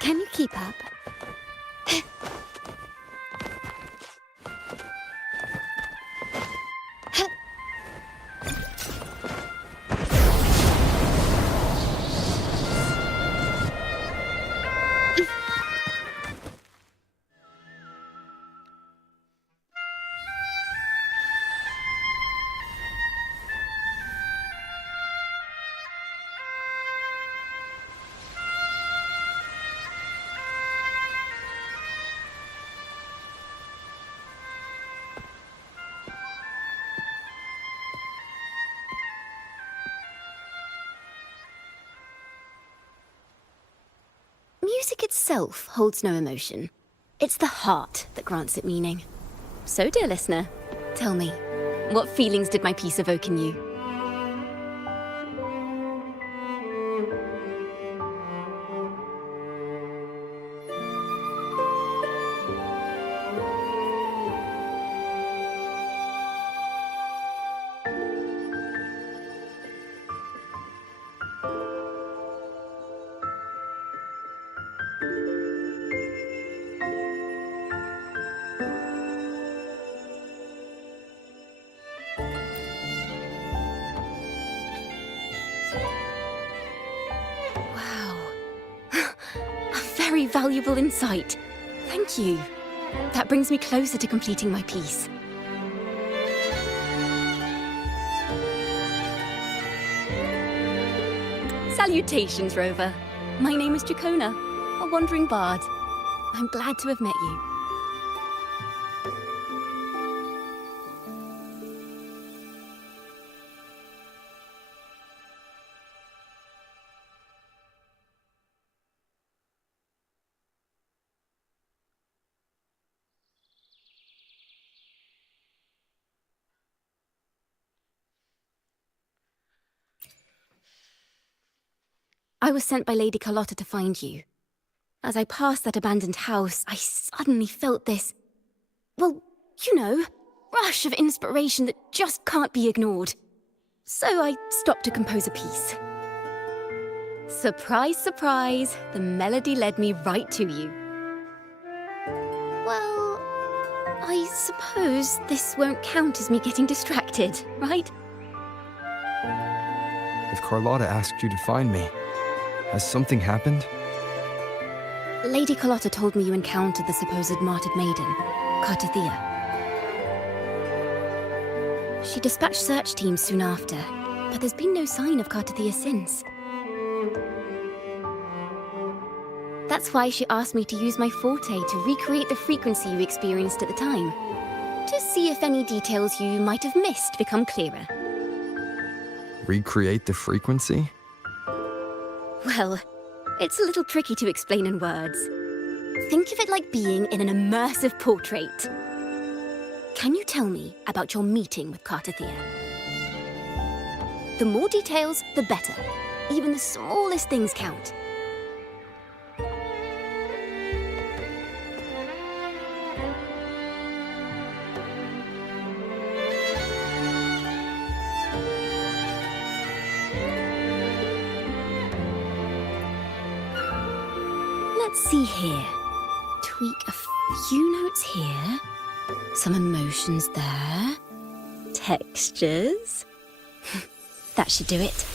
Can you keep up? Music itself holds no emotion. It's the heart that grants it meaning. So, dear listener, tell me, what feelings did my piece evoke in you? Wow. A very valuable insight. Thank you. That brings me closer to completing my piece. Salutations, Rover. My name is Dracona, a wandering bard. I'm glad to have met you. I was sent by Lady Carlotta to find you. As I passed that abandoned house, I suddenly felt this, well, you know, rush of inspiration that just can't be ignored. So I stopped to compose a piece. Surprise, surprise, the melody led me right to you. Well, I suppose this won't count as me getting distracted, right? If Carlotta asked you to find me, has something happened? Lady Carlotta told me you encountered the supposed martyred maiden, Cartothea. She dispatched search teams soon after, but there's been no sign of Cartothea since. That's why she asked me to use my forte to recreate the frequency you experienced at the time, to see if any details you might have missed become clearer. Recreate the frequency? Well, it's a little tricky to explain in words. Think of it like being in an immersive portrait. Can you tell me about your meeting with Cartothea? The more details, the better. Even the smallest things count. Let's see here. Tweak a few notes here. Some emotions there. Textures. That should do it.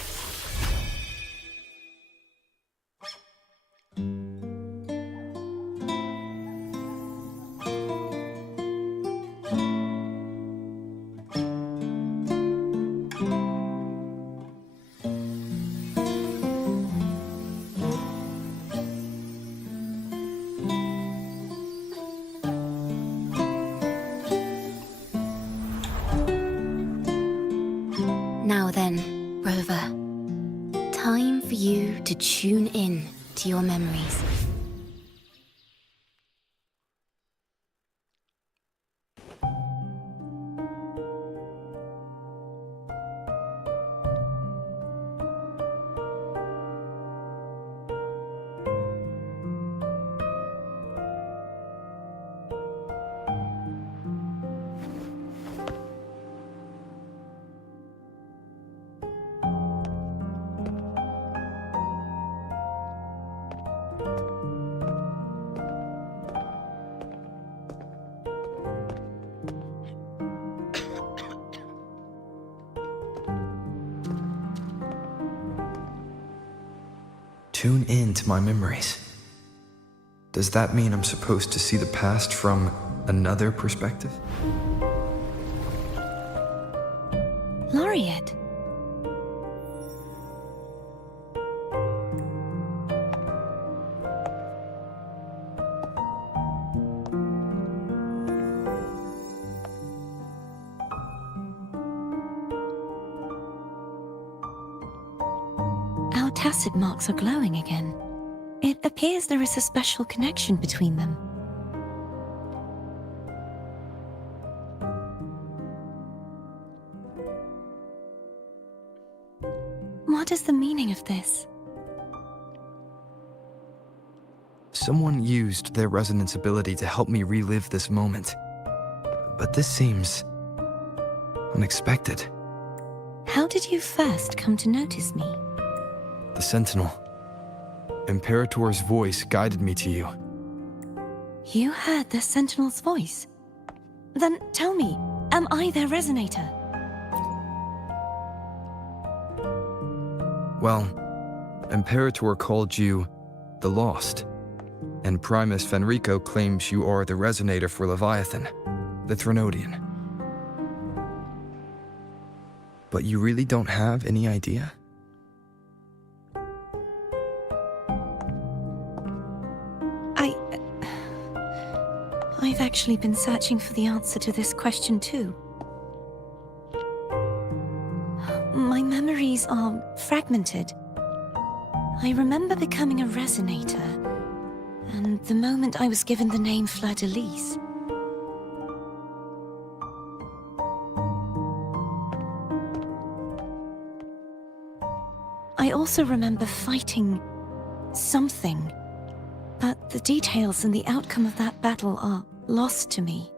Now then, Rover, time for you to tune in to your memories. tune in to my memories. Does that mean I'm supposed to see the past from another perspective? Laureate. Our tacit marks are glowing again. It appears there is a special connection between them. What is the meaning of this? Someone used their resonance ability to help me relive this moment. But this seems unexpected. How did you first come to notice me? The Sentinel. Imperator's voice guided me to you. You heard the Sentinel's voice? Then tell me, am I their resonator? Well, Imperator called you the Lost, and Primus Fenrico claims you are the resonator for Leviathan, the Threnodian. But you really don't have any idea? I've actually been searching for the answer to this question too. My memories are fragmented. I remember becoming a resonator, and the moment I was given the name Fleur-de-Lis. I also remember fighting something, but the details and the outcome of that battle are lost to me.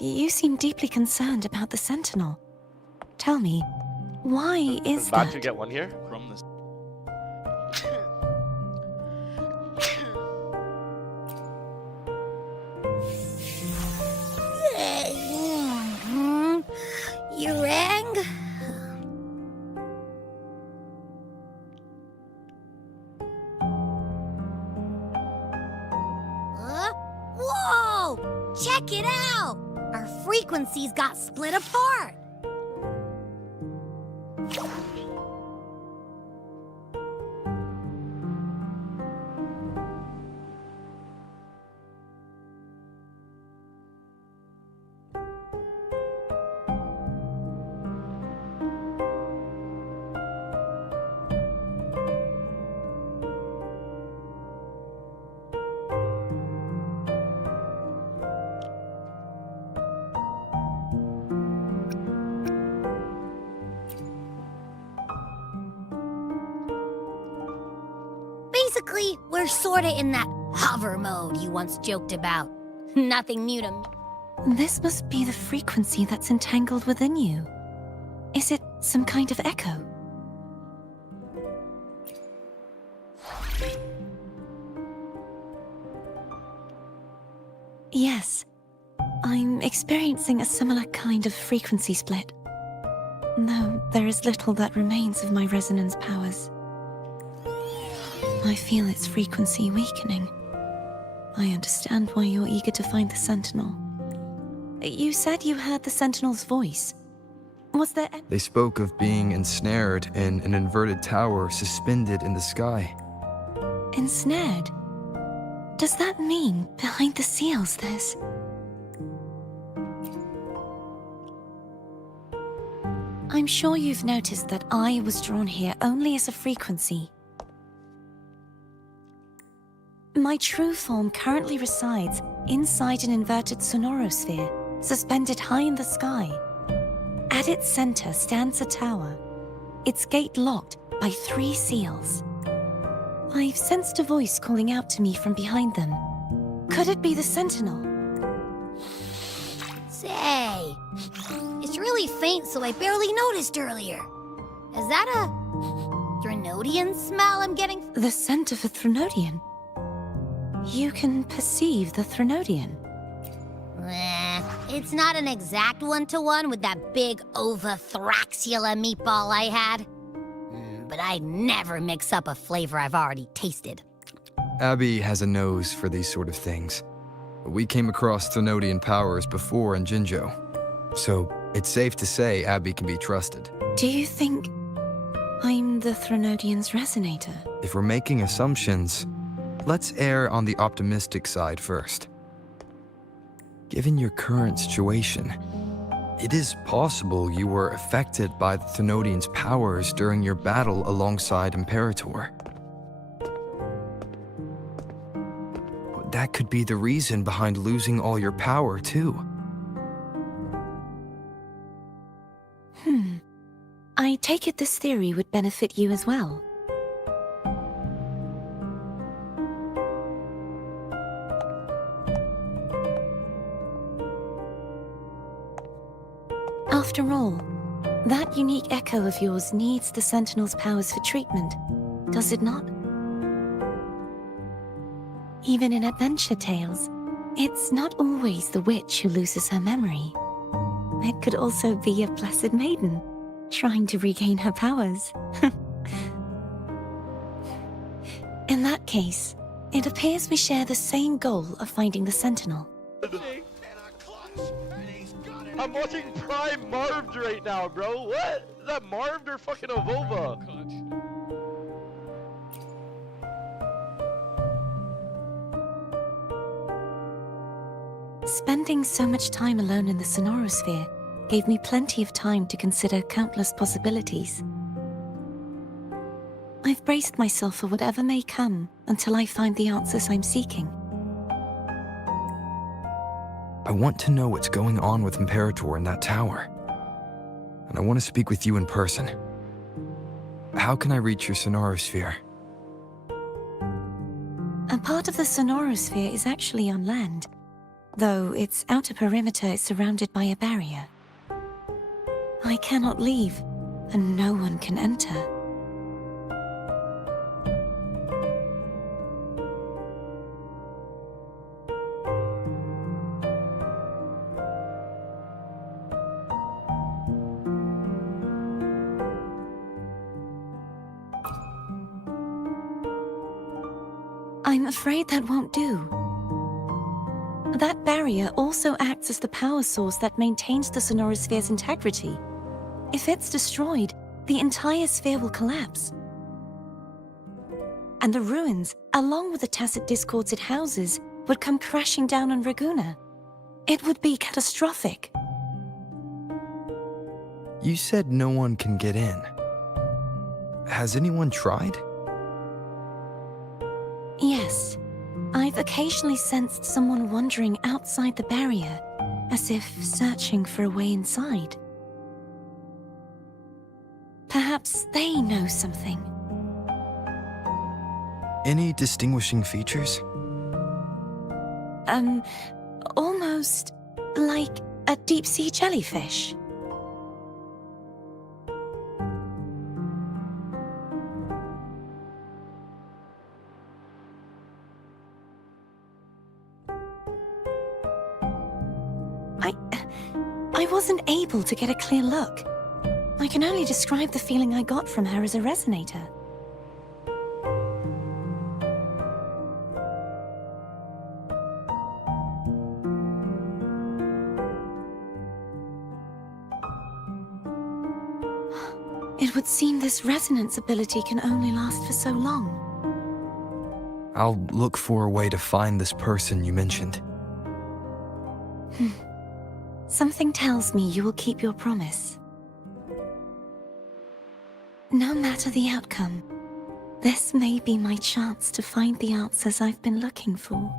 You seem deeply concerned about the Sentinel. Tell me, why is about that? to get one here from this. You rang? Whoa! Check it out! Our frequencies got split apart. Basically, we're sorta in that hover mode you once joked about. Nothing new to me. This must be the frequency that's entangled within you. Is it some kind of echo? Yes, I'm experiencing a similar kind of frequency split. Though there is little that remains of my resonance powers. I feel its frequency weakening. I understand why you're eager to find the Sentinel. You said you heard the Sentinel's voice. Was there... They spoke of being ensnared in an inverted tower suspended in the sky. Ensnared? Does that mean behind the seals there's... I'm sure you've noticed that I was drawn here only as a frequency. My true form currently resides inside an inverted sonorosphere, suspended high in the sky. At its center stands a tower, its gate locked by 3 seals. I've sensed a voice calling out to me from behind them. Could it be the Sentinel? Say, it's really faint, so I barely noticed earlier. Is that a Threnodian smell I'm getting? The scent of a Threnodian? You can perceive the Threnodian. It's not an exact one-to-one with that big ovothraxula meatball I had. but I'd never mix up a flavor I've already tasted. Abby has a nose for these sort of things. We came across Thenodian powers before in Jinzhou, so it's safe to say Abby can be trusted. Do you think I'm the Thenodian's resonator? If we're making assumptions, let's err on the optimistic side first. Given your current situation, it is possible you were affected by the Thenodian's powers during your battle alongside Imperator. That could be the reason behind losing all your power, too. I take it this theory would benefit you as well. After all, that unique echo of yours needs the Sentinel's powers for treatment, does it not? Even in adventure tales, it's not always the witch who loses her memory. It could also be a blessed maiden, trying to regain her powers. In that case, it appears we share the same goal of finding the Sentinel. I'm watching Prime Marved right now, bro. What? Is that Marved or fucking Avova? Spending so much time alone in the Sonorosphere gave me plenty of time to consider countless possibilities. I've braced myself for whatever may come until I find the answers I'm seeking. I want to know what's going on with Imperator in that tower. And I want to speak with you in person. How can I reach your Sonorosphere? A part of the Sonorosphere is actually on land, though its outer perimeter is surrounded by a barrier. I cannot leave, and no one can enter. I'm afraid that won't do. That barrier also acts as the power source that maintains the Sonorosphere's integrity. If it's destroyed, the entire sphere will collapse. And the ruins, along with the tacit discords it houses, would come crashing down on Raguna. It would be catastrophic. You said no one can get in. Has anyone tried? Yes. I've occasionally sensed someone wandering outside the barrier, as if searching for a way inside. Perhaps they know something. Any distinguishing features? Almost like a deep-sea jellyfish. I wasn't able to get a clear look. I can only describe the feeling I got from her as a resonator. It would seem this resonance ability can only last for so long. I'll look for a way to find this person you mentioned. Something tells me you will keep your promise. No matter the outcome, this may be my chance to find the answers I've been looking for.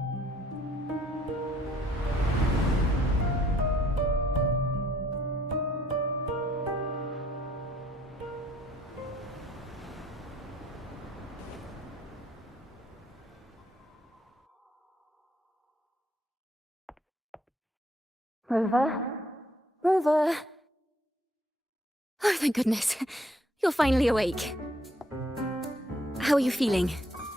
Rover? Rover? Oh, thank goodness. You're finally awake. How are you feeling?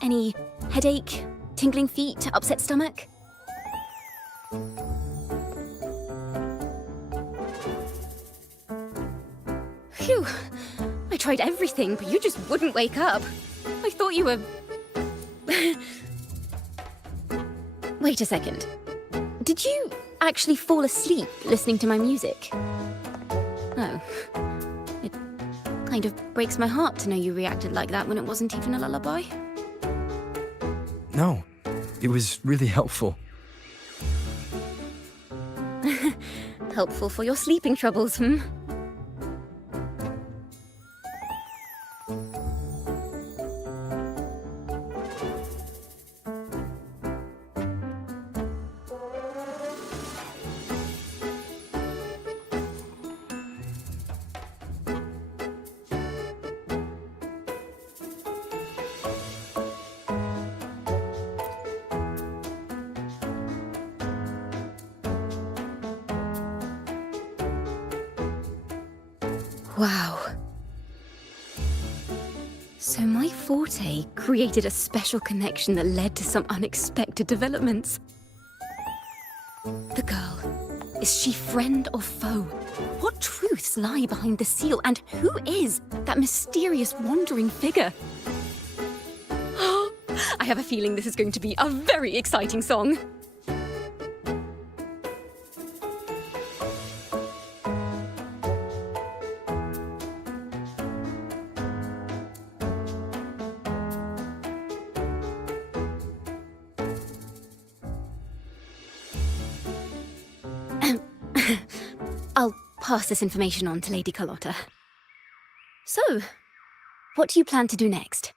Any headache, tingling feet, upset stomach? Phew. I tried everything, but you just wouldn't wake up. I thought you were... Wait a second. Did you actually fall asleep listening to my music? Oh. It kind of breaks my heart to know you reacted like that when it wasn't even a lullaby. No, it was really helpful. Helpful for your sleeping troubles, hmm? Wow. So my forte created a special connection that led to some unexpected developments. The girl, is she friend or foe? What truths lie behind the seal, and who is that mysterious wandering figure? I have a feeling this is going to be a very exciting song. I'll pass this information on to Lady Carlotta. So, what do you plan to do next?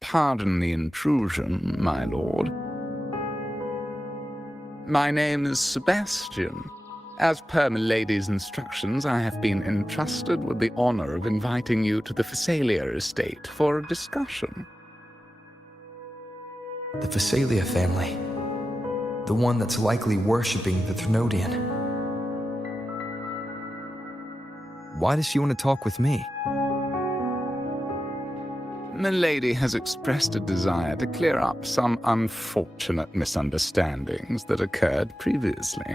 Pardon the intrusion, my lord. My name is Sebastian. As per milady's instructions, I have been entrusted with the honor of inviting you to the Phasalia estate for a discussion. The Phasalia family. The one that's likely worshipping the Thrnodian. Why does she want to talk with me? Milady has expressed a desire to clear up some unfortunate misunderstandings that occurred previously.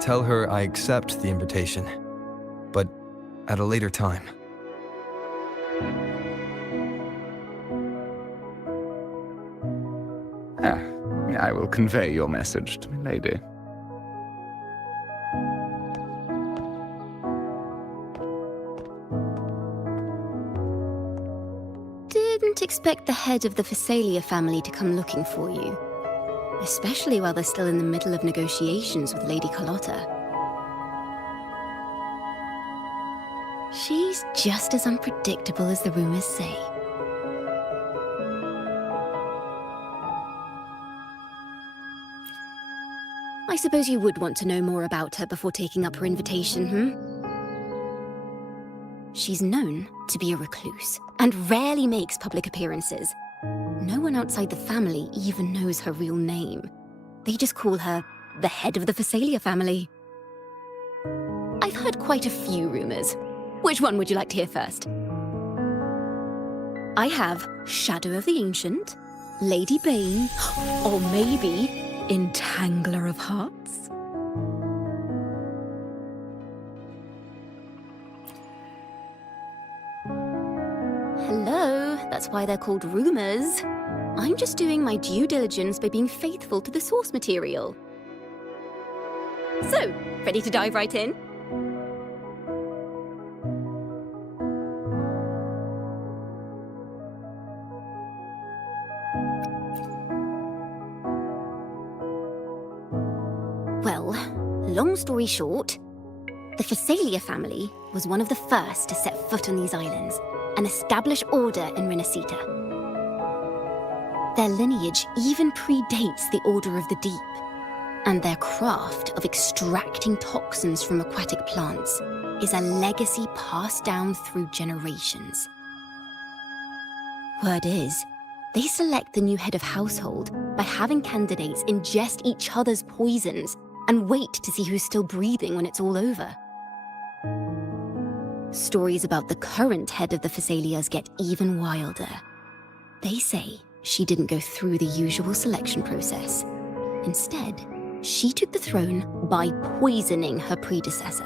Tell her I accept the invitation, but at a later time. I will convey your message to Milady. Didn't expect the head of the Phasalia family to come looking for you. Especially while they're still in the middle of negotiations with Lady Carlotta. She's just as unpredictable as the rumors say. I suppose you would want to know more about her before taking up her invitation, hmm? She's known to be a recluse, and rarely makes public appearances. No one outside the family even knows her real name. They just call her the head of the Phasalia family. I've heard quite a few rumors. Which one would you like to hear first? I have Shadow of the Ancient, Lady Bane, or maybe Entangler of Hearts? Hello, that's why they're called rumors. I'm just doing my due diligence by being faithful to the source material. So, ready to dive right in? Well, long story short, the Phasalia family was one of the first to set foot on these islands and establish order in Renacita. Their lineage even predates the Order of the Deep, and their craft of extracting toxins from aquatic plants is a legacy passed down through generations. Word is, they select the new head of household by having candidates ingest each other's poisons and wait to see who's still breathing when it's all over. Stories about the current head of the Phasalias get even wilder. They say she didn't go through the usual selection process. Instead, she took the throne by poisoning her predecessor.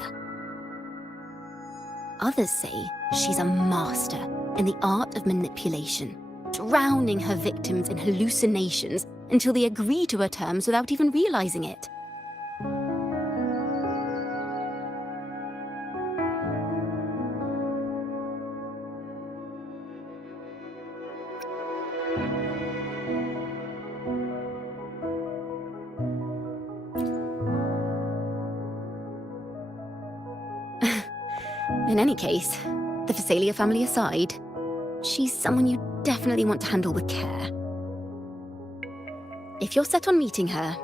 Others say she's a master in the art of manipulation, drowning her victims in hallucinations until they agree to her terms without even realizing it. In any case, the Phasalia family aside, she's someone you definitely want to handle with care. If you're set on meeting her,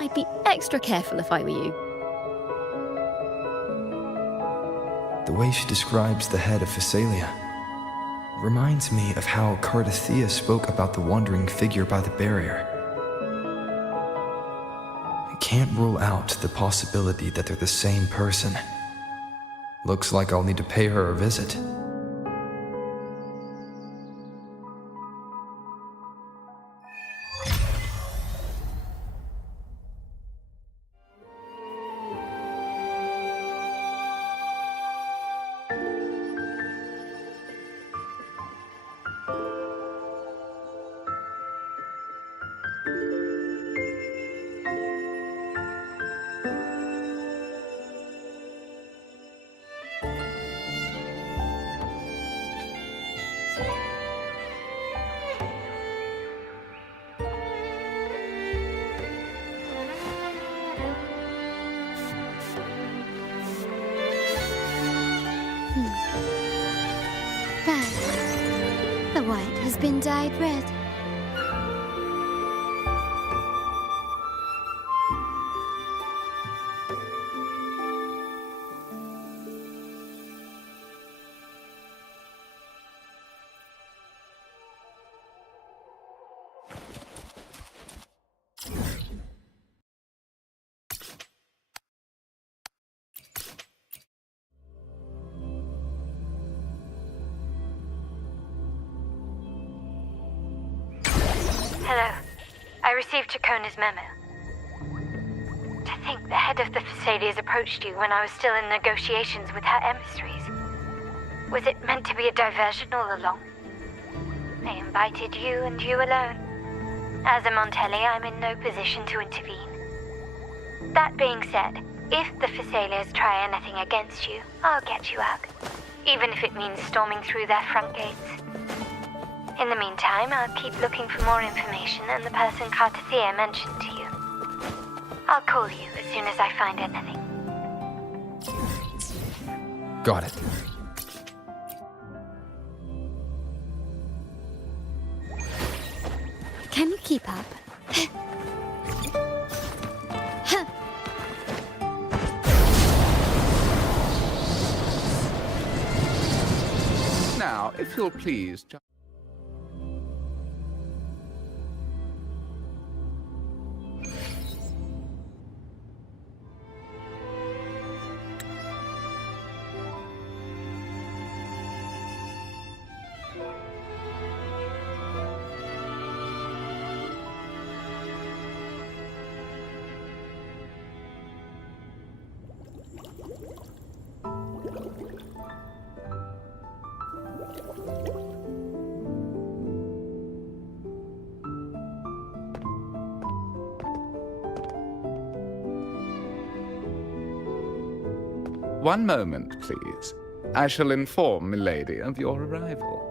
I'd be extra careful if I were you. The way she describes the head of Phasalia reminds me of how Cardathea spoke about the wandering figure by the barrier. I can't rule out the possibility that they're the same person. Looks like I'll need to pay her a visit. Bad. The white has been dyed red. Hello. I received Chacona's memo. To think the head of the Phasalias approached you when I was still in negotiations with her emissaries. Was it meant to be a diversion all along? They invited you and you alone. As a Montelli, I'm in no position to intervene. That being said, if the Phasalias try anything against you, I'll get you out. Even if it means storming through their front gates. In the meantime, I'll keep looking for more information than the person Cardathea mentioned to you. I'll call you as soon as I find anything. Got it. Can you keep up? Now, if you'll please... One moment, please. I shall inform Milady of your arrival.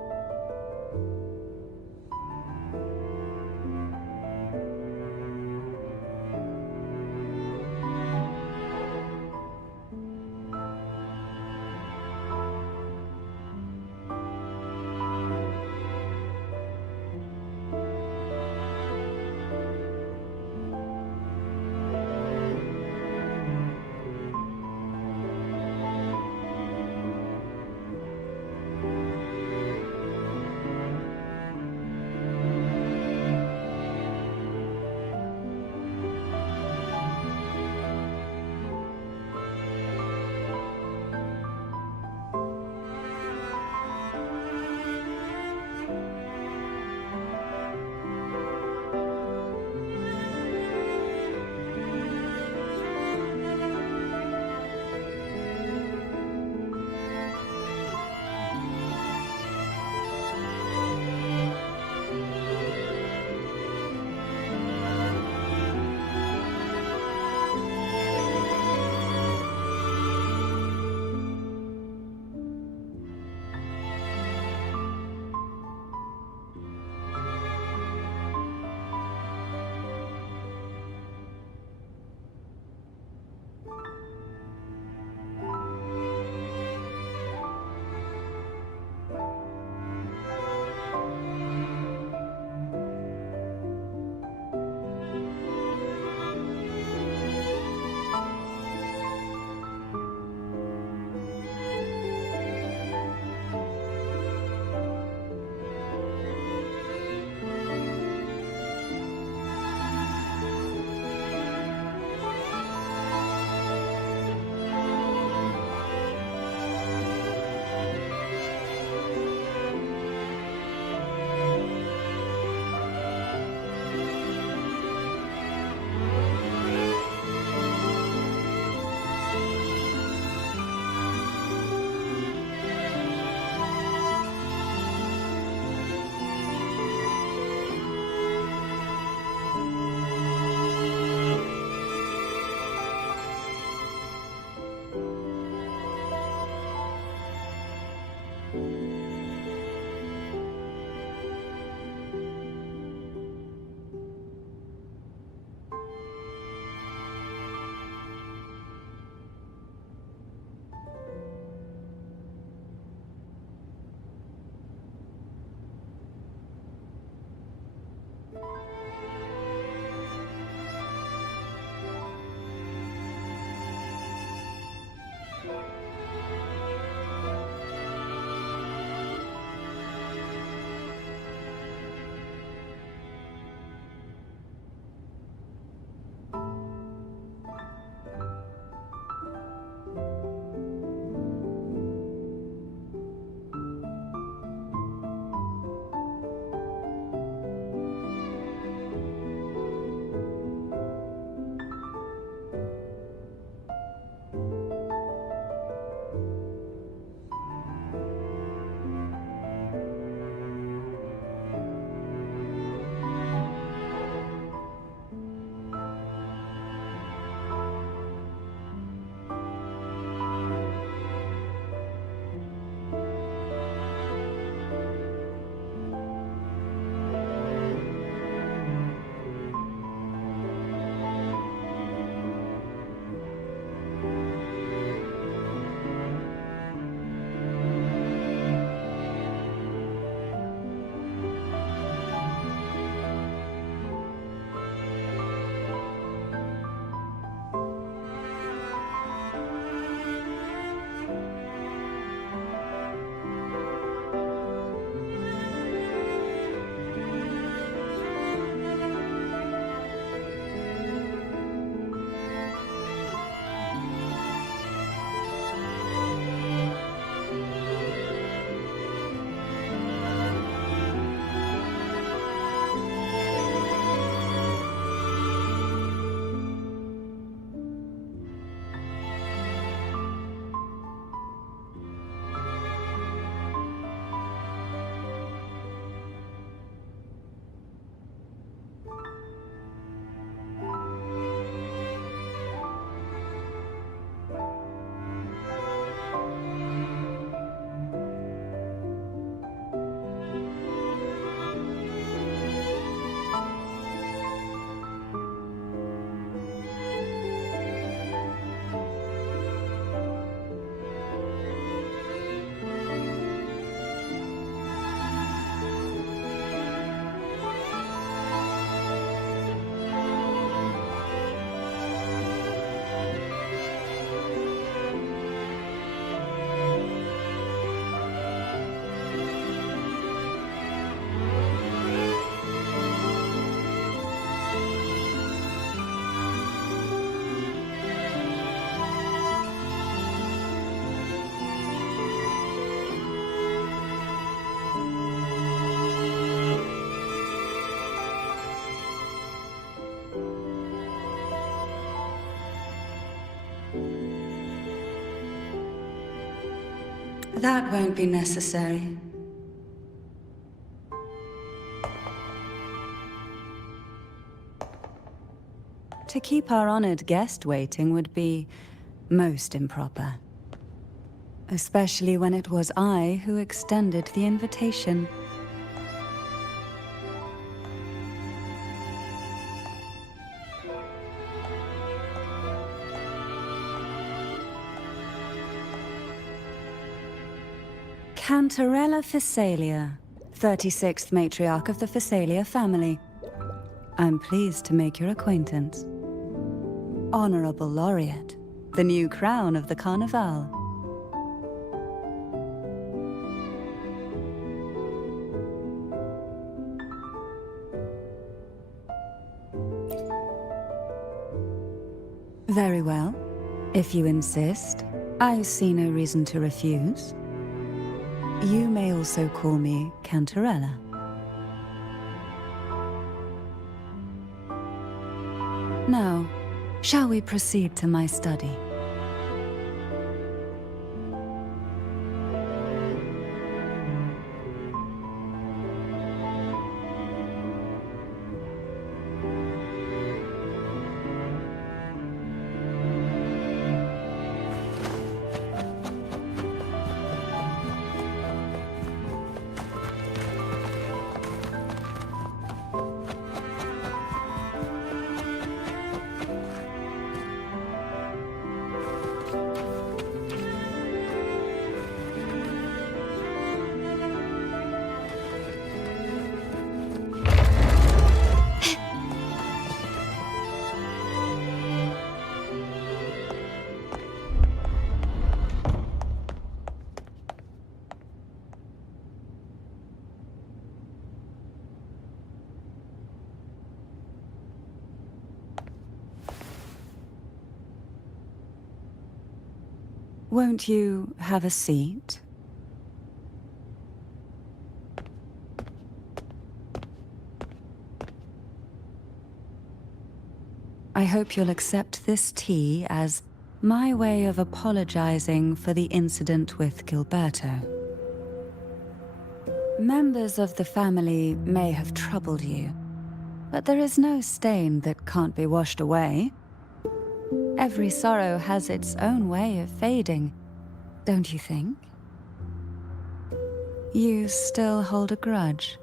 That won't be necessary. To keep our honored guest waiting would be most improper. Especially when it was I who extended the invitation. Cantarella Phasalia, 36th matriarch of the Phasalia family. I'm pleased to make your acquaintance. Honorable Laureate, the new crown of the Carnival. Very well. If you insist, I see no reason to refuse. You may also call me Cantarella. Now, shall we proceed to my study? Won't you have a seat? I hope you'll accept this tea as my way of apologizing for the incident with Gilberto. Members of the family may have troubled you, but there is no stain that can't be washed away. Every sorrow has its own way of fading, don't you think? You still hold a grudge?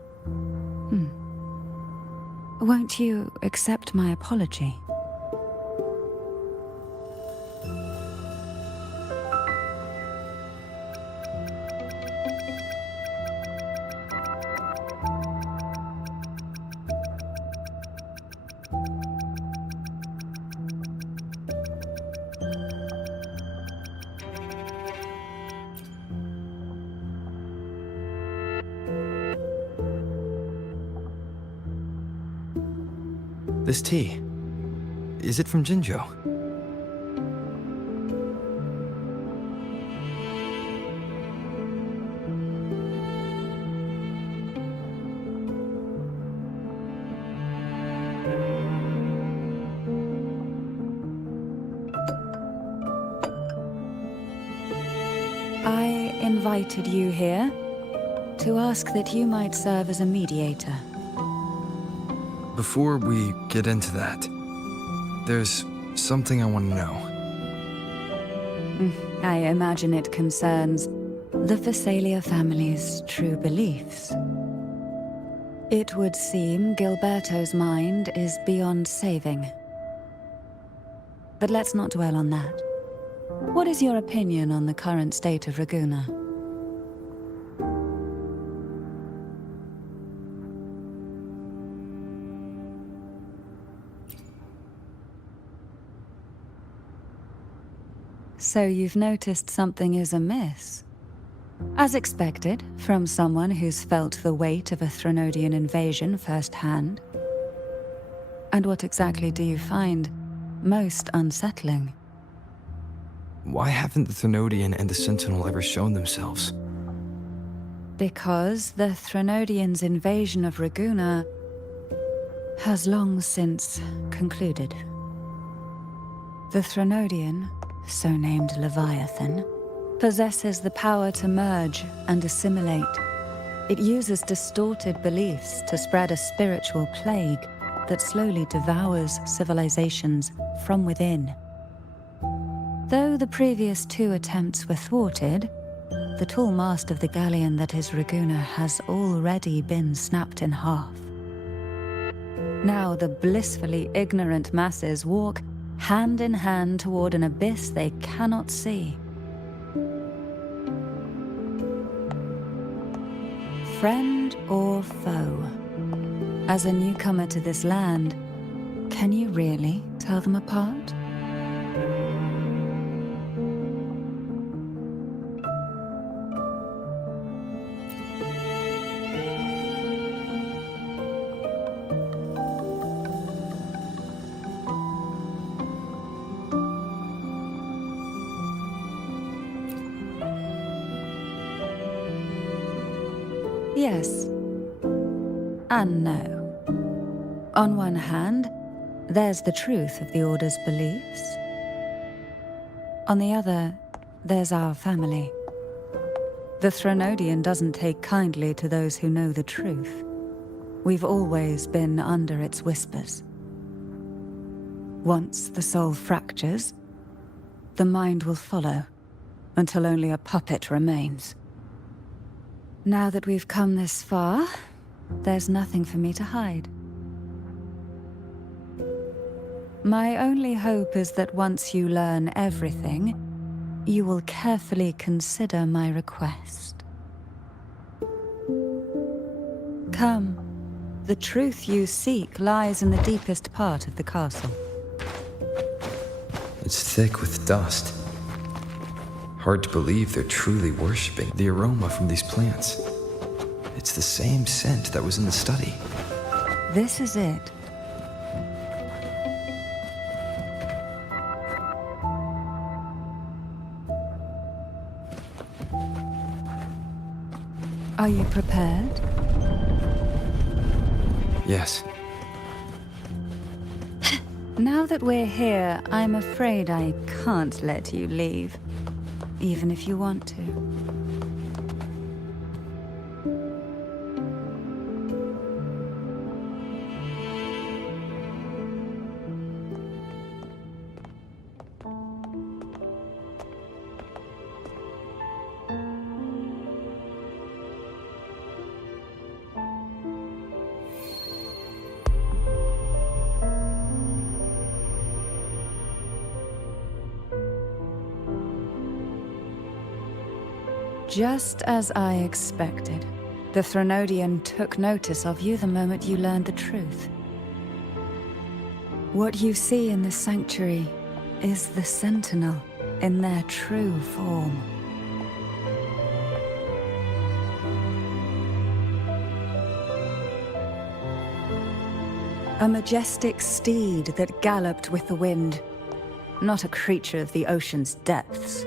Won't you accept my apology? This tea, is it from Jinjo? I invited you here to ask that you might serve as a mediator. Before we get into that, there's something I want to know. I imagine it concerns the Phasalia family's true beliefs. It would seem Gilberto's mind is beyond saving. But let's not dwell on that. What is your opinion on the current state of Raguna? So you've noticed something is amiss. As expected, from someone who's felt the weight of a Threnodian invasion firsthand. And what exactly do you find most unsettling? Why haven't the Threnodian and the Sentinel ever shown themselves? Because the Threnodians' invasion of Raguna has long since concluded. The Threnodian, so named Leviathan, possesses the power to merge and assimilate. It uses distorted beliefs to spread a spiritual plague that slowly devours civilizations from within. Though the previous 2 attempts were thwarted, the tall mast of the galleon that is Raguna has already been snapped in half. Now the blissfully ignorant masses walk hand in hand toward an abyss they cannot see. Friend or foe? As a newcomer to this land, can you really tell them apart? Yes and no. On one hand, there's the truth of the Order's beliefs. On the other, there's our family. The Threnodian doesn't take kindly to those who know the truth. We've always been under its whispers. Once the soul fractures, the mind will follow, until only a puppet remains. Now that we've come this far, there's nothing for me to hide. My only hope is that once you learn everything, you will carefully consider my request. Come. The truth you seek lies in the deepest part of the castle. It's thick with dust. Hard to believe they're truly worshipping the aroma from these plants. It's the same scent that was in the study. This is it. Are you prepared? Yes. Now that we're here, I'm afraid I can't let you leave, even if you want to. Just as I expected, the Threnodian took notice of you the moment you learned the truth. What you see in the sanctuary is the Sentinel in their true form. A majestic steed that galloped with the wind, not a creature of the ocean's depths.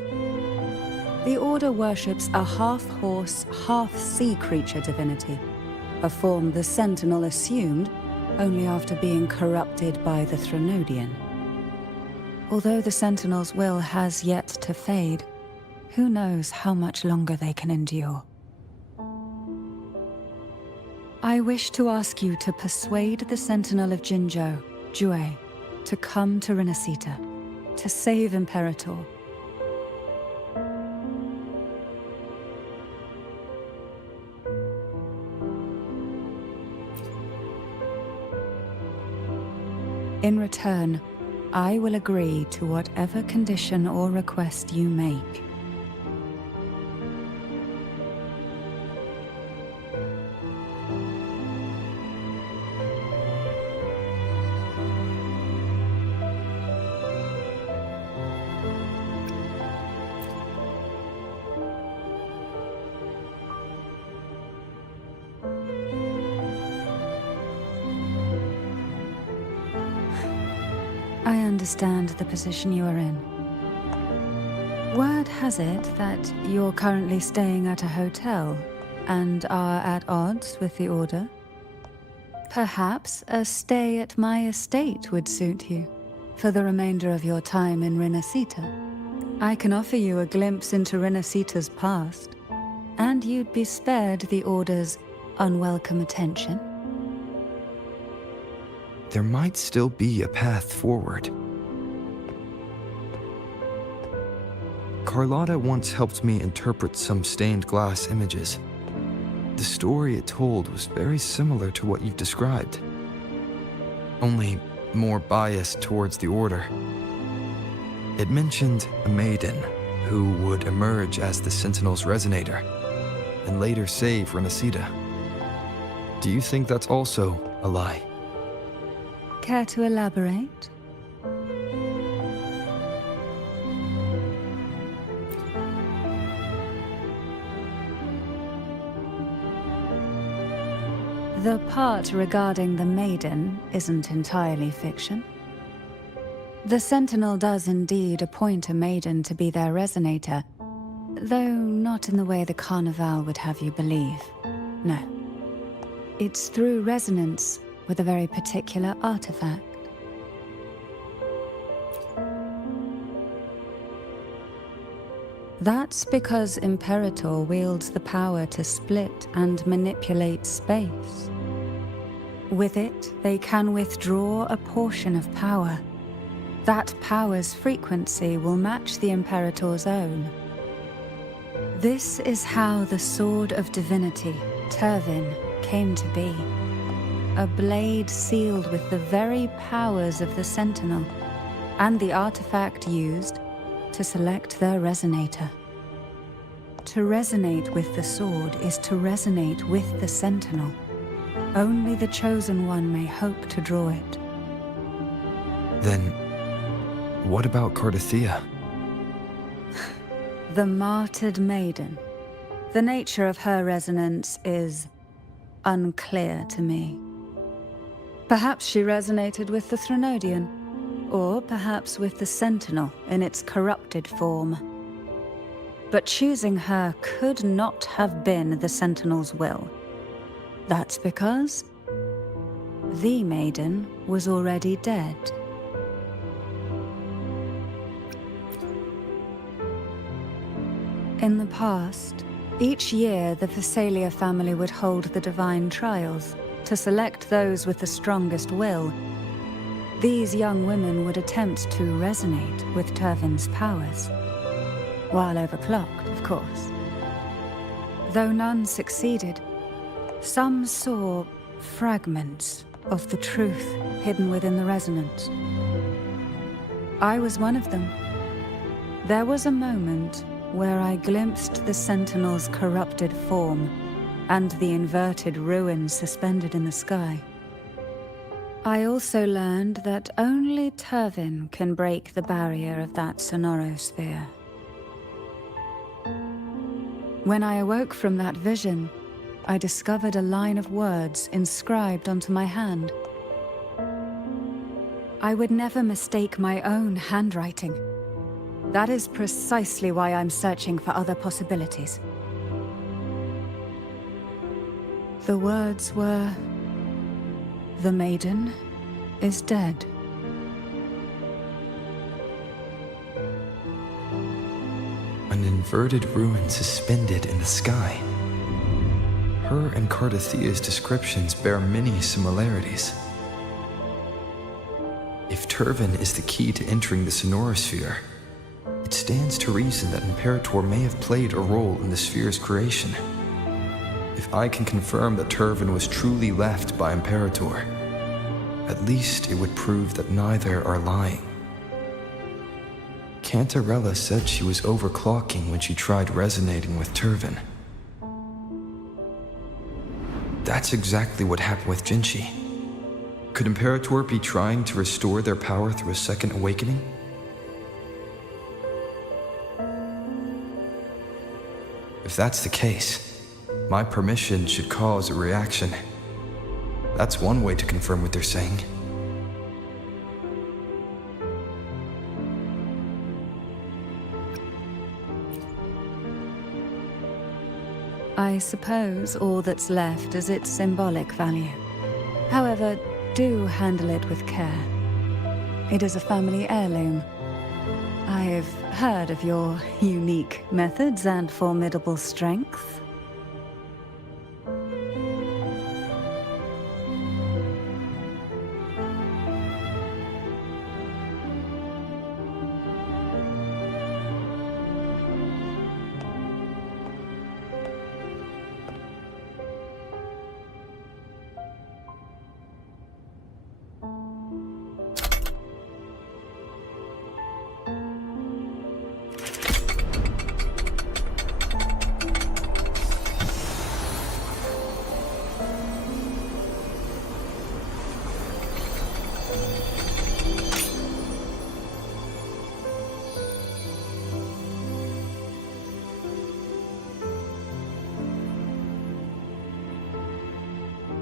The Order worships a half-horse, half-sea creature divinity, a form the Sentinel assumed only after being corrupted by the Threnodian. Although the Sentinel's will has yet to fade, who knows how much longer they can endure. I wish to ask you to persuade the Sentinel of Jinzhou, Jue, to come to Renacita, to save Imperator. In return, I will agree to whatever condition or request you make. I understand the position you are in. Word has it that you're currently staying at a hotel and are at odds with the Order. Perhaps a stay at my estate would suit you for the remainder of your time in Renacita. I can offer you a glimpse into Renacita's past, and you'd be spared the Order's unwelcome attention. There might still be a path forward. Carlotta once helped me interpret some stained glass images. The story it told was very similar to what you've described, only more biased towards the Order. It mentioned a Maiden who would emerge as the Sentinel's resonator and later save Renacita. Do you think that's also a lie? Care to elaborate? The part regarding the Maiden isn't entirely fiction. The Sentinel does indeed appoint a Maiden to be their resonator, though not in the way the Carnival would have you believe. No. It's through resonance with a very particular artifact. That's because Imperator wields the power to split and manipulate space. With it, they can withdraw a portion of power. That power's frequency will match the Imperator's own. This is how the Sword of Divinity, Turvin, came to be. A blade sealed with the very powers of the Sentinel, and the artifact used to select their resonator. To resonate with the sword is to resonate with the Sentinel. Only the Chosen One may hope to draw it. Then, what about Cardothea? The martyred maiden. The nature of her resonance is unclear to me. Perhaps she resonated with the Threnodian, or perhaps with the Sentinel in its corrupted form. But choosing her could not have been the Sentinel's will. That's because the Maiden was already dead. In the past, each year the Phasalia family would hold the Divine Trials to select those with the strongest will. These young women would attempt to resonate with Turvin's powers, while overclocked, of course. Though none succeeded, some saw fragments of the truth hidden within the resonance. I was one of them. There was a moment where I glimpsed the Sentinel's corrupted form and the inverted ruins suspended in the sky. I also learned that only Turvin can break the barrier of that sonorosphere. When I awoke from that vision, I discovered a line of words inscribed onto my hand. I would never mistake my own handwriting. That is precisely why I'm searching for other possibilities. The words were, "The Maiden is dead." An inverted ruin suspended in the sky. Her and Cardothea's descriptions bear many similarities. If Turvin is the key to entering the sonorosphere, it stands to reason that Imperator may have played a role in the sphere's creation. If I can confirm that Turvin was truly left by Imperator, at least it would prove that neither are lying. Cantarella said she was overclocking when she tried resonating with Turvin. That's exactly what happened with Jinchi. Could Imperator be trying to restore their power through a second awakening? If that's the case, my permission should cause a reaction. That's one way to confirm what they're saying. I suppose all that's left is its symbolic value. However, do handle it with care. It is a family heirloom. I've heard of your unique methods and formidable strength.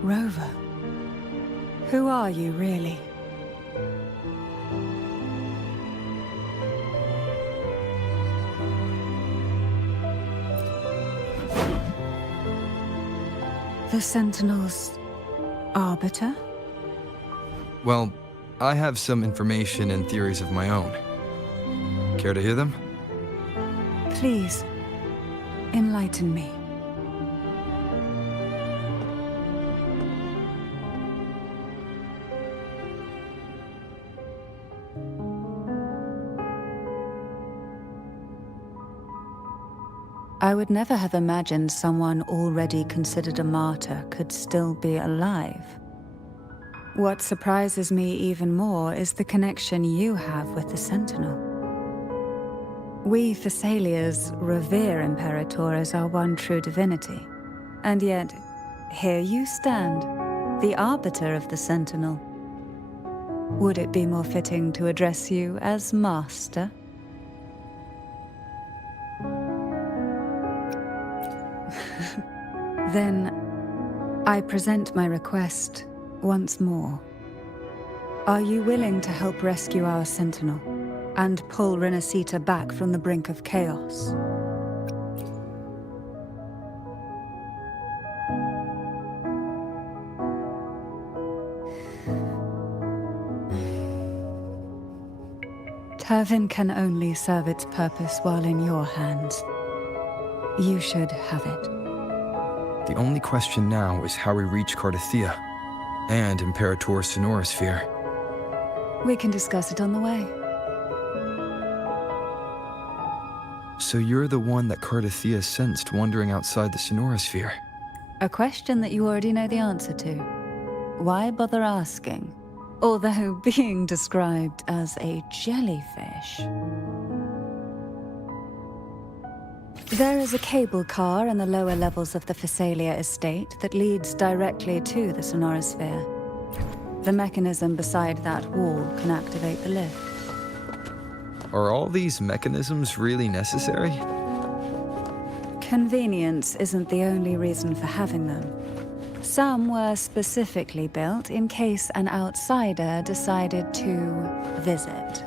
Rover, who are you really? The Sentinel's arbiter? Well, I have some information and theories of my own. Care to hear them? Please, enlighten me. I would never have imagined someone already considered a martyr could still be alive. What surprises me even more is the connection you have with the Sentinel. We Thessalians revere Imperator as our one true divinity, and yet here you stand, the arbiter of the Sentinel. Would it be more fitting to address you as Master? Then, I present my request once more. Are you willing to help rescue our Sentinel and pull Renacita back from the brink of chaos? Turvin can only serve its purpose while in your hands. You should have it. The only question now is how we reach Cardathia and Imperator's Sonorosphere. We can discuss it on the way. So you're the one that Cardathia sensed wandering outside the Sonorosphere? A question that you already know the answer to. Why bother asking? Although being described as a jellyfish. There is a cable car in the lower levels of the Thessalia estate that leads directly to the Sonorosphere. The mechanism beside that wall can activate the lift. Are all these mechanisms really necessary? Convenience isn't the only reason for having them. Some were specifically built in case an outsider decided to visit.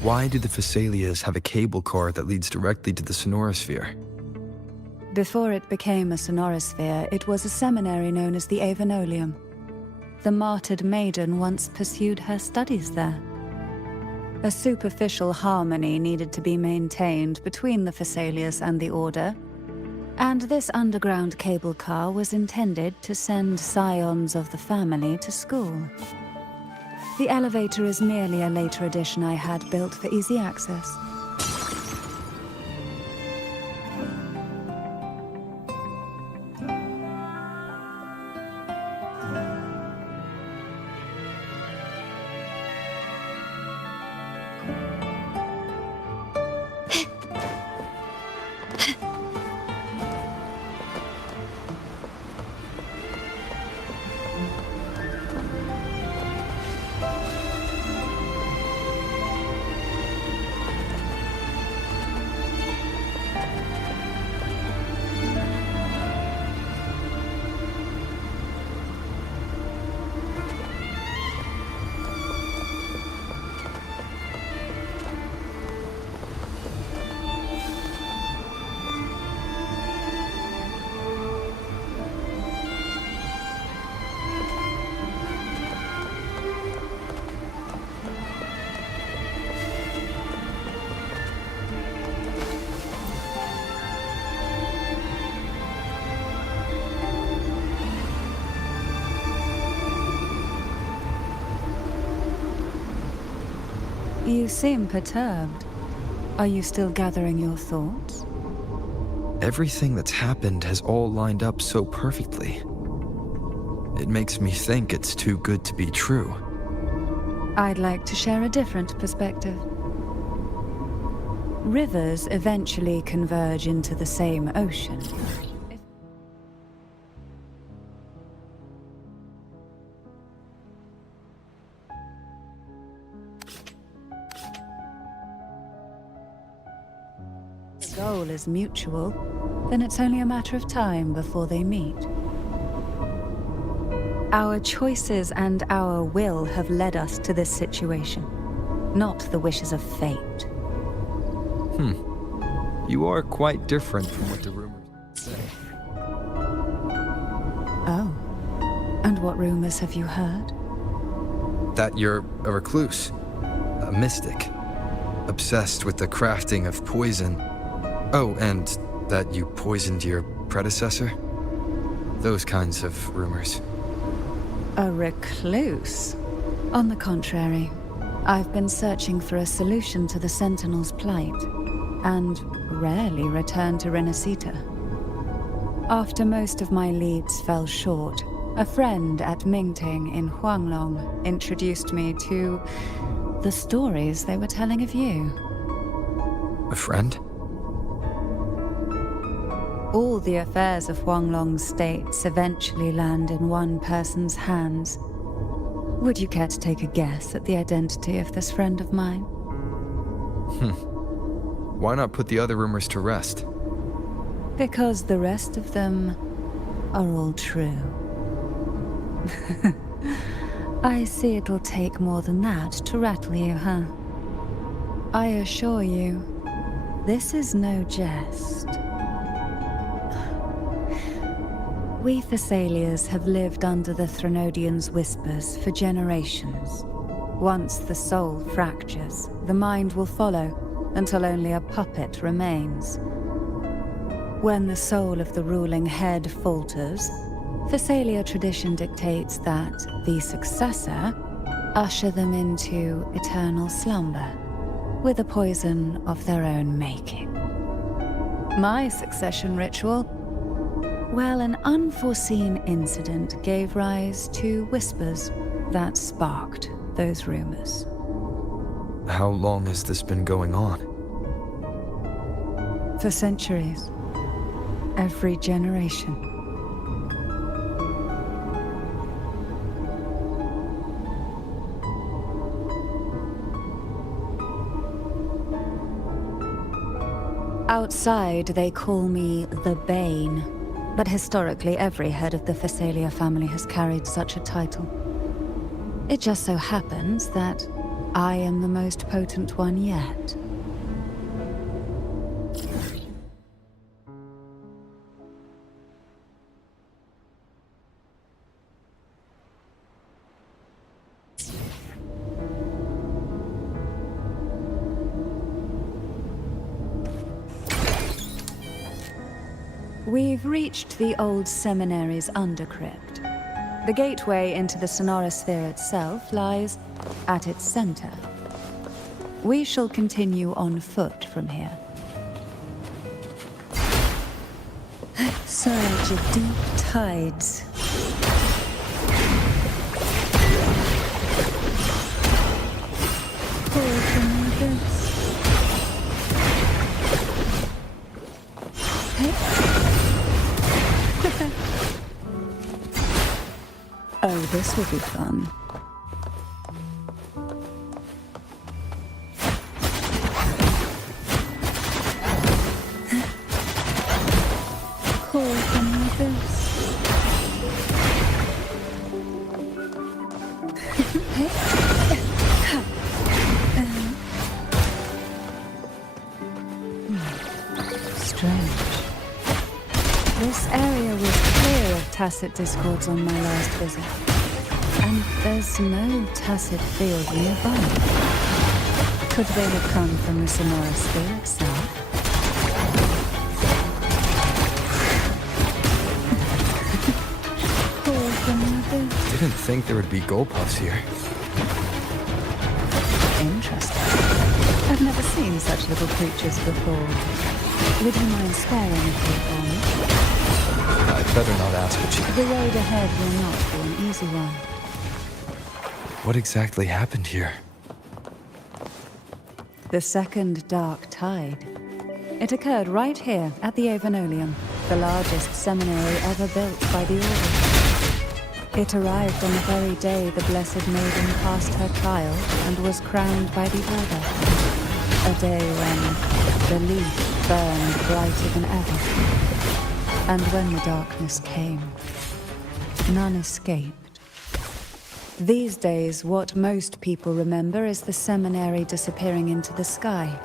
Why do the Thessalias have a cable car that leads directly to the Sonorosphere? Before it became a Sonorosphere, it was a seminary known as the Avenolium. The martyred Maiden once pursued her studies there. A superficial harmony needed to be maintained between the Thessalias and the Order, and this underground cable car was intended to send scions of the family to school. The elevator is merely a later addition I had built for easy access. You seem perturbed. Are you still gathering your thoughts? Everything that's happened has all lined up so perfectly. It makes me think it's too good to be true. I'd like to share a different perspective. Rivers eventually converge into the same ocean. If the goal is mutual, then it's only a matter of time before they meet. Our choices and our will have led us to this situation, not the wishes of fate. You are quite different from what the rumors say. Oh. And what rumors have you heard? That you're a recluse, a mystic, obsessed with the crafting of poison. Oh, and that you poisoned your predecessor? Those kinds of rumors. A recluse? On the contrary, I've been searching for a solution to the Sentinel's plight, and rarely return to Renacita. After most of my leads fell short, a friend at Mingting in Huanglong introduced me to the stories they were telling of you. A friend? All the affairs of Huanglong states eventually land in one person's hands. Would you care to take a guess at the identity of this friend of mine? Why not put the other rumors to rest? Because the rest of them are all true. I see it'll take more than that to rattle you, huh? I assure you, this is no jest. We Thessalians have lived under the Threnodians' whispers for generations. Once the soul fractures, the mind will follow, until only a puppet remains. When the soul of the ruling head falters, Thessalia tradition dictates that the successor usher them into eternal slumber, with a poison of their own making. My succession ritual? Well, an unforeseen incident gave rise to whispers that sparked those rumors. How long has this been going on? For centuries. Every generation. Outside, they call me the Bane, but historically every head of the Thessalia family has carried such a title. It just so happens that I am the most potent one yet. We've reached the old seminary's undercrypt. The gateway into the sonorosphere itself lies at its center. We shall continue on foot from here. Surge of deep tides. Pour from the abyss. Oh, this will be fun. Call from the abyss. Strange. This area was clear of tacit discords on my last visit. And there's no tacit field nearby. Could they have come from the sonorosphere itself? Didn't think there would be gold puffs here. Interesting. I've never seen such little creatures before. Would you mind sparing a few for me? I'd better not ask, but The road ahead will not be an easy one. what exactly happened here? The second dark tide. It occurred right here at the Avonolium, the largest seminary ever built by the Order. It arrived on the very day the Blessed Maiden passed her trial and was crowned by the Order. A day when belief burned brighter than ever. And when the darkness came, none escaped. These days, what most people remember is the seminary disappearing into the sky.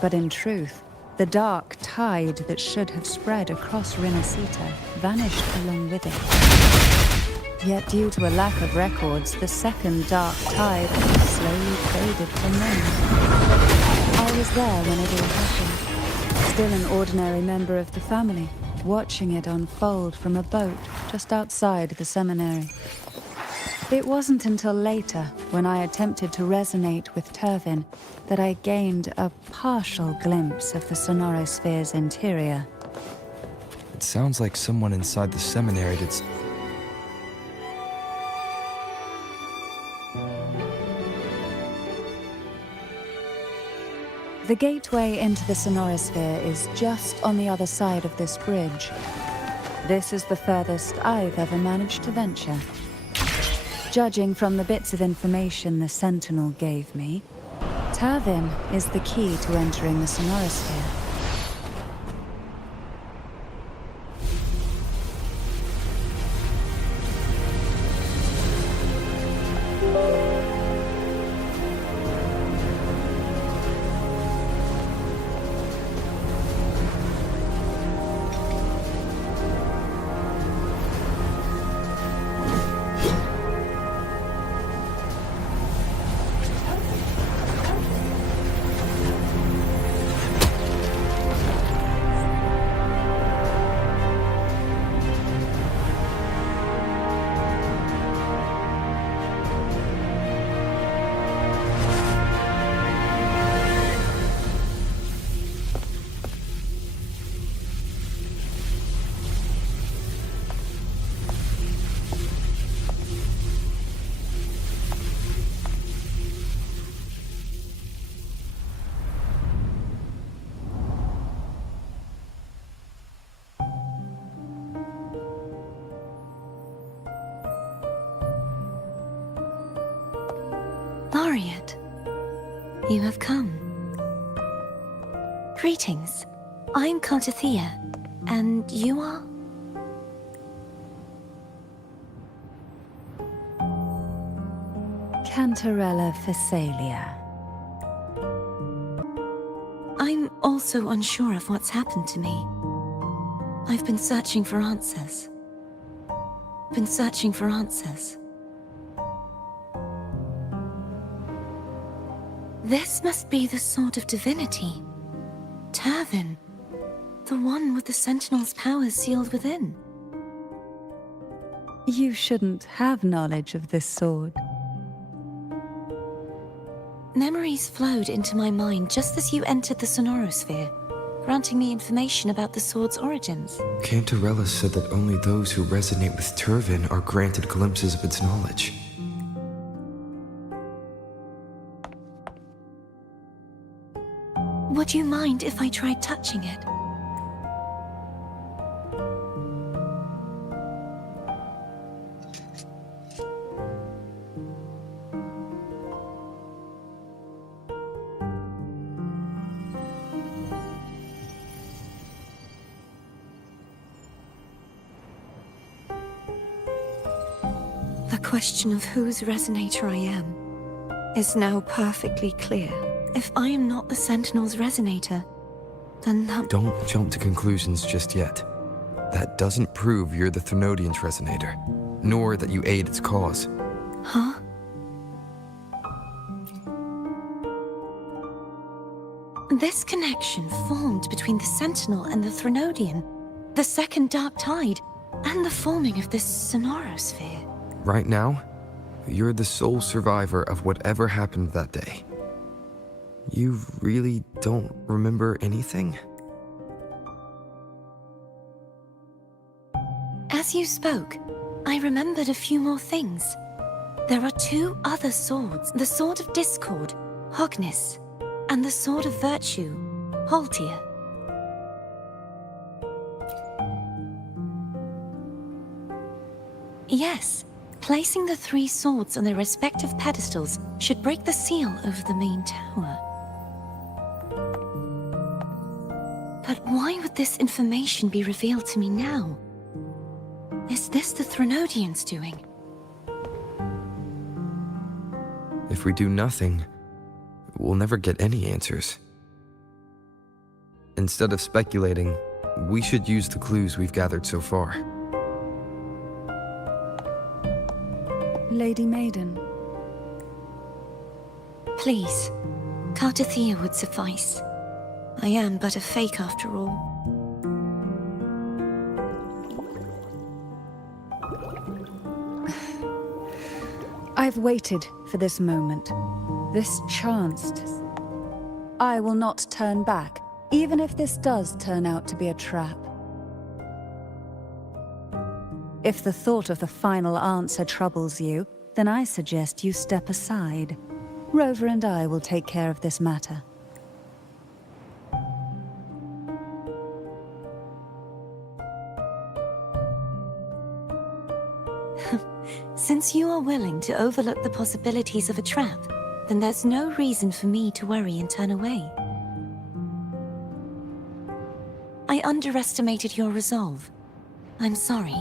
But in truth, the dark tide that should have spread across Rinascita vanished along with it. Yet due to a lack of records, the second dark tide slowly faded from memory. I was there when it all happened, still an ordinary member of the family, watching it unfold from a boat just outside the seminary. It wasn't until later, when I attempted to resonate with Turvin, that I gained a partial glimpse of the Sonorosphere's interior. It sounds like someone inside the seminary did The gateway into the Sonorosphere is just on the other side of this bridge. This is the furthest I've ever managed to venture. Judging from the bits of information the Sentinel gave me, Turvin is the key to entering the Sonorosphere. Laureate, you have come. Greetings. I'm Cartathea, and you are? Cantarella Phasalia. I'm also unsure of what's happened to me. I've been searching for answers. This must be the Sword of Divinity. Turvin. The one with the Sentinel's powers sealed within. You shouldn't have knowledge of this sword. Memories flowed into my mind just as you entered the Sonorosphere, granting me information about the sword's origins. Cantarella said that only those who resonate with Turvin are granted glimpses of its knowledge. Would you mind if I tried touching it? The question of whose resonator I am is now perfectly clear. If I am not the Sentinel's resonator, then that... Don't jump to conclusions just yet. That doesn't prove you're the Thenodian's resonator, nor that you aid its cause. Huh? This connection formed between the Sentinel and the Thenodian, the second Dark Tide, and the forming of this Sonorosphere. Right now, you're the sole survivor of whatever happened that day. You really don't remember anything? As you spoke, I remembered a few more things. There are 2 other swords, the Sword of Discord, Hognis, and the Sword of Virtue, Haltir. Yes, placing the 3 swords on their respective pedestals should break the seal over the main tower. But why would this information be revealed to me now? Is this the Threnodians' doing? If we do nothing, we'll never get any answers. Instead of speculating, we should use the clues we've gathered so far. Lady Maiden, Please, Cartathea would suffice. I am but a fake after all. I've waited for this moment, this chance. I will not turn back, even if this does turn out to be a trap. If the thought of the final answer troubles you, then I suggest you step aside. Rover and I will take care of this matter. Since you are willing to overlook the possibilities of a trap, then there's no reason for me to worry and turn away. I underestimated your resolve. I'm sorry.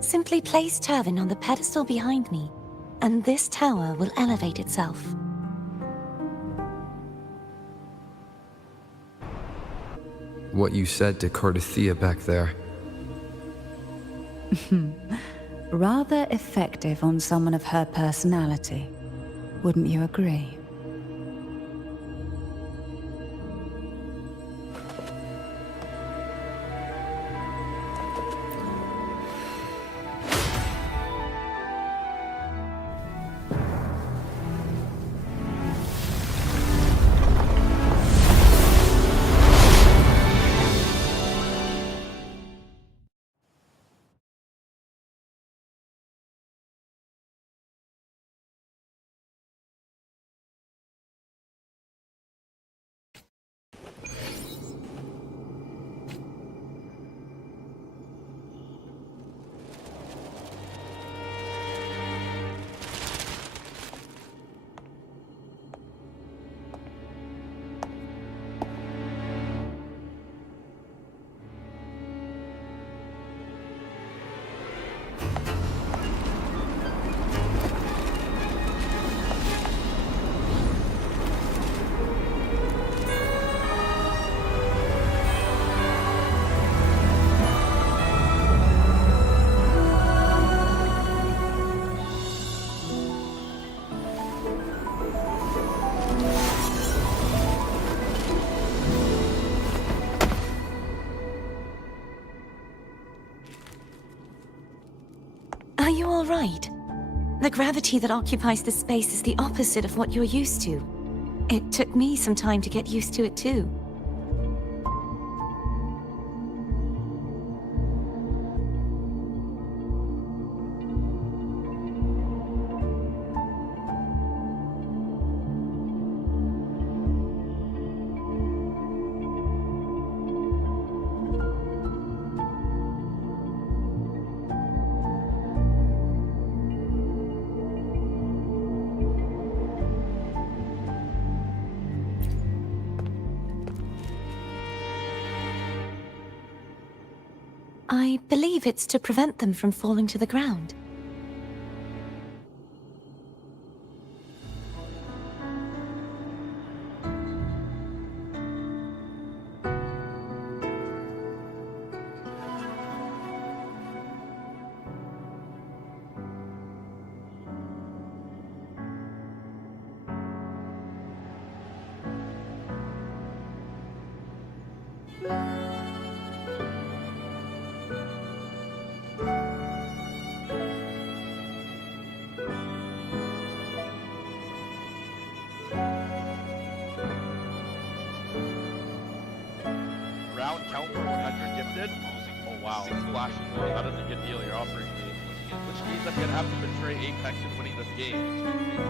Simply place Turvin on the pedestal behind me, and this tower will elevate itself. What you said to Cartathea back there. Rather effective on someone of her personality. Wouldn't you agree? Are you all right? The gravity that occupies this space is the opposite of what you're used to. It took me some time to get used to it too. I believe it's to prevent them from falling to the ground. corrupted. Oh wow, Splash is going. That is a good deal you're offering me. Which means I'm gonna have to betray Apex in winning this game.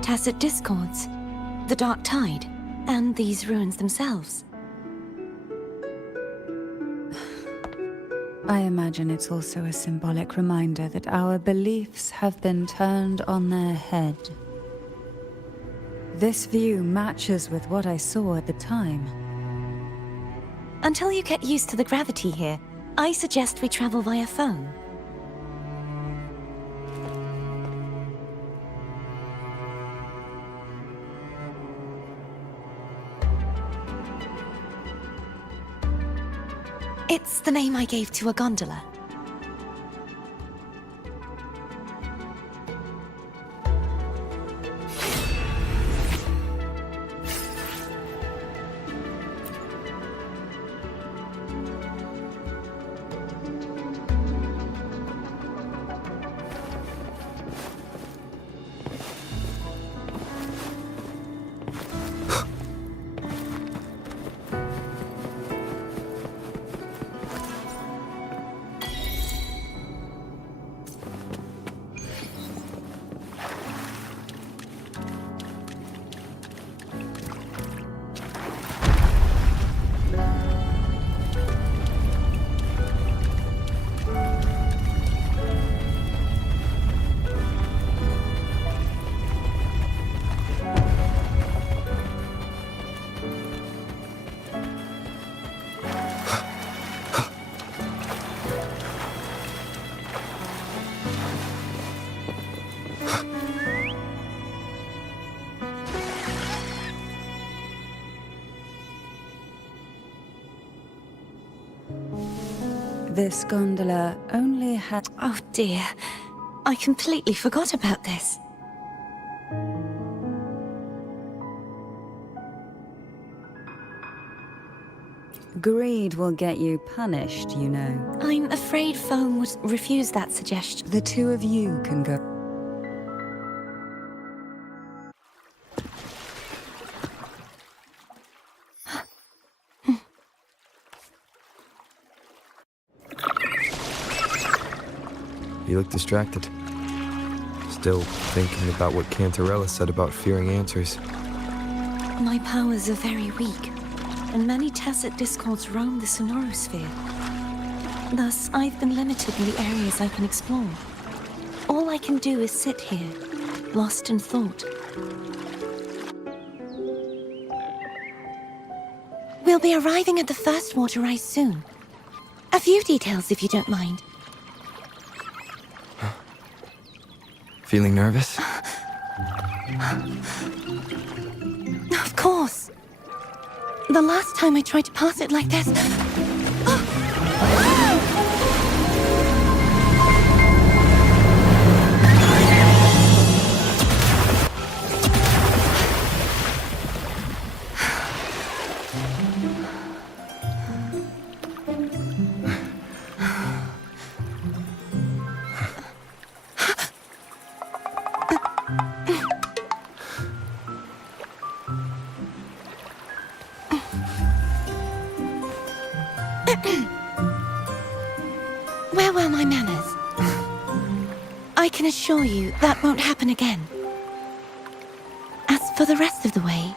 Tacit discords, the Dark Tide, and these ruins themselves. I imagine it's also a symbolic reminder that our beliefs have been turned on their head. This view matches with what I saw at the time. Until you get used to the gravity here, I suggest we travel via phone. It's the name I gave to a gondola. This gondola only had... Oh dear, I completely forgot about this. Greed will get you punished, you know. I'm afraid Foam would refuse that suggestion. The two of you can go... You look distracted. Still thinking about what Cantarella said about fearing answers. My powers are very weak, and many tacit discords roam the Sonorosphere. Thus, I've been limited in the areas I can explore. All I can do is sit here, lost in thought. We'll be arriving at the first water rise soon. A few details, if you don't mind. Feeling nervous? Of course. The last time I tried to pass it like this... Where were my manners? I can assure you that won't happen again. As for the rest of the way,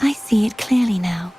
I see it clearly now.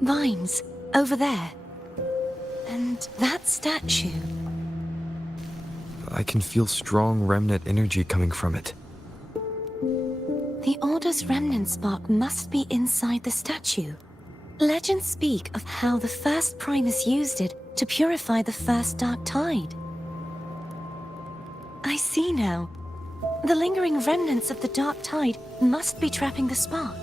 Vines, over there. And that statue. I can feel strong remnant energy coming from it. The Order's remnant spark must be inside the statue. Legends speak of how the first Primus used it to purify the first Dark Tide. I see now. The lingering remnants of the Dark Tide must be trapping the spark.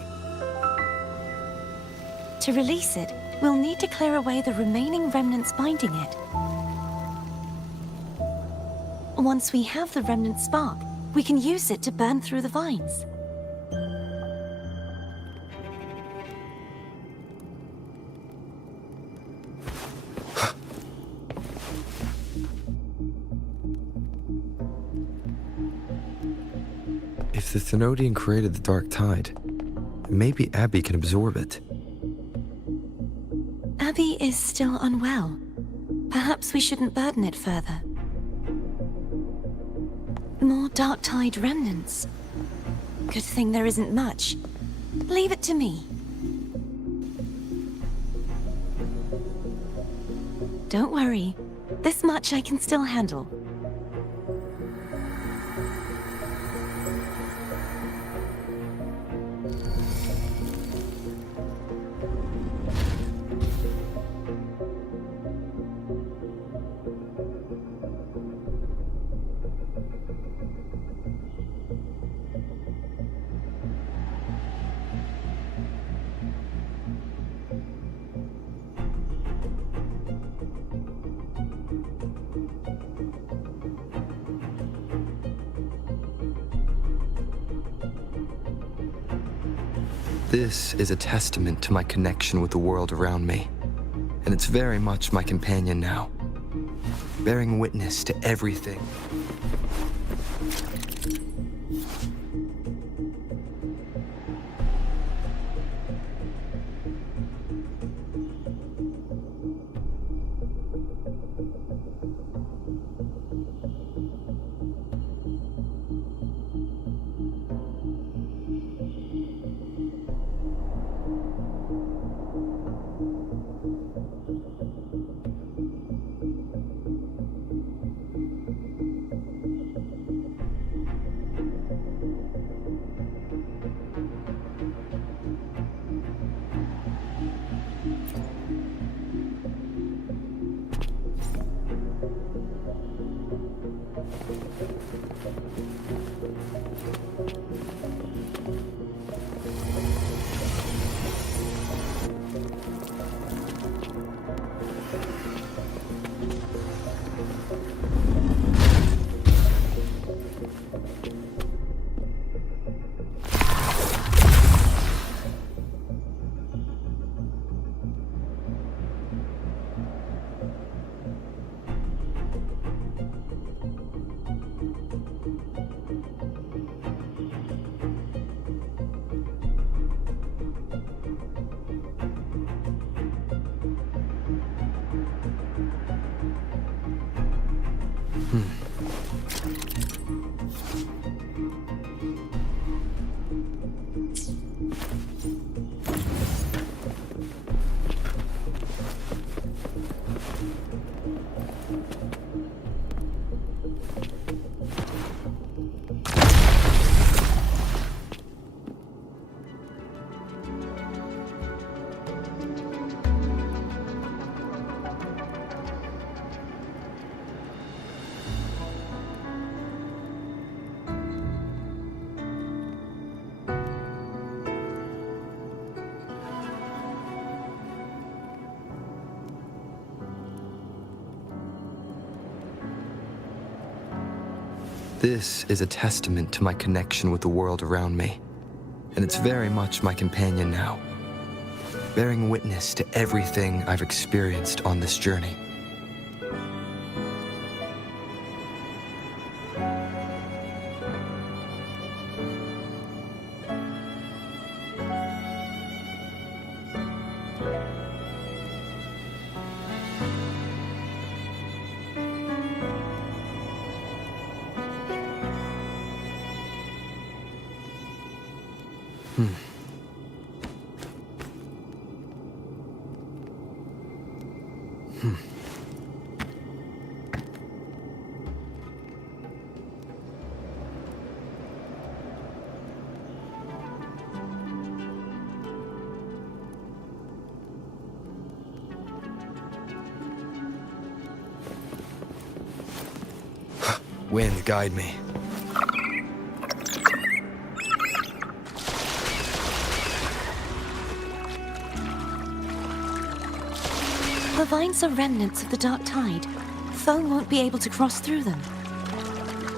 To release it, we'll need to clear away the remaining remnants binding it. Once we have the remnant spark, we can use it to burn through the vines. If the Thenodian created the Dark Tide, maybe Abby can absorb it. Abby is still unwell. Perhaps we shouldn't burden it further. More Dark Tide remnants. Good thing there isn't much. Leave it to me. Don't worry. This much I can still handle. This is a testament to my connection with the world around me, and it's very much my companion now, bearing witness to everything. This is a testament to my connection with the world around me, and it's very much my companion now, bearing witness to everything I've experienced on this journey. Wind, guide me. The vines are remnants of the dark tide. Foam won't be able to cross through them.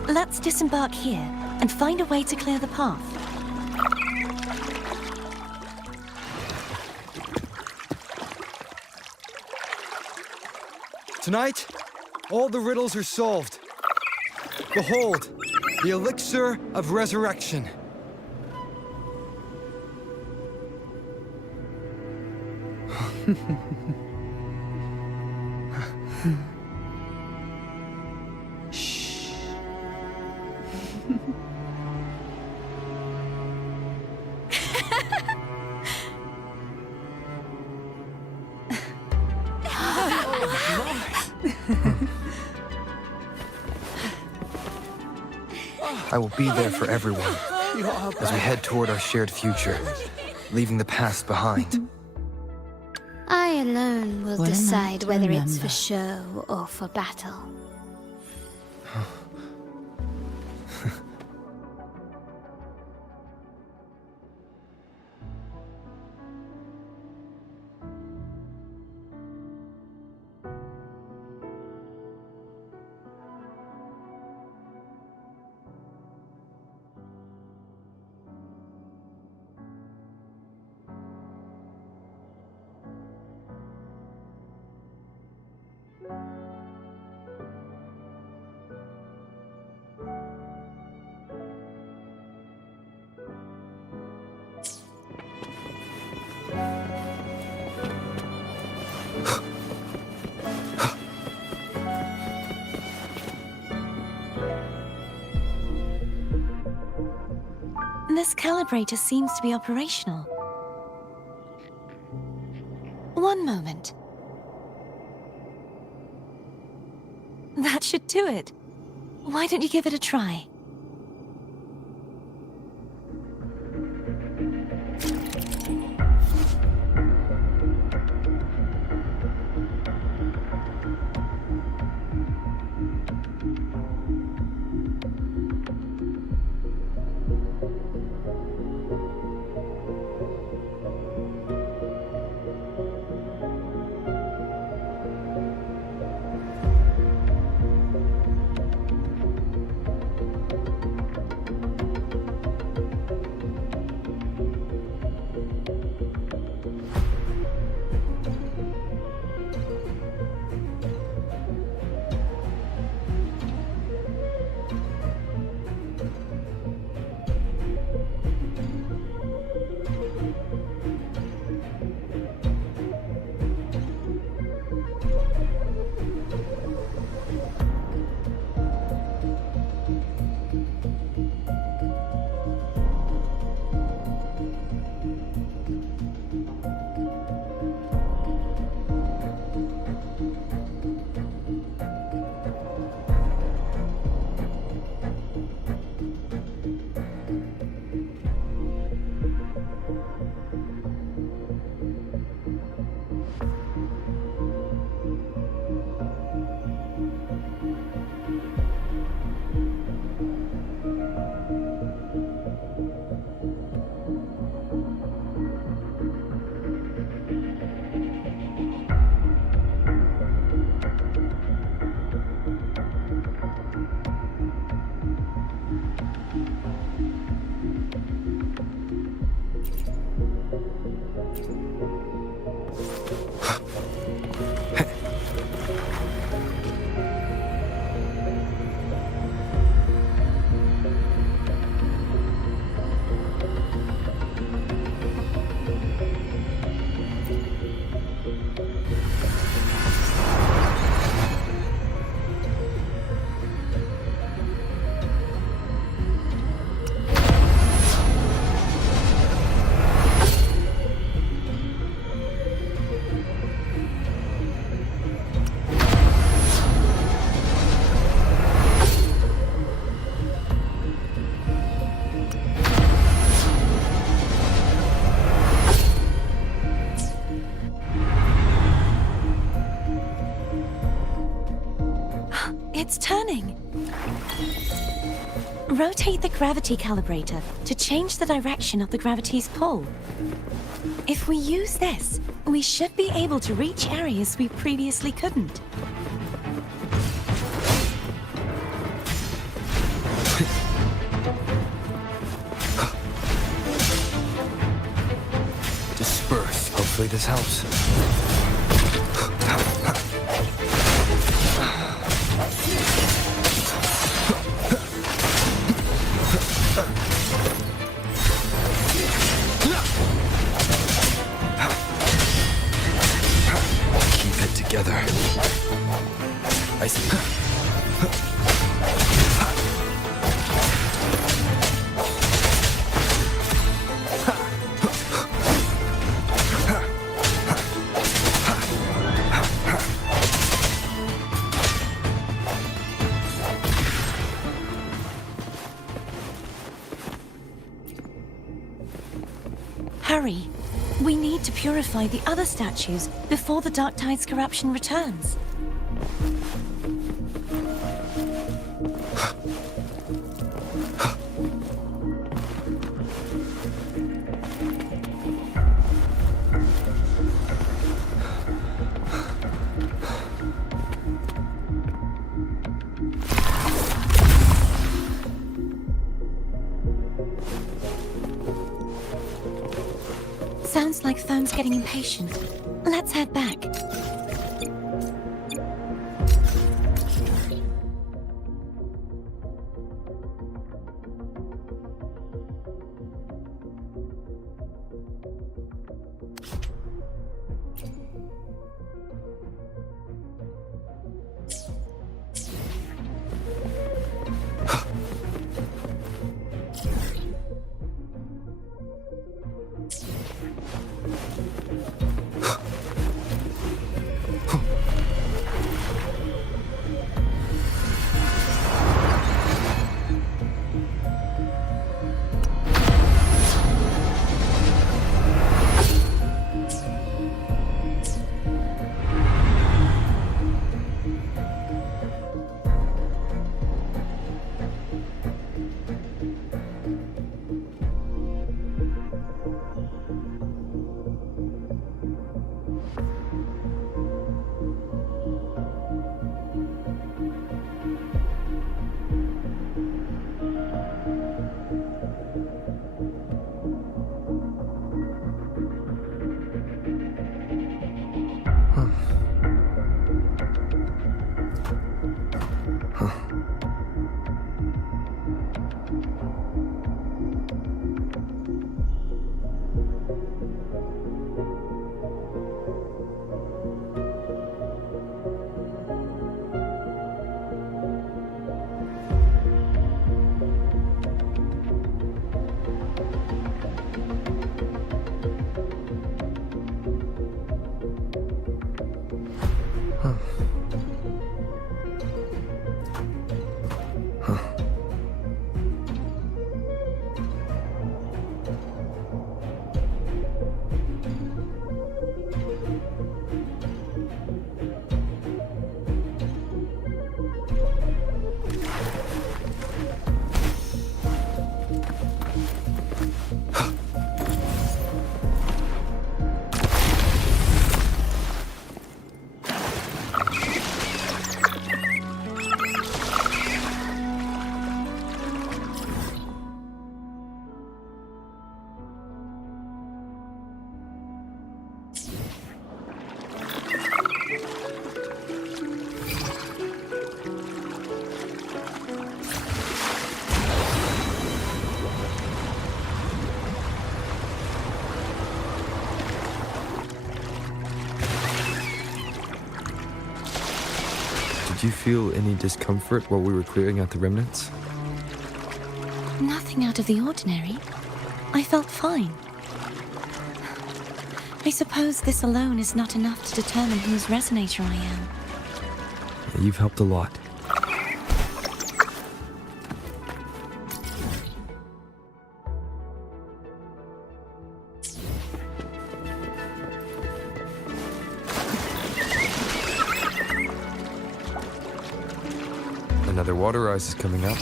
Let's disembark here and find a way to clear the path. Tonight, all the riddles are solved. Behold, the elixir of resurrection. I will be there for everyone as we head toward our shared future, leaving the past behind. I alone will What a decide night to whether it's for remember. show or for battle. This calibrator seems to be operational. One moment. That should do it. Why don't you give it a try? It's turning! Rotate the gravity calibrator to change the direction of the gravity's pull. If we use this, we should be able to reach areas we previously couldn't. Disperse. Hopefully this helps. Keep it together. I see. Hurry! We need to purify the other statues before the Dark Tide's corruption returns. Sounds like Foam's getting impatient. Let's head back. Did you feel any discomfort while we were clearing out the remnants? Nothing out of the ordinary. I felt fine. I suppose this alone is not enough to determine whose resonator I am. You've helped a lot. another water rise is coming up.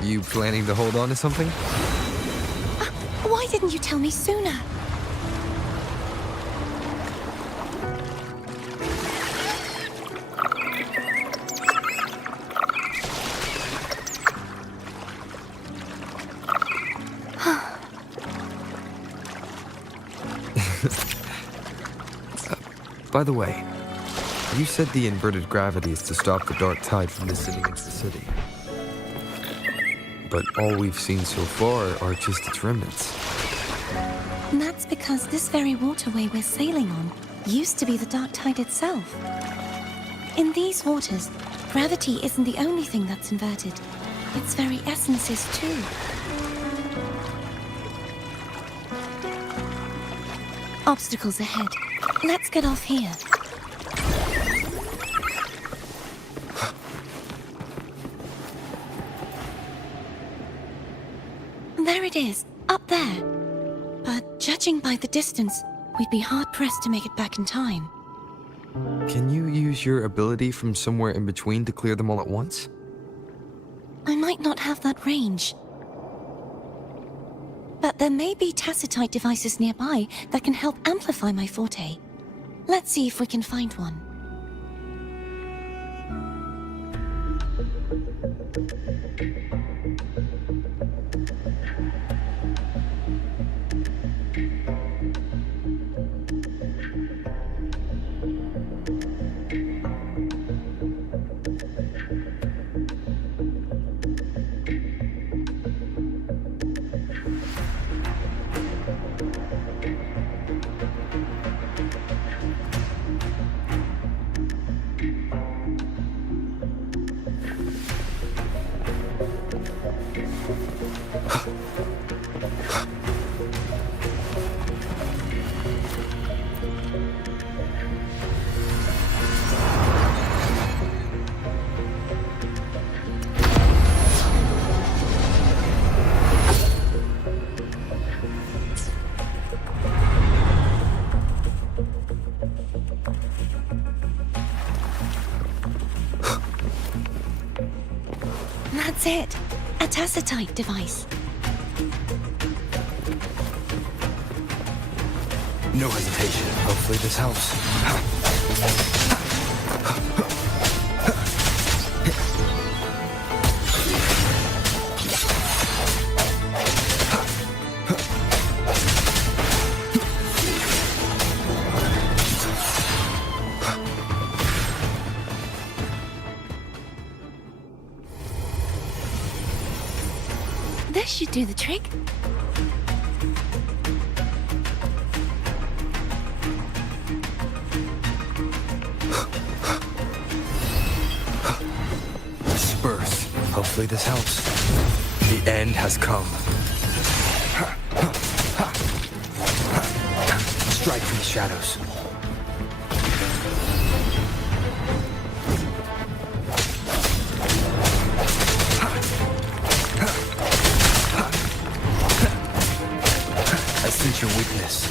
You planning to hold on to something? Why didn't you tell me sooner? By the way, you said the inverted gravity is to stop the dark tide from descending into the city. But all we've seen so far are just its remnants. And that's because this very waterway we're sailing on used to be the dark tide itself. In these waters, gravity isn't the only thing that's inverted. Its very essence is too. Obstacles ahead. Let's get off here. There it is, up there. But judging by the distance, we'd be hard-pressed to make it back in time. Can you use your ability from somewhere in between to clear them all at once? I might not have that range. But there may be tacitite devices nearby that can help amplify my forte. Let's see if we can find one. That's it. A tacitite device. No hesitation. Hopefully this helps. This should do the trick. Disperse. Hopefully this helps. The end has come. Strike from the shadows. I sense your weakness.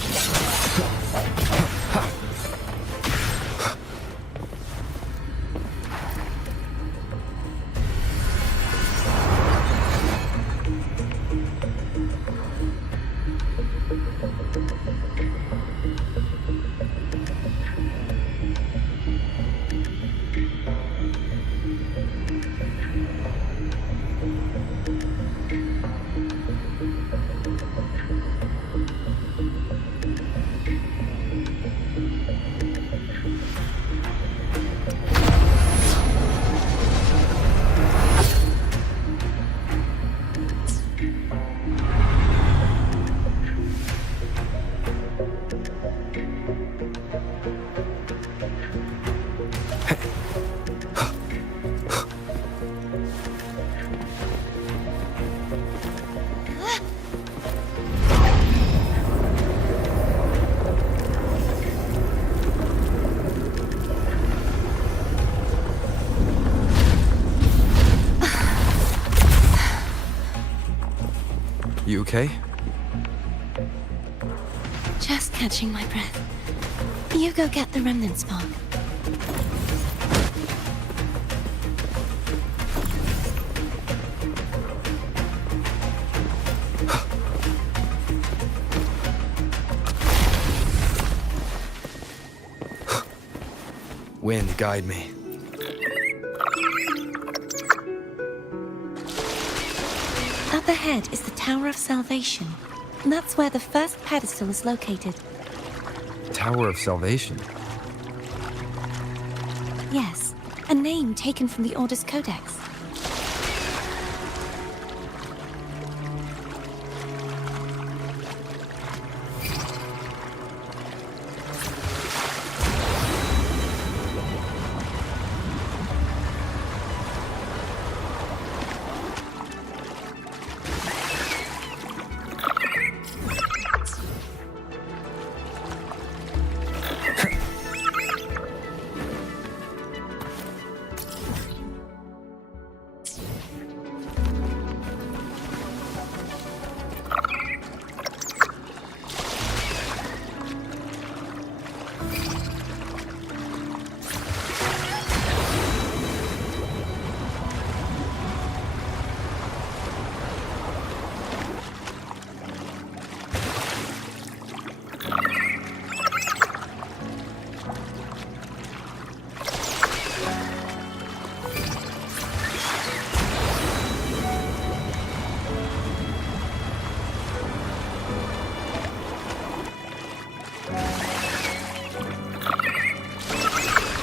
You okay? Just catching my breath. You go get the remnant spark. Wind, guide me. Up ahead is the Tower of Salvation. That's where the first pedestal is located. Tower of Salvation. Yes, a name taken from the Order's Codex.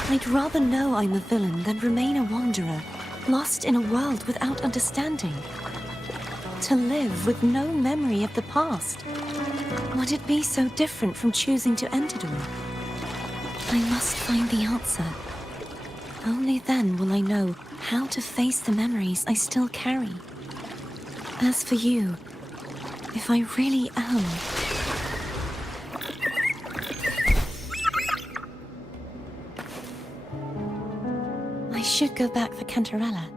I'd rather know I'm a villain than remain a wanderer, lost in a world without understanding. To live with no memory of the past. Would it be so different from choosing to end it all? I must find the answer. Only then will I know how to face the memories I still carry. As for you, if I really am... I should go back for Cantarella.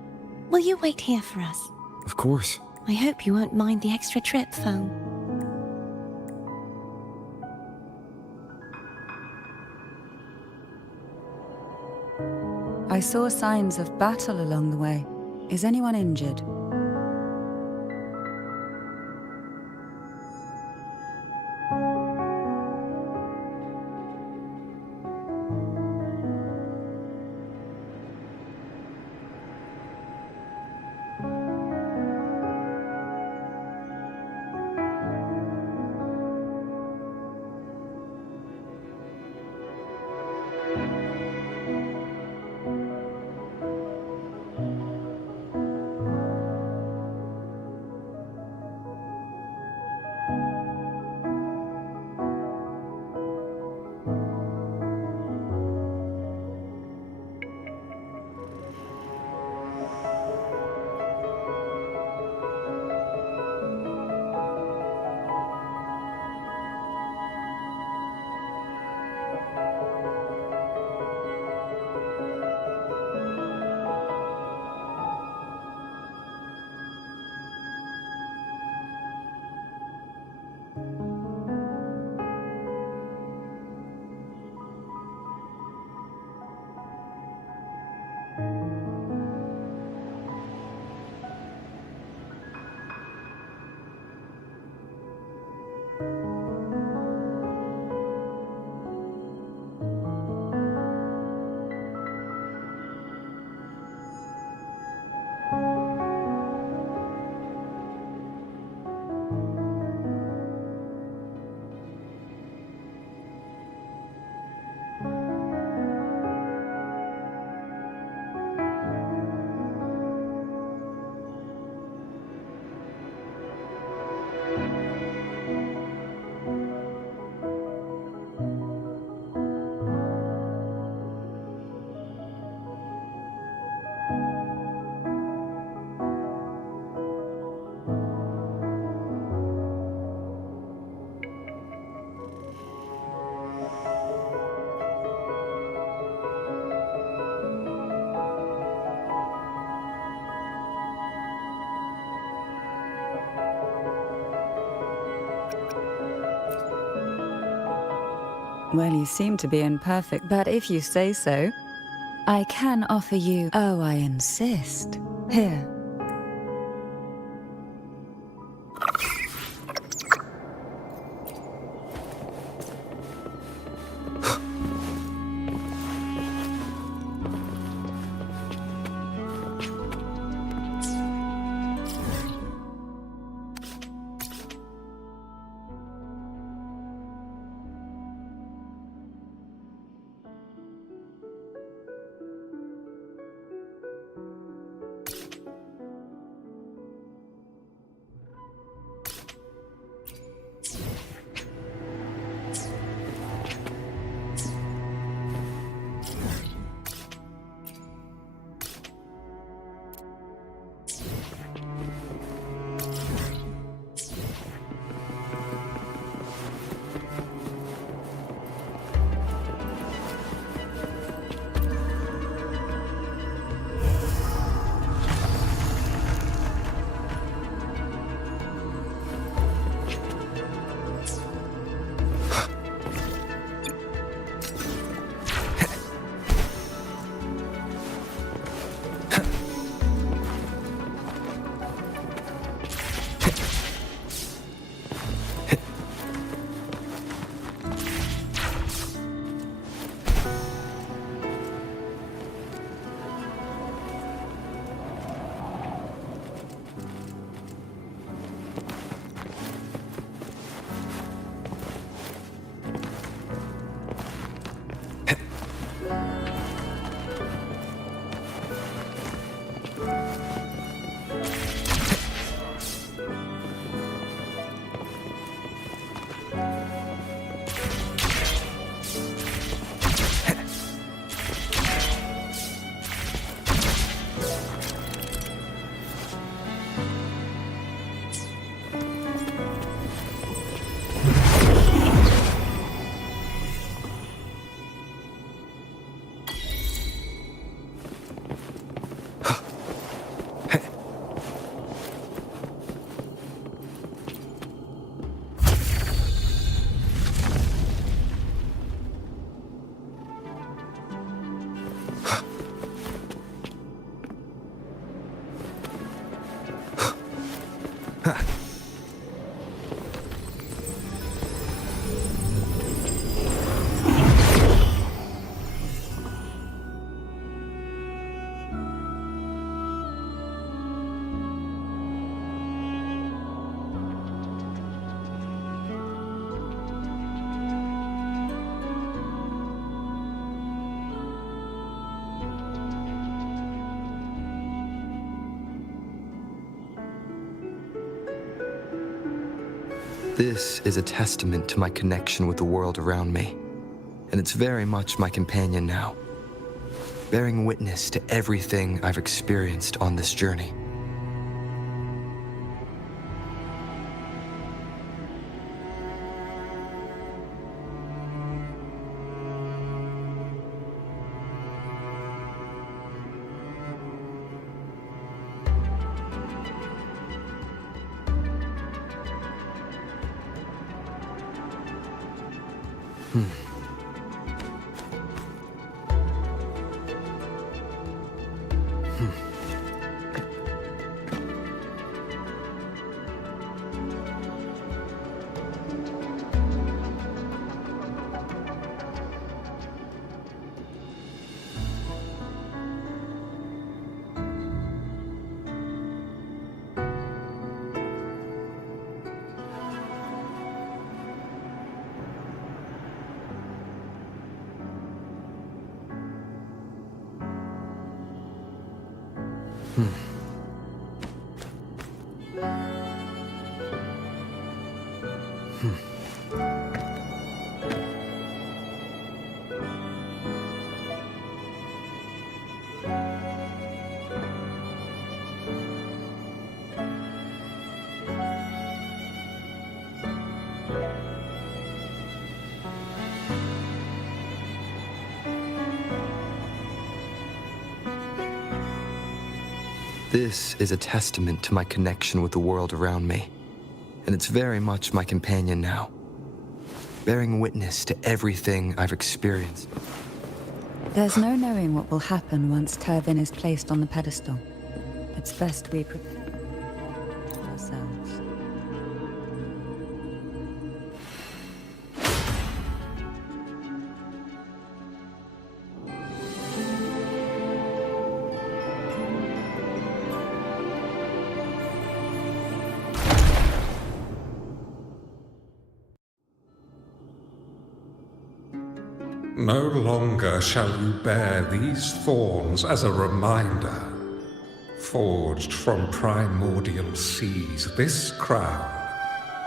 Will you wait here for us? Of course. I hope you won't mind the extra trip, Foam. I saw signs of battle along the way. Is anyone injured? Well, you seem to be in perfect, but if you say so, I can offer you... Oh, I insist. Here. This is a testament to my connection with the world around me, and it's very much my companion now, bearing witness to everything I've experienced on this journey. This is a testament to my connection with the world around me, and it's very much my companion now, bearing witness to everything I've experienced. There's no knowing what will happen once Turvin is placed on the pedestal. It's best we prepare ourselves. No longer shall you bear these thorns as a reminder. Forged from primordial seas, this crown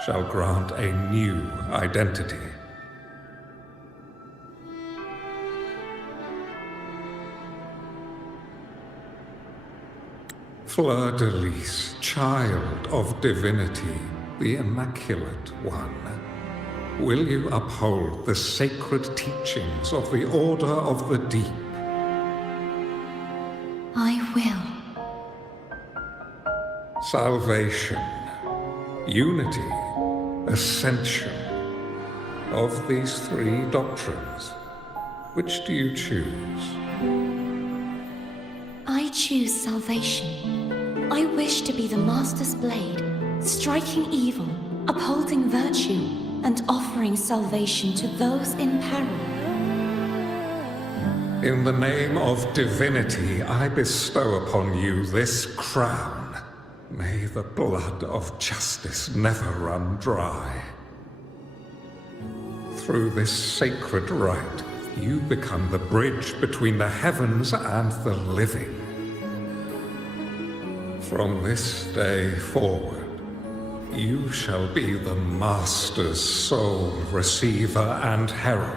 shall grant a new identity. Fleur-de-Lis, child of divinity, the Immaculate One. Will you uphold the sacred teachings of the Order of the Deep? I will. Salvation, unity, ascension. Of these three doctrines, which do you choose? I choose salvation. I wish to be the Master's blade, striking evil, upholding virtue, and offering salvation to those in peril. In the name of divinity, I bestow upon you this crown. May the blood of justice never run dry. Through this sacred rite, you become the bridge between the heavens and the living. From this day forward, you shall be the Master's sole receiver and herald.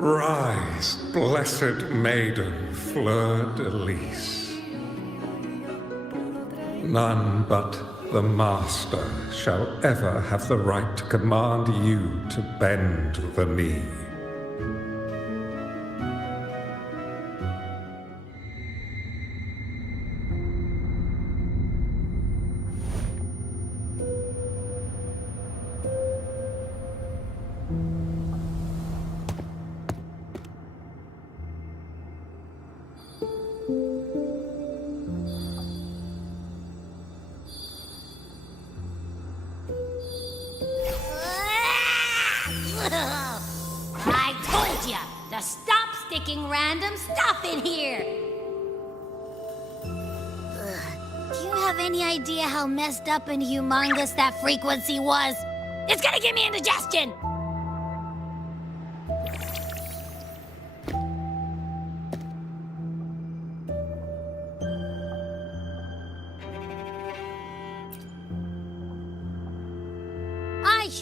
Rise, blessed maiden, Fleur-de-Lis. None but the Master shall ever have the right to command you to bend the knee. I told ya to stop sticking random stuff in here! Do you have any idea how messed up and humongous that frequency was? It's gonna give me indigestion!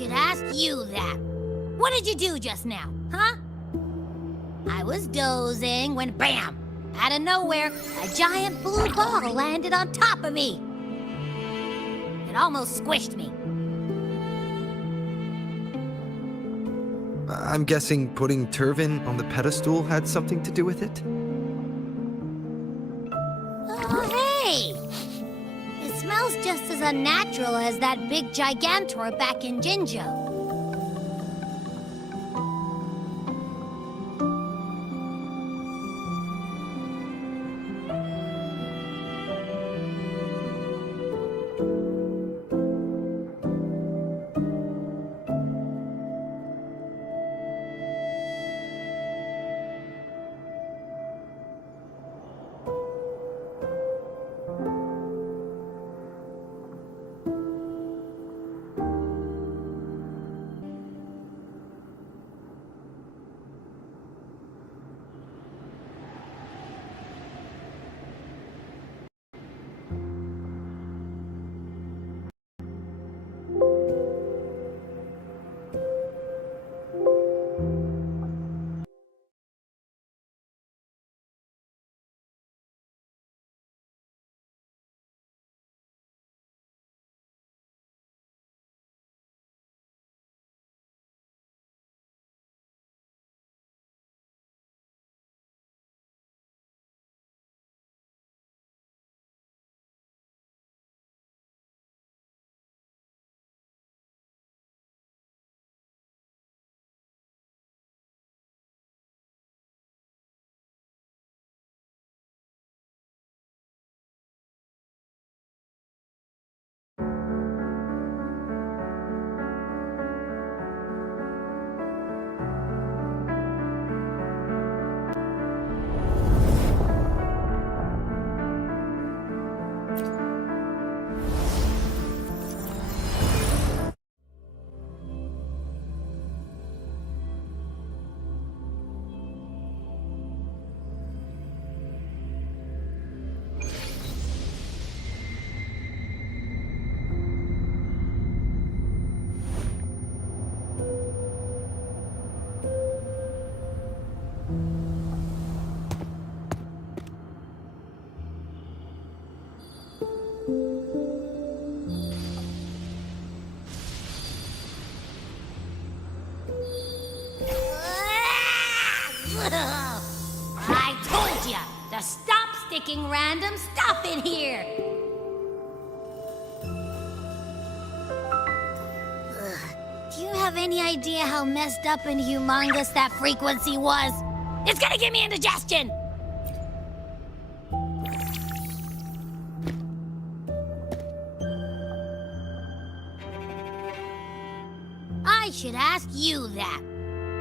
should ask you that. What did you do just now, huh? I was dozing when BAM! Out of nowhere, a giant blue ball landed on top of me. It almost squished me. I'm guessing putting Turvin on the pedestal had something to do with it? Oh, hey! It smells just as unnatural as that big gigantor back in Jinjo. I told ya to stop sticking random stuff in here. Do you have any idea how messed up and humongous that frequency was? It's gonna give me indigestion! I should ask you that.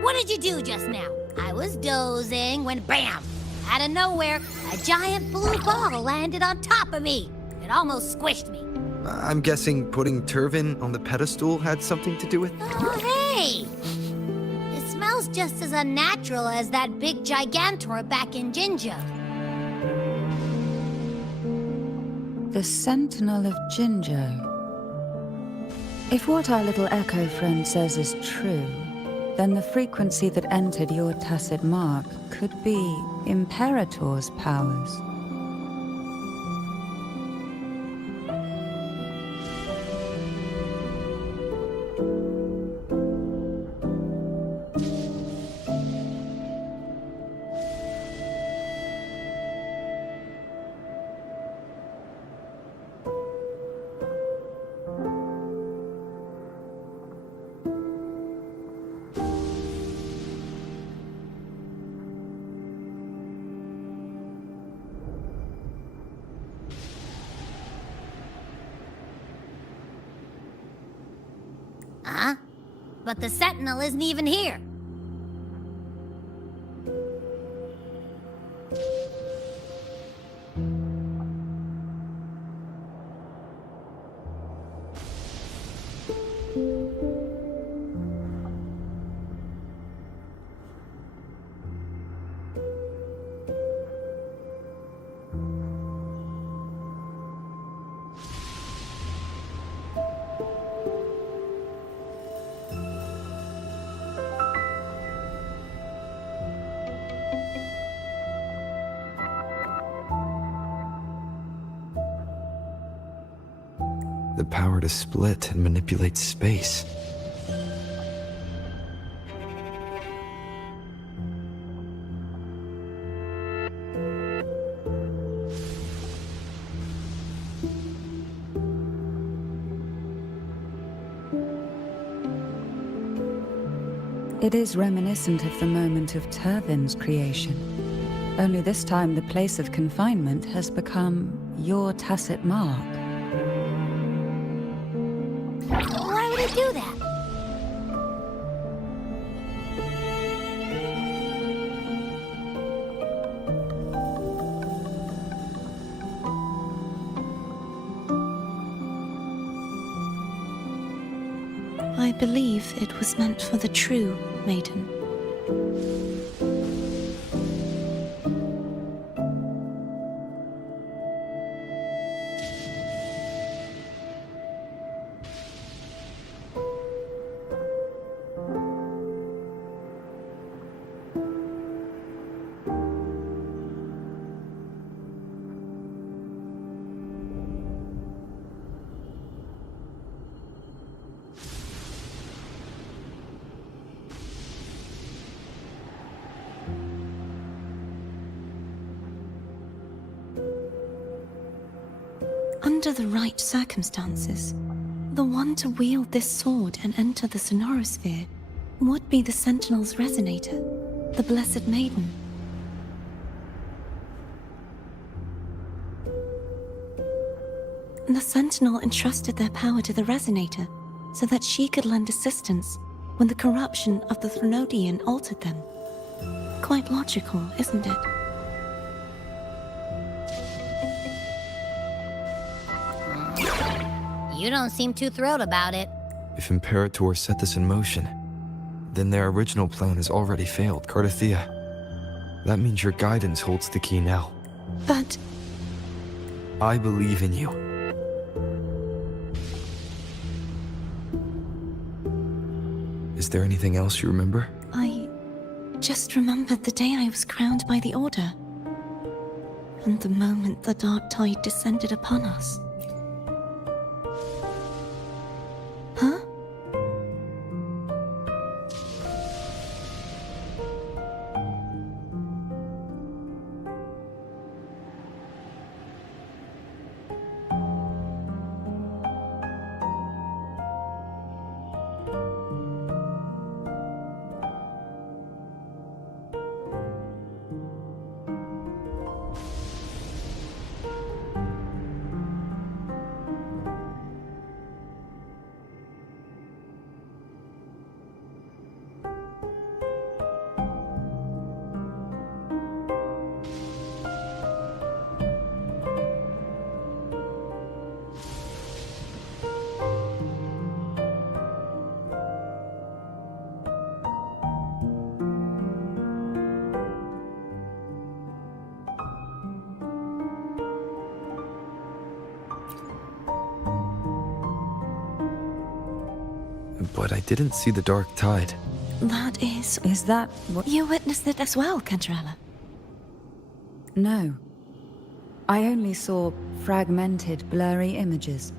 What did you do just now? I was dozing when BAM! Out of nowhere, a giant blue ball landed on top of me. It almost squished me. I'm guessing putting Turvin on the pedestal had something to do with it? Oh, hey! It smells just as unnatural as that big gigantor back in Jinjo. The Sentinel of Jinjo. If what our little echo friend says is true, then the frequency that entered your tacit mark could be Imperator's powers. Huh? But the Sentinel isn't even here. the power to split and manipulate space. It is reminiscent of the moment of Turvin's creation. Only this time the place of confinement has become your tacit mark. Why would it do that? I believe it was meant for the true Maiden. Under the right circumstances, the one to wield this sword and enter the Sonorosphere would be the Sentinel's Resonator, the Blessed Maiden. The Sentinel entrusted their power to the Resonator so that she could lend assistance when the corruption of the Threnodian altered them. Quite logical, isn't it? You don't seem too thrilled about it. If Imperator set this in motion, then their original plan has already failed, Cardathea. That means your guidance holds the key now. But I believe in you. Is there anything else you remember? I just remembered the day I was crowned by the Order, and the moment the dark tide descended upon us. Huh? But I didn't see the dark tide. That is... Is that what? You witnessed it as well, Cantarella. No. I only saw fragmented, blurry images.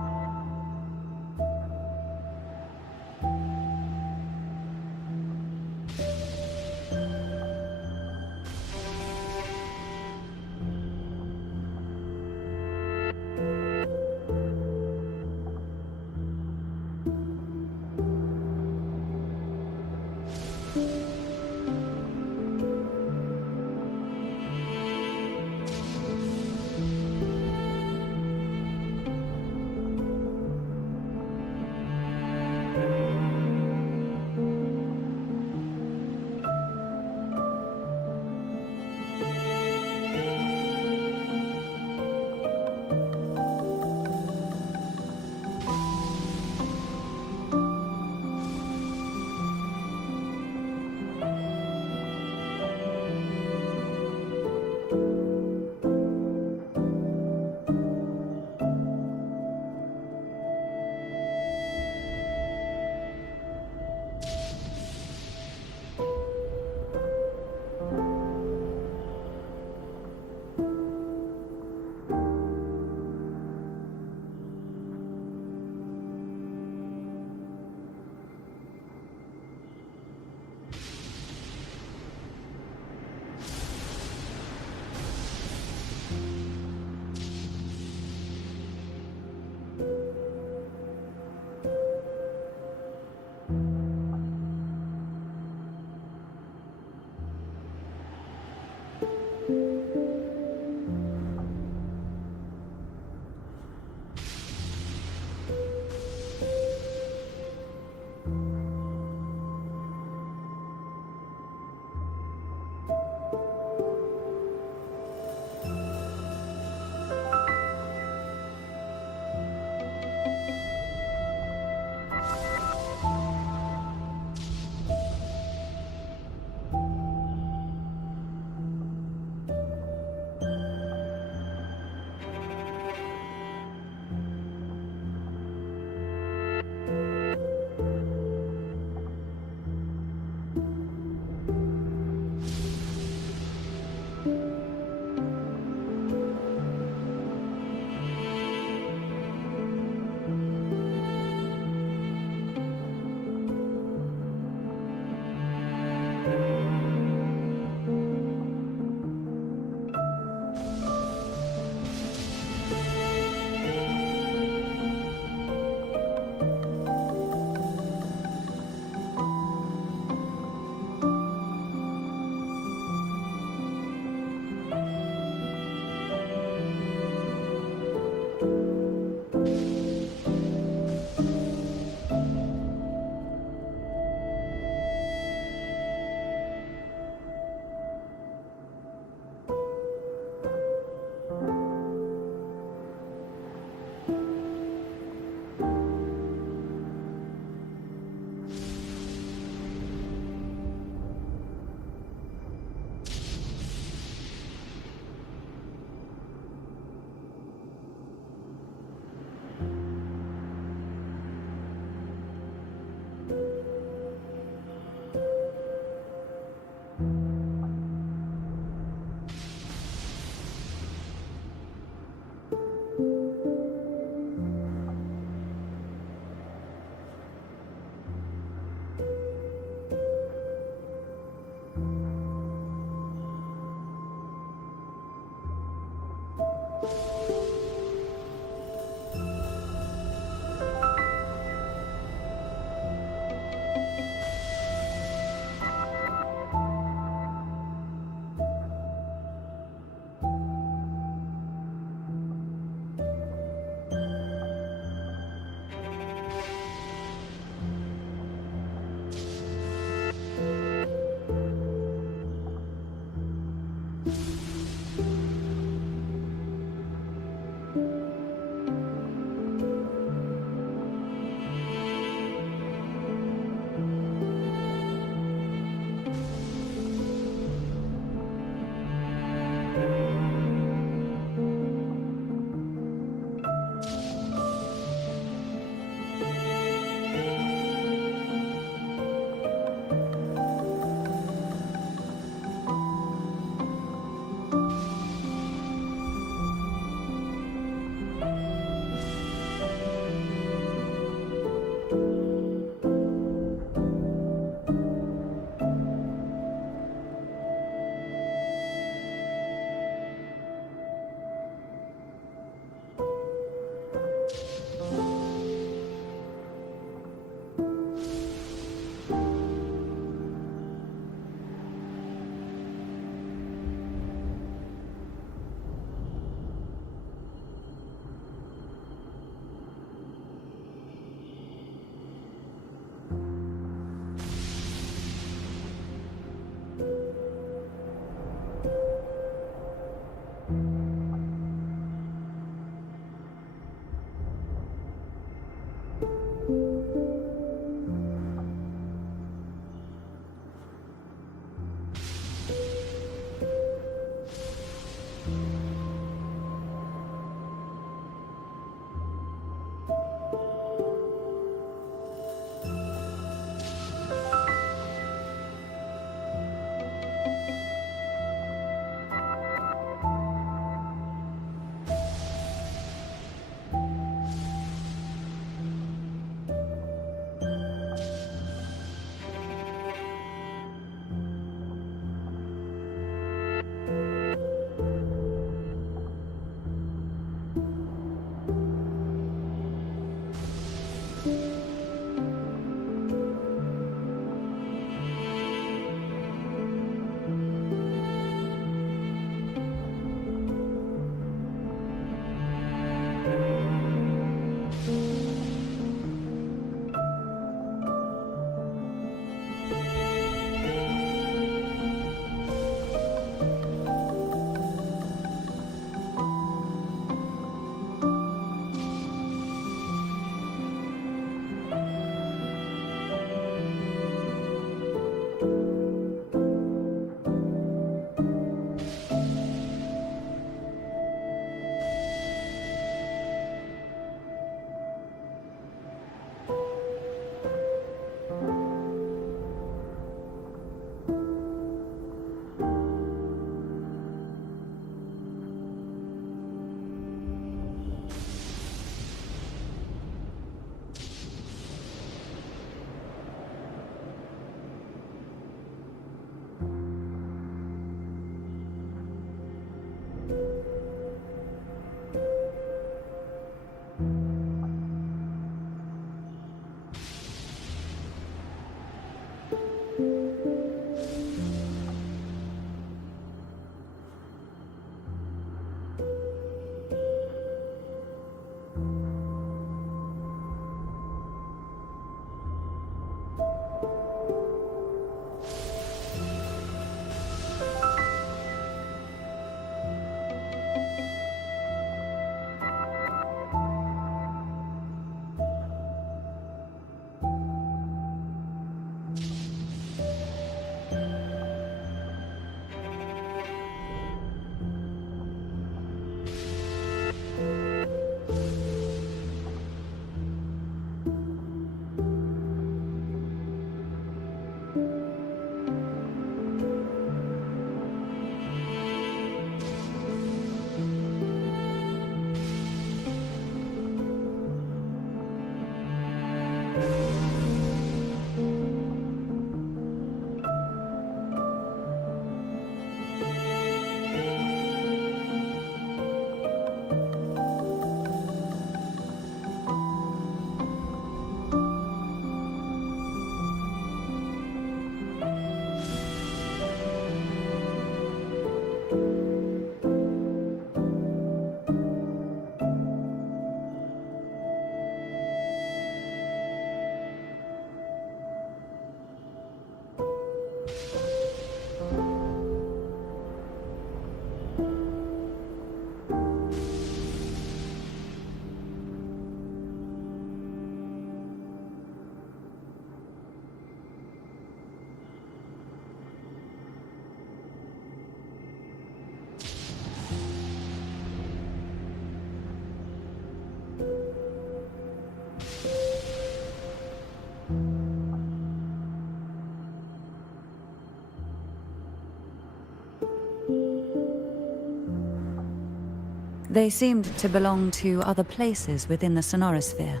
They seemed to belong to other places within the sonorosphere.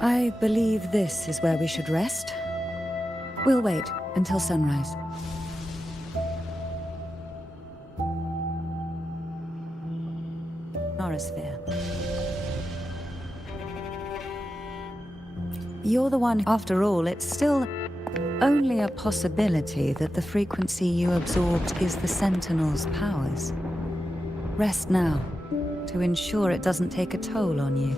I believe this is where we should rest. We'll wait until sunrise. Sonorosphere. You're the one. After all, it's still only a possibility that the frequency you absorbed is the Sentinel's powers. Rest now, to ensure it doesn't take a toll on you.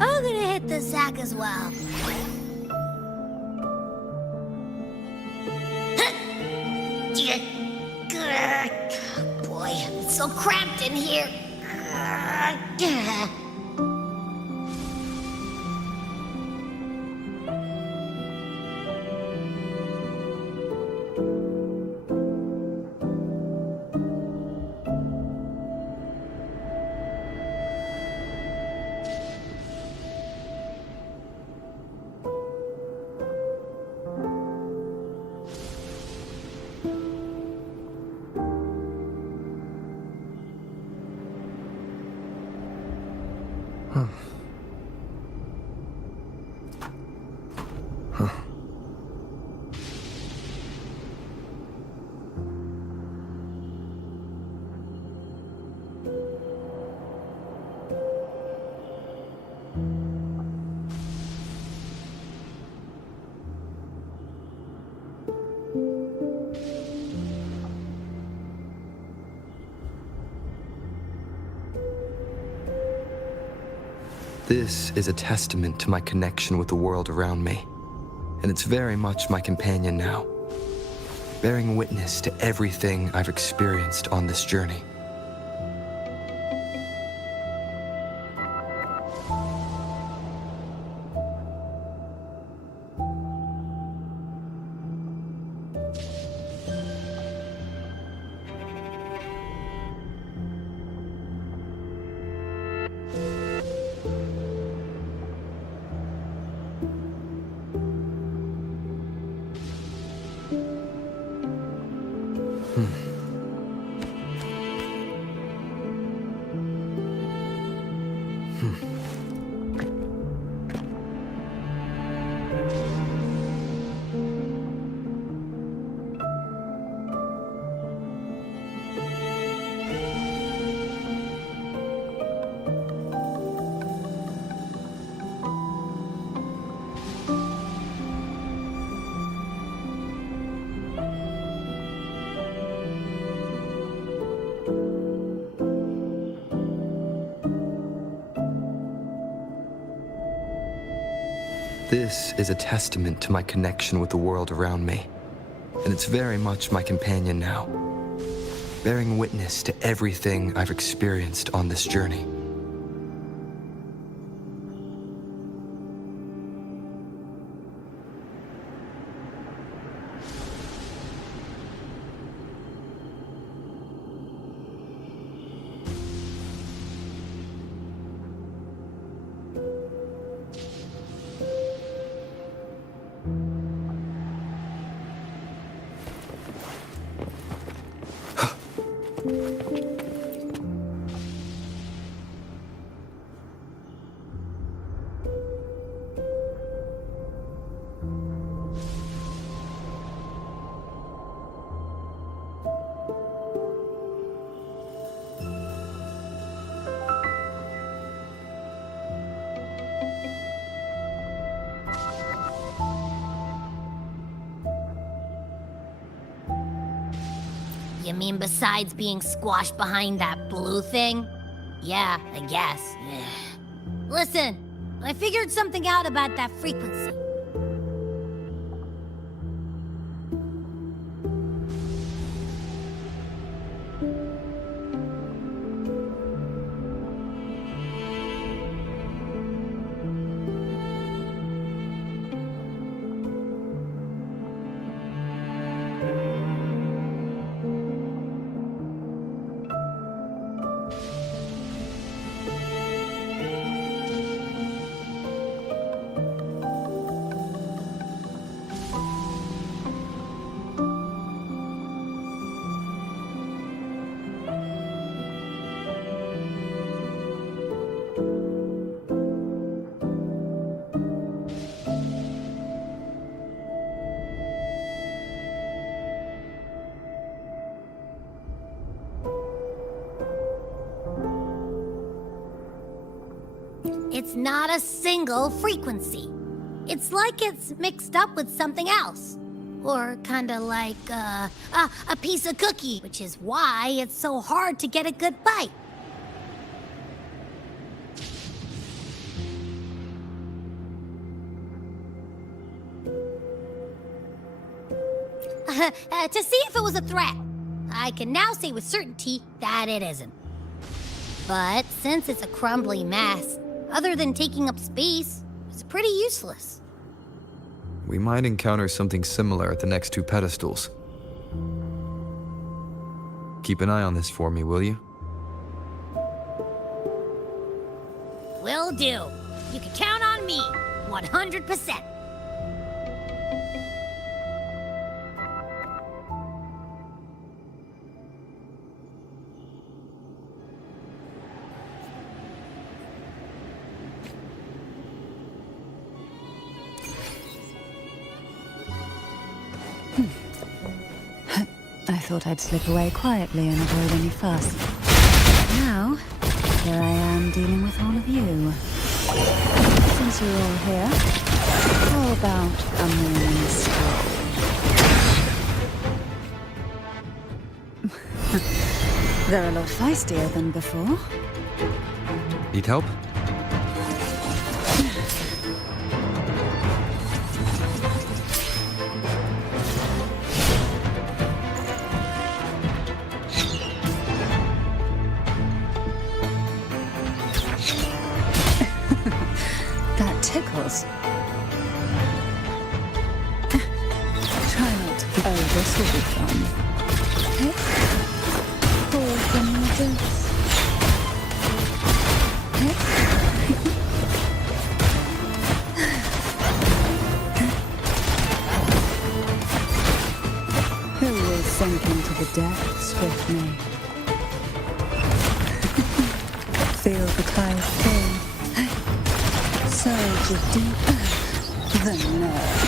I'm gonna hit the sack as well. Boy, it's so cramped in here. This is a testament to my connection with the world around me, and it's very much my companion now, bearing witness to everything I've experienced on this journey. This is a testament to my connection with the world around me, and it's very much my companion now, bearing witness to everything I've experienced on this journey. You mean besides being squashed behind that blue thing? Yeah, I guess. Listen, I figured something out about that frequency. It's not a single frequency. It's like it's mixed up with something else. Or kinda like, a piece of cookie, which is why it's so hard to get a good bite. To see if it was a threat. I can now say with certainty that it isn't. But since it's a crumbly mess, other than taking up space, it's pretty useless. We might encounter something similar at the next two pedestals. Keep an eye on this for me, will you? Will do. You can count on me, 100%. I thought I'd slip away quietly and avoid any fuss. Now, here I am dealing with all of you. Since you're all here, how about a morning stroll? They're a lot feistier than before. Need help? That tickles. Try not to. Oh, this will be fun. Okay. Pour some more juice. Okay. Who will sink into the depths with me? Feel the tide pull. Surge of deep the nerve.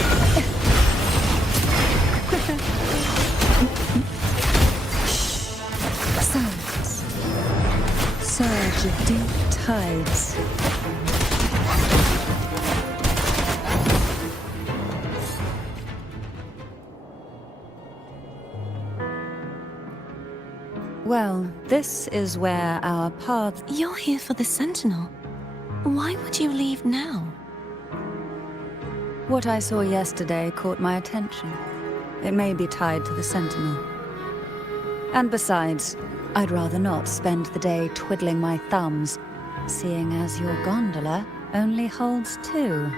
Silence. Surge of deep tides. Well, this is where our paths. You're here for the Sentinel. Why would you leave now? What I saw yesterday caught my attention. It may be tied to the Sentinel. And besides, I'd rather not spend the day twiddling my thumbs, seeing as your gondola only holds two.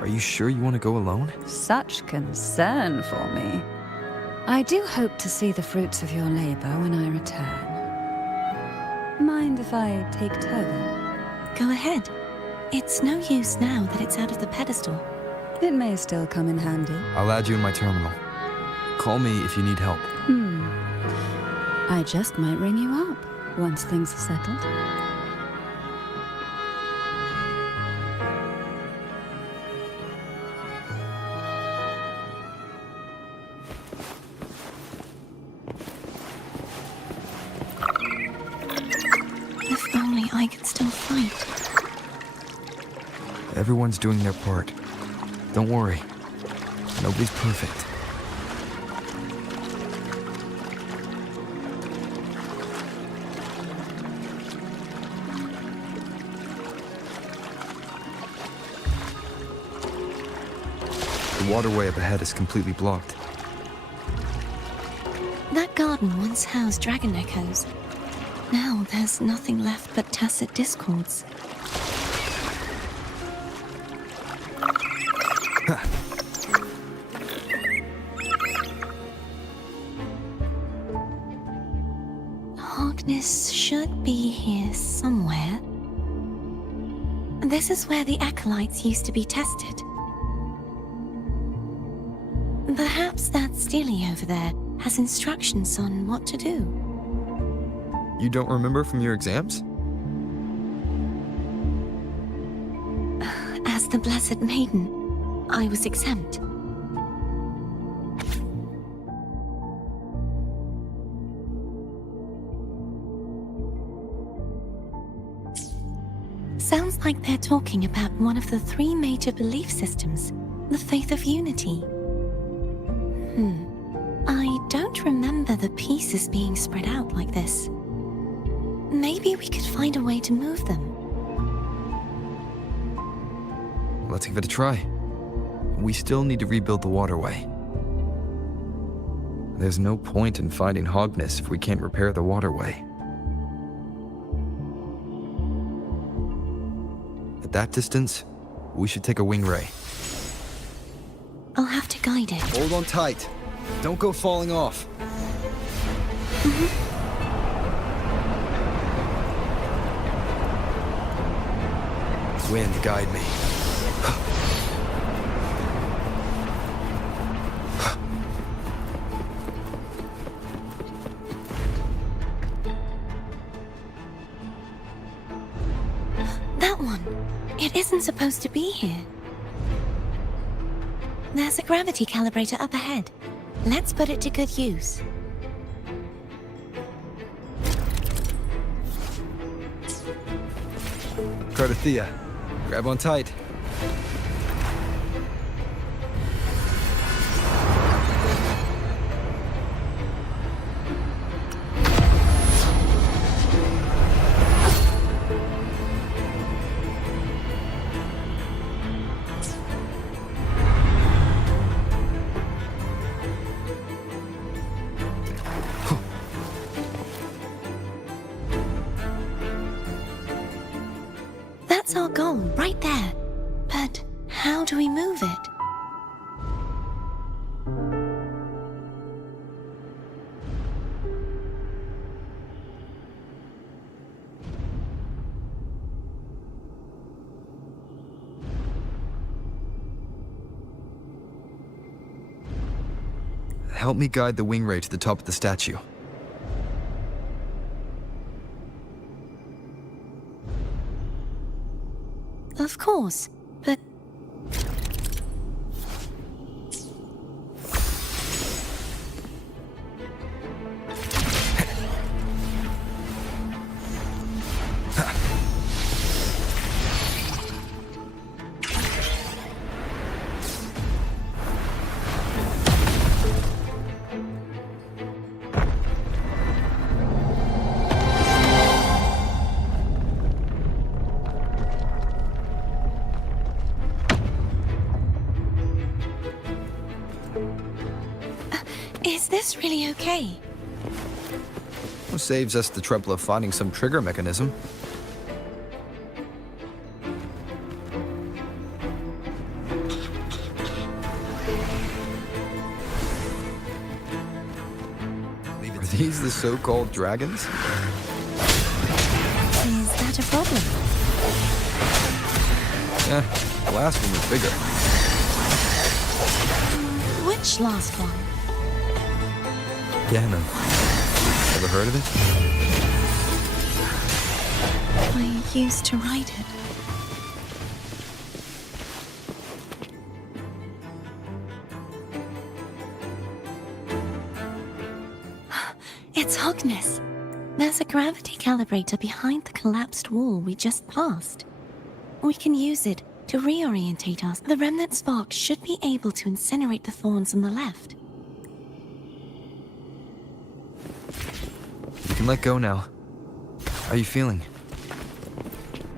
Are you sure you want to go alone? Such concern for me. I do hope to see the fruits of your labor when I return. Mind if I take Tova? Go ahead. It's no use now that it's out of the pedestal. It may still come in handy. I'll add you in my terminal. Call me if you need help. I just might ring you up once things are settled. If only I could still fight. Everyone's doing their part. Don't worry. Nobody's perfect. The waterway up ahead is completely blocked. That garden once housed dragon echoes. Now there's nothing left but tacit discords. Harkness should be here somewhere. This is where the acolytes used to be tested. Perhaps that Steely over there has instructions on what to do. You don't remember from your exams? As the Blessed Maiden, I was exempt. Sounds like they're talking about one of the 3 major belief systems, the faith of unity. I don't remember the pieces being spread out like this. Maybe we could find a way to move them. Let's give it a try. We still need to rebuild the waterway. There's no point in fighting Hogness if we can't repair the waterway. At that distance, we should take a wing ray. I'll have to guide it. Hold on tight. Don't go falling off. Wind, guide me. That one. It isn't supposed to be here. There's a gravity calibrator up ahead. Let's put it to good use. Cardothea, grab on tight. That's our goal, right there. But how do we move it? Help me guide the wing ray to the top of the statue. Of course, but... Is this really okay? Saves us the trouble of finding some trigger mechanism. Are these the so-called dragons? Is that a problem? Yeah, the last one was bigger. Which last one? Ganon. Ever heard of it? I used to ride it. It's Hogness. There's a gravity calibrator behind the collapsed wall we just passed. We can use it to reorientate us. The remnant spark should be able to incinerate the thorns on the left. You can let go now. How are you feeling?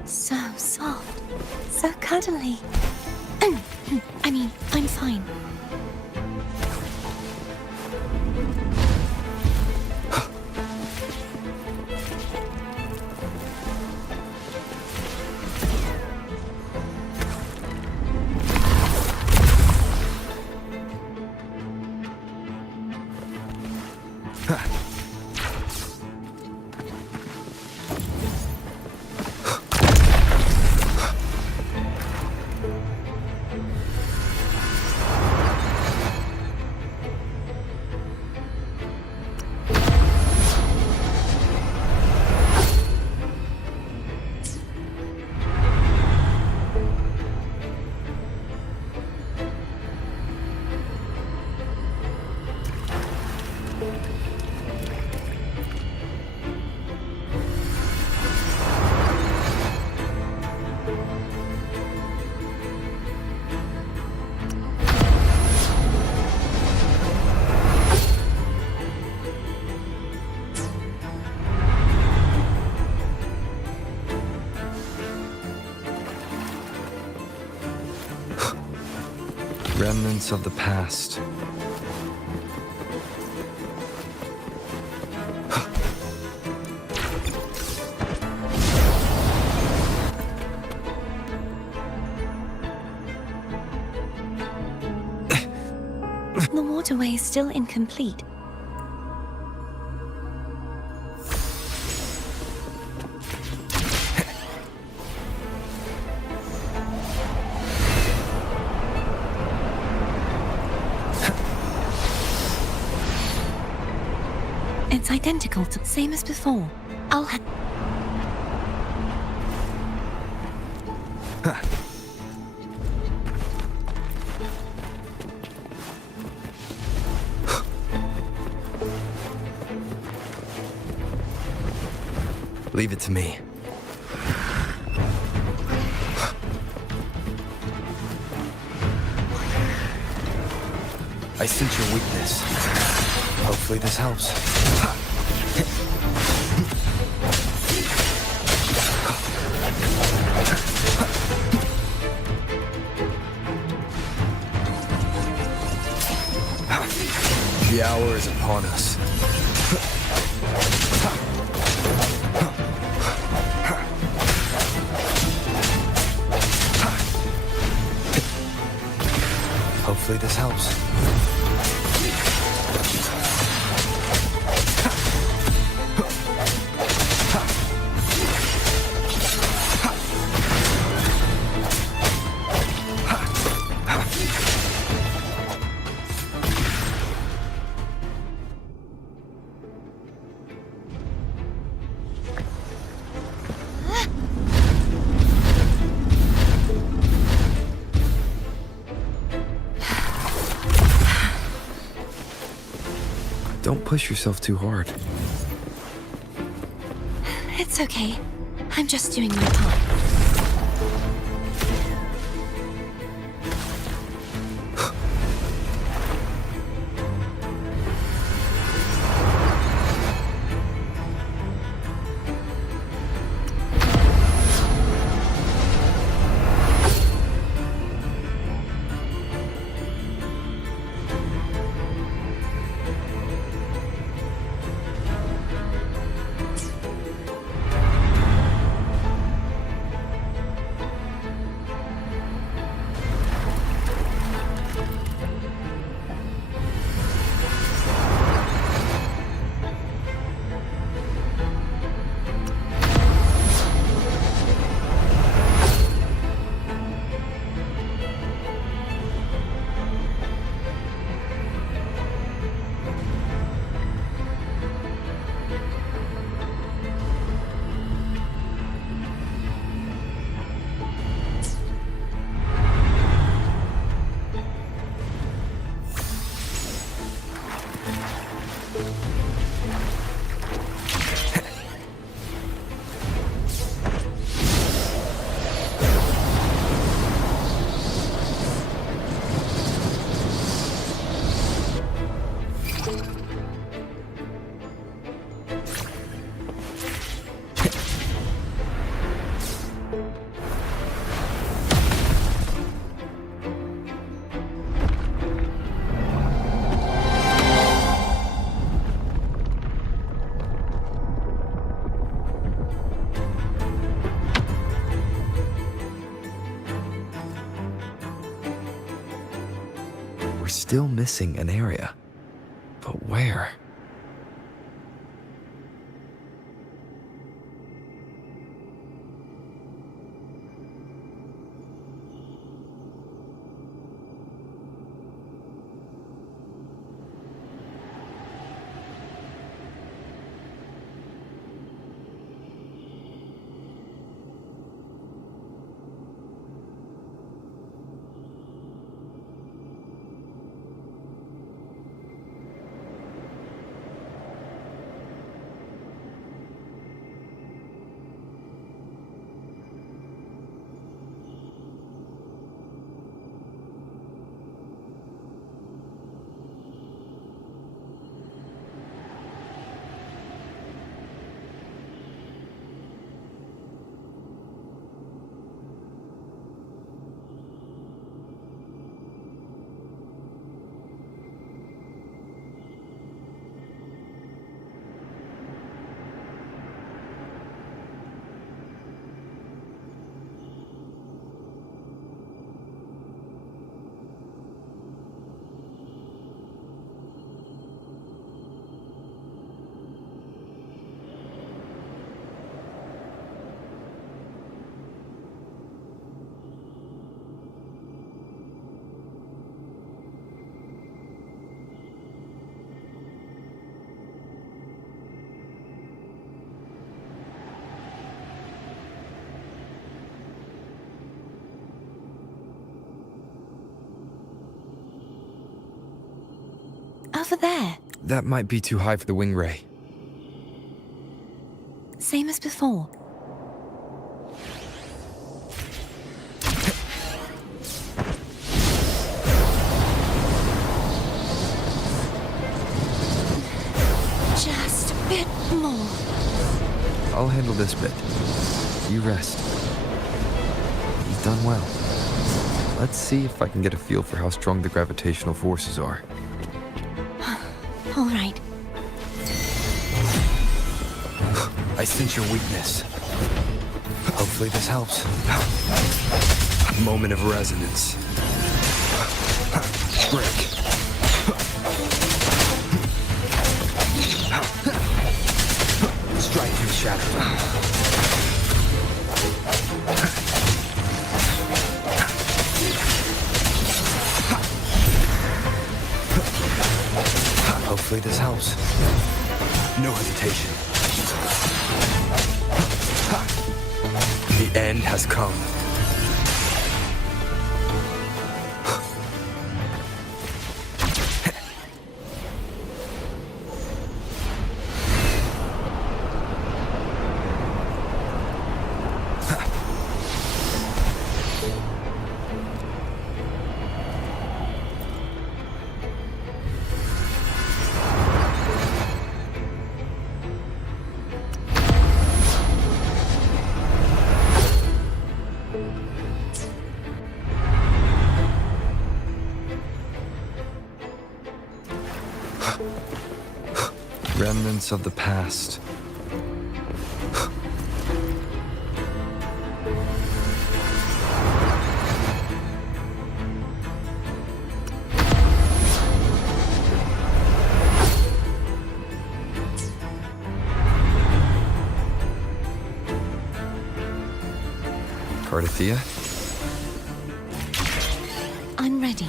So soft. So cuddly. I mean, I'm fine. Remnants of the past. The waterway is still incomplete. It's identical to same as before. I'll have... Leave it to me. I sense your weakness. Hopefully this helps. The hour is upon us. Hopefully this helps. Don't push yourself too hard. It's okay. I'm just doing my part. We're still missing an area. But where? Over there. That might be too high for the wing ray. Same as before. Just a bit more. I'll handle this bit. You rest. You've done well. Let's see if I can get a feel for how strong the gravitational forces are. All right. I sense your weakness. Hopefully this helps. Moment of resonance. Break. Strike and shatter. Hopefully this helps. No hesitation. The end has come. Remnants of the past. Cardathea? I'm ready.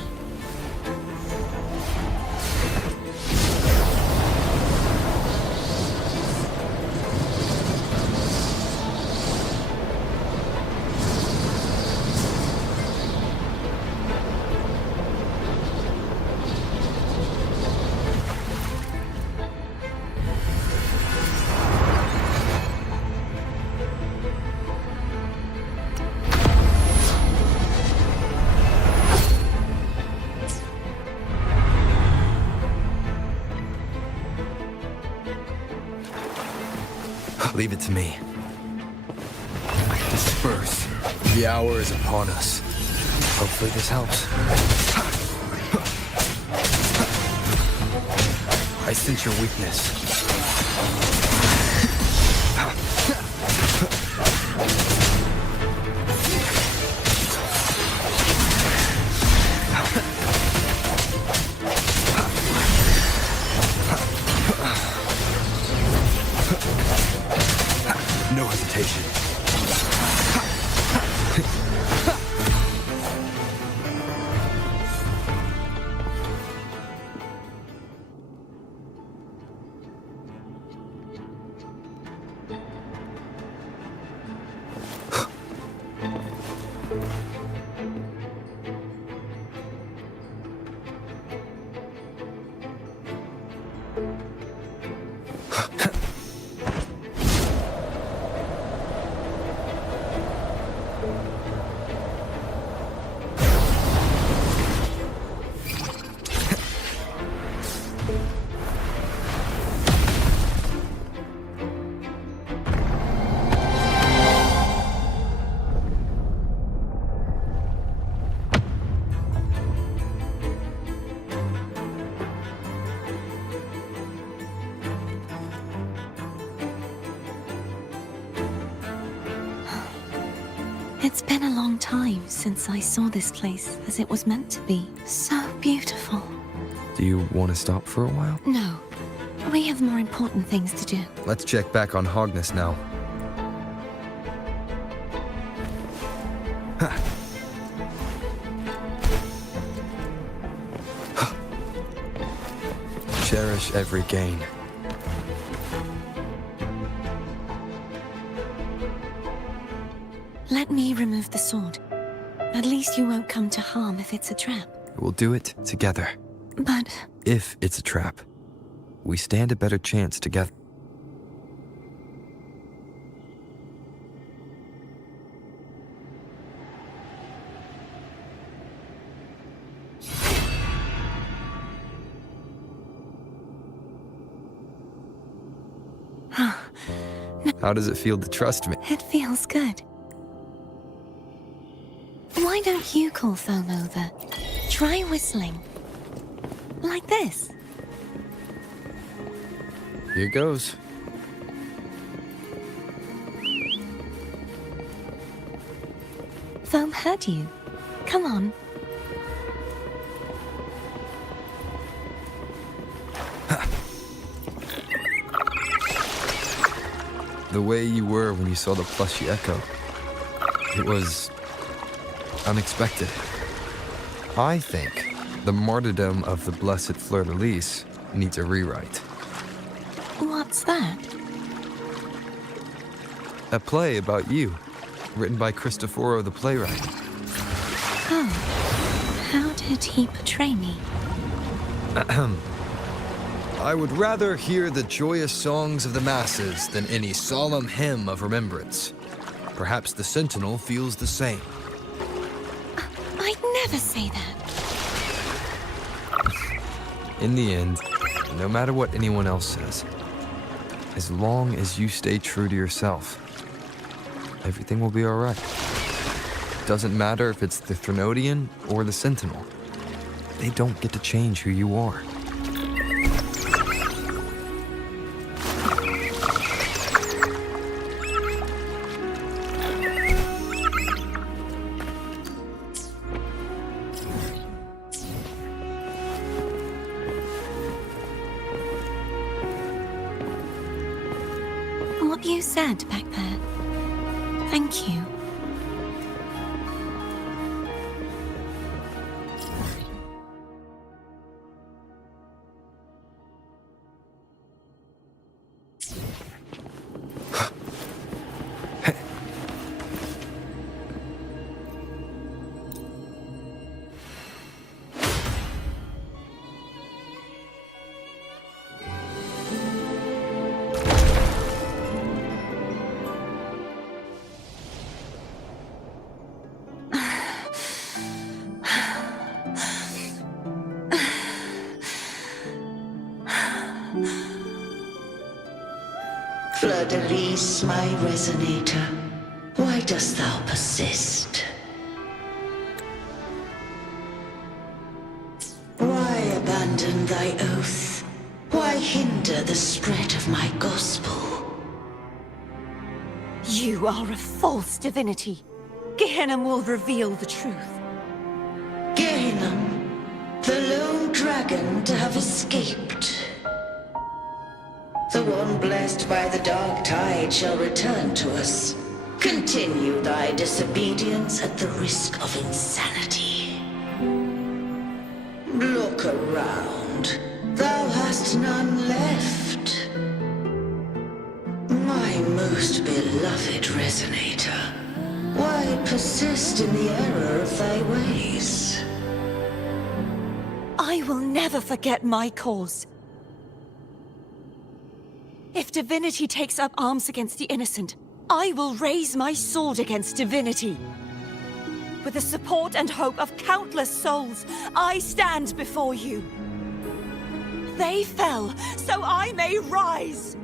Leave it to me. Disperse. The hour is upon us. Hopefully this helps. I sense your weakness. No hesitation. It's been a long time since I saw this place as it was meant to be. So beautiful. Do you want to stop for a while? No, we have more important things to do. Let's check back on Hogness now. Cherish every gain. Let me remove the sword. At least you won't come to harm if it's a trap. We'll do it together. But if it's a trap, we stand a better chance together. How does it feel to trust me? It feels good. Why don't you call Foam over? Try whistling. Like this. Here goes. Foam heard you. Come on. The way you were when you saw the plushy echo. It was unexpected. I think the martyrdom of the blessed fleur-de-lis needs a rewrite. What's that? A play about you, written by Cristoforo the playwright. Oh, how did he portray me? I would rather hear the joyous songs of the masses than any solemn hymn of remembrance. Perhaps the Sentinel feels the same. I'd never say that. In the end, no matter what anyone else says, as long as you stay true to yourself, everything will be all right. Doesn't matter if it's the Threnodian or the Sentinel. They don't get to change who you are. What you said back there. Thank you. Fleur-de-lis, my resonator, why dost thou persist? Why abandon thy oath? Why hinder the spread of my gospel? You are a false divinity. Gehenna will reveal the truth. Gehenna, the lone dragon to have escaped. The one blessed by the dark tide shall return to us. Continue thy disobedience at the risk of insanity. Look around. Thou hast none left. My most beloved resonator, why persist in the error of thy ways? I will never forget my cause. If divinity takes up arms against the innocent, I will raise my sword against divinity. With the support and hope of countless souls, I stand before you. They fell, so I may rise!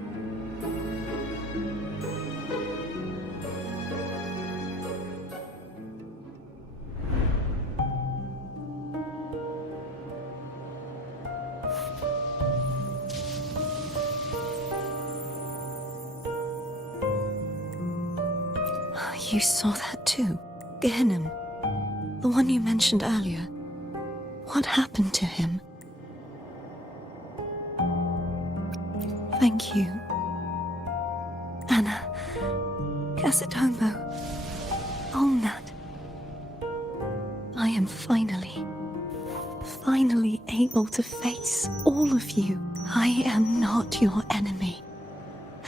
You saw that too, Gehenna, the one you mentioned earlier. What happened to him? Thank you. Anna, Casitomo, Olnat. I am finally able to face all of you. I am not your enemy,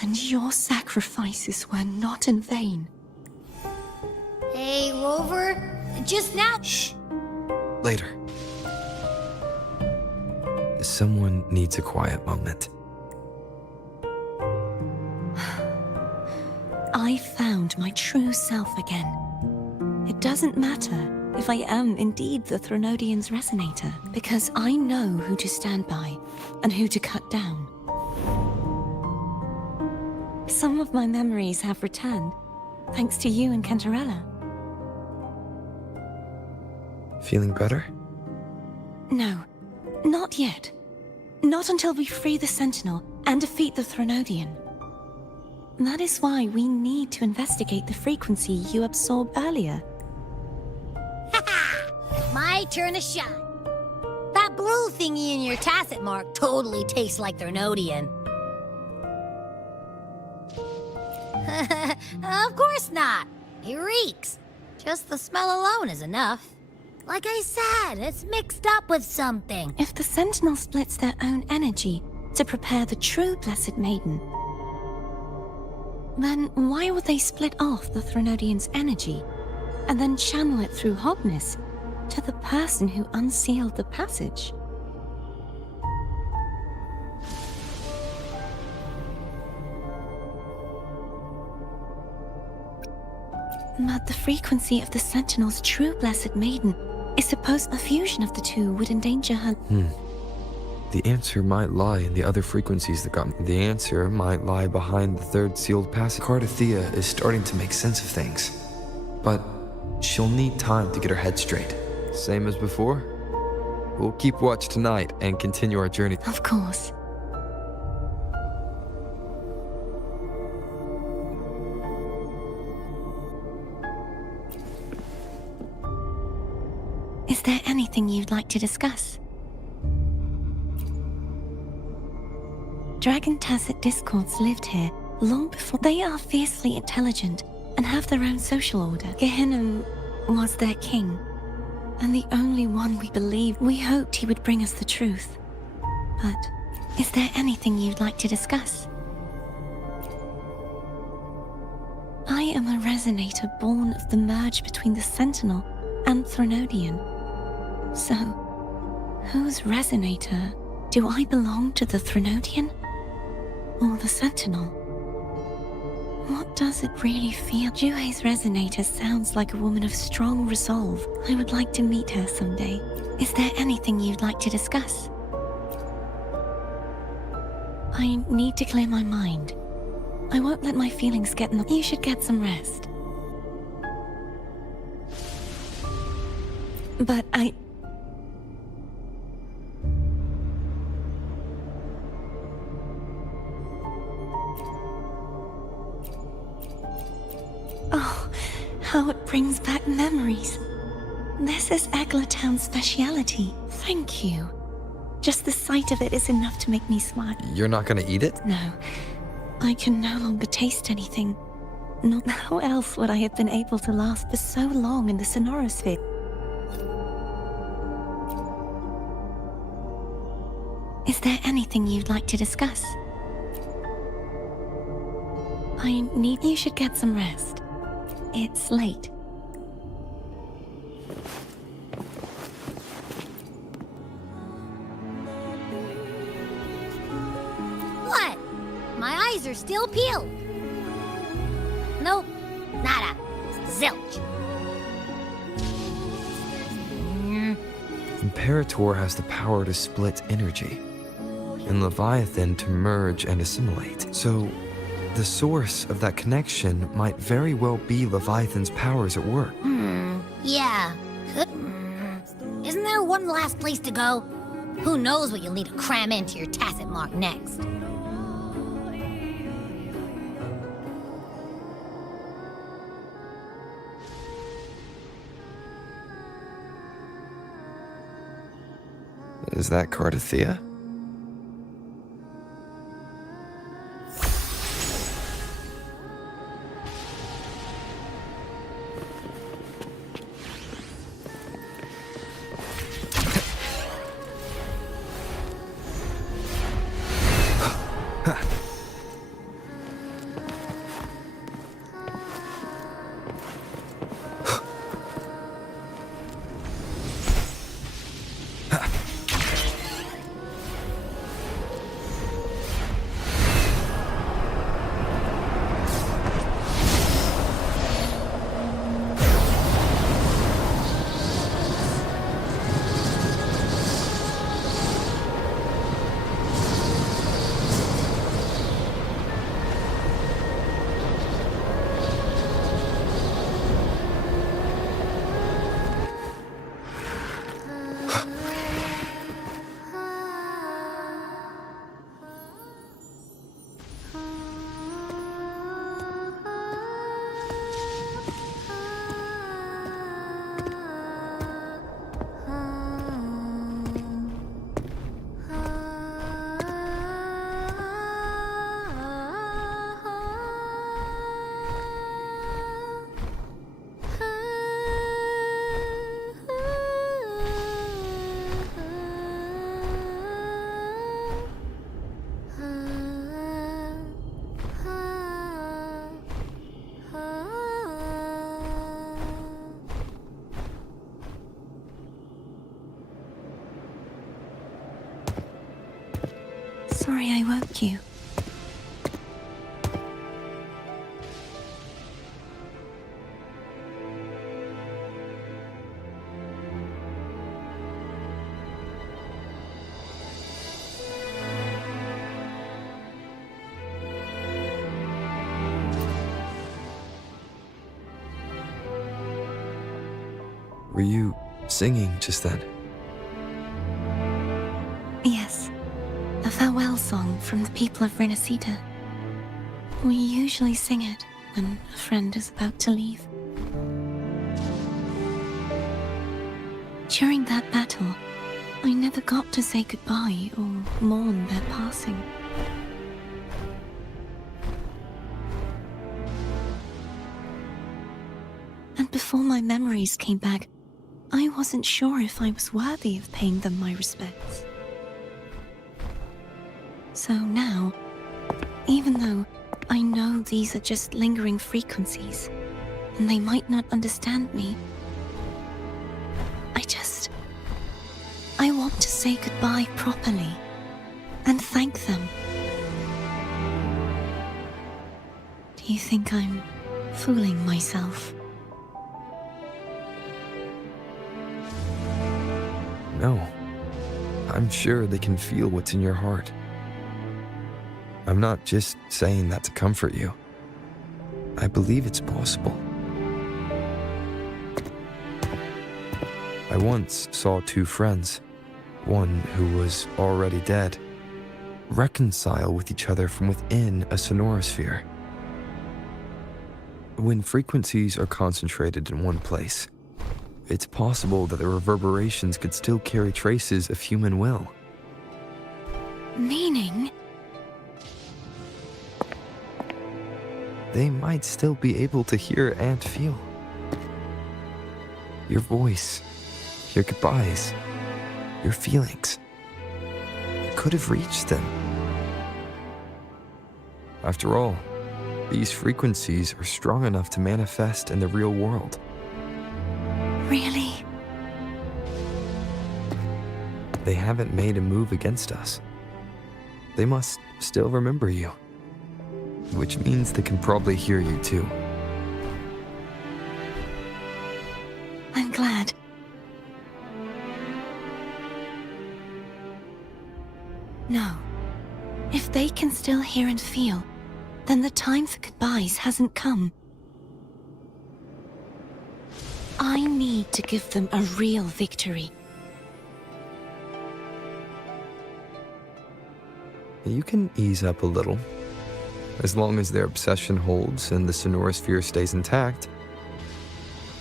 and your sacrifices were not in vain. Hey, Rover, just now. Shh. Later. The someone needs a quiet moment. I found my true self again. It doesn't matter if I am indeed the Threnodian's resonator, because I know who to stand by and who to cut down. Some of my memories have returned, thanks to you and Cantarella. Feeling better? No, not yet. Not until we free the Sentinel and defeat the Threnodian. That is why we need to investigate the frequency you absorbed earlier. My turn to shine. That blue thingy in your tacit mark totally tastes like Threnodian. Of course not. It reeks. Just the smell alone is enough. Like I said, it's mixed up with something. If the Sentinel splits their own energy to prepare the true Blessed Maiden, then why would they split off the Threnodian's energy and then channel it through Hobness to the person who unsealed the passage? But the frequency of the Sentinel's true Blessed Maiden is supposed a fusion of the two would endanger her. The answer might lie in the other frequencies that got me. The answer might lie behind the third sealed passage. Cardathea is starting to make sense of things, but she'll need time to get her head straight. Same as before? We'll keep watch tonight and continue our journey. Of course. Is there anything you'd like to discuss? Dragon Tacit Discords lived here long before. They are fiercely intelligent and have their own social order. Gehinnom was their king, and the only one we believed. We hoped he would bring us the truth. But is there anything you'd like to discuss? I am a resonator born of the merge between the Sentinel and Threnodian. So, whose resonator? Do I belong to the Threnodian? Or the Sentinel? What does it really feel? Juhe's resonator sounds like a woman of strong resolve. I would like to meet her someday. Is there anything you'd like to discuss? I need to clear my mind. I won't let my feelings get in the... You should get some rest. But Oh, how it brings back memories. This is Eglatown's speciality. Thank you. Just the sight of it is enough to make me smile. You're not gonna eat it? No, I can no longer taste anything. Not how else would I have been able to last for so long in the Sonorosphere? Is there anything you'd like to discuss? I need... You should get some rest. It's late. What? My eyes are still peeled. Nope. Nada. Zilch. Imperator has the power to split energy, and Leviathan to merge and assimilate. So, the source of that connection might very well be Leviathan's powers at work. Yeah. Isn't there one last place to go? Who knows what you'll need to cram into your tacit mark next? Is that Cardathea? sorry I woke you. Were you singing just then? Yes, a farewell song from the people of Renacita. We usually sing it when a friend is about to leave. During that battle, I never got to say goodbye or mourn their passing. And before my memories came back, I wasn't sure if I was worthy of paying them my respects. So now, even though I know these are just lingering frequencies, and they might not understand me, I want to say goodbye properly, and thank them. Do you think I'm fooling myself? No. I'm sure they can feel what's in your heart. I'm not just saying that to comfort you. I believe it's possible. I once saw two friends, one who was already dead, reconcile with each other from within a sonorosphere. When frequencies are concentrated in one place, it's possible that the reverberations could still carry traces of human will. Meaning? They might still be able to hear and feel. Your voice, your goodbyes, your feelings. It could have reached them. After all, these frequencies are strong enough to manifest in the real world. Really? They haven't made a move against us. They must still remember you. Which means they can probably hear you too. I'm glad. No. If they can still hear and feel, then the time for goodbyes hasn't come. I need to give them a real victory. You can ease up a little. As long as their obsession holds and the sonorosphere stays intact,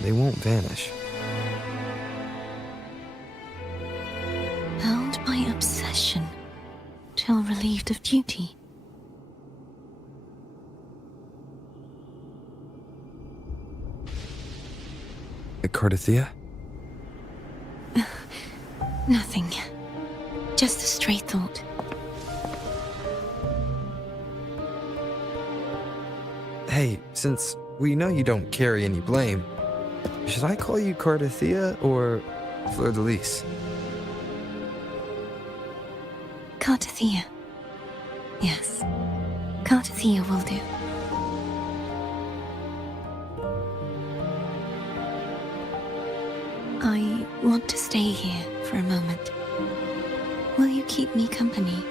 they won't vanish. Bound by obsession, till relieved of duty. Cardathea? Nothing. Just a stray thought. Hey, since we know you don't carry any blame, should I call you Cardathea or Fleur-de-Lis? Cardathea. Yes. Cardathea will do. I want to stay here for a moment. Will you keep me company?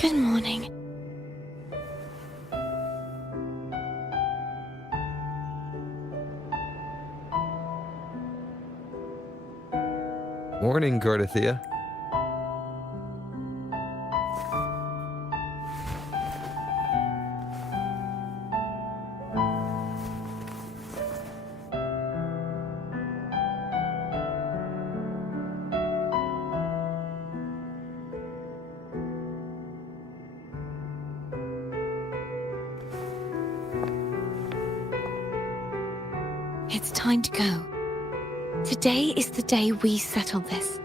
Good morning. Morning, Gordothea. It's time to go. Today is the day we settle this.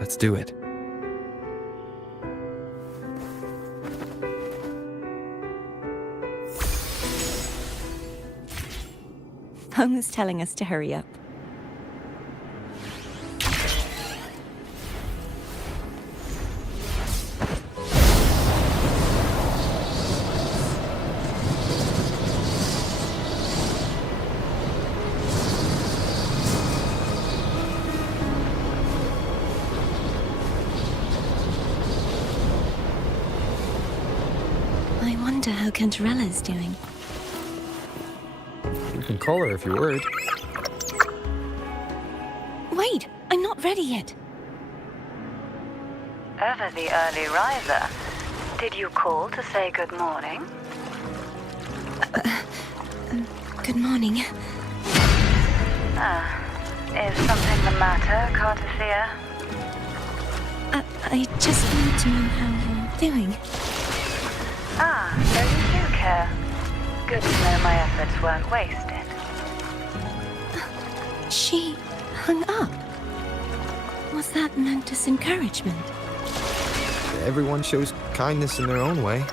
Let's do it. Home is telling us to hurry up. I wonder how Cantarella is doing. You can call her if you're worried. Wait, I'm not ready yet. Ever the early riser. Did you call to say good morning? Good morning. Is something the matter, Cartothea? I just wanted to know how you're doing. So you do care. Good to know my efforts weren't wasted. She hung up. Was that meant as encouragement? Everyone shows kindness in their own way.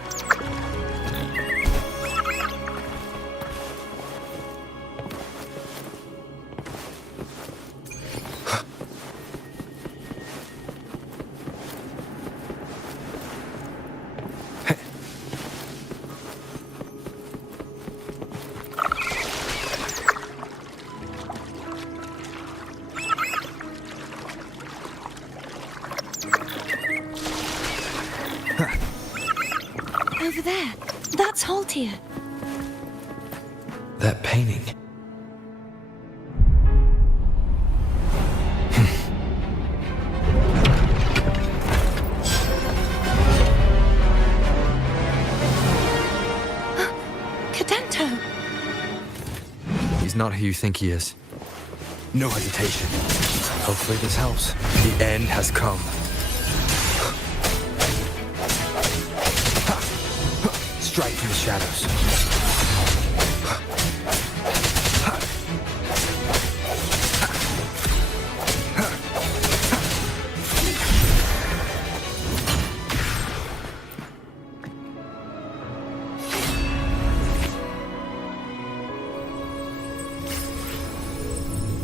Over there. That's Haltier. That painting. Cadento! He's not who you think he is. No hesitation. Hopefully this helps. The end has come. Strike from the shadows.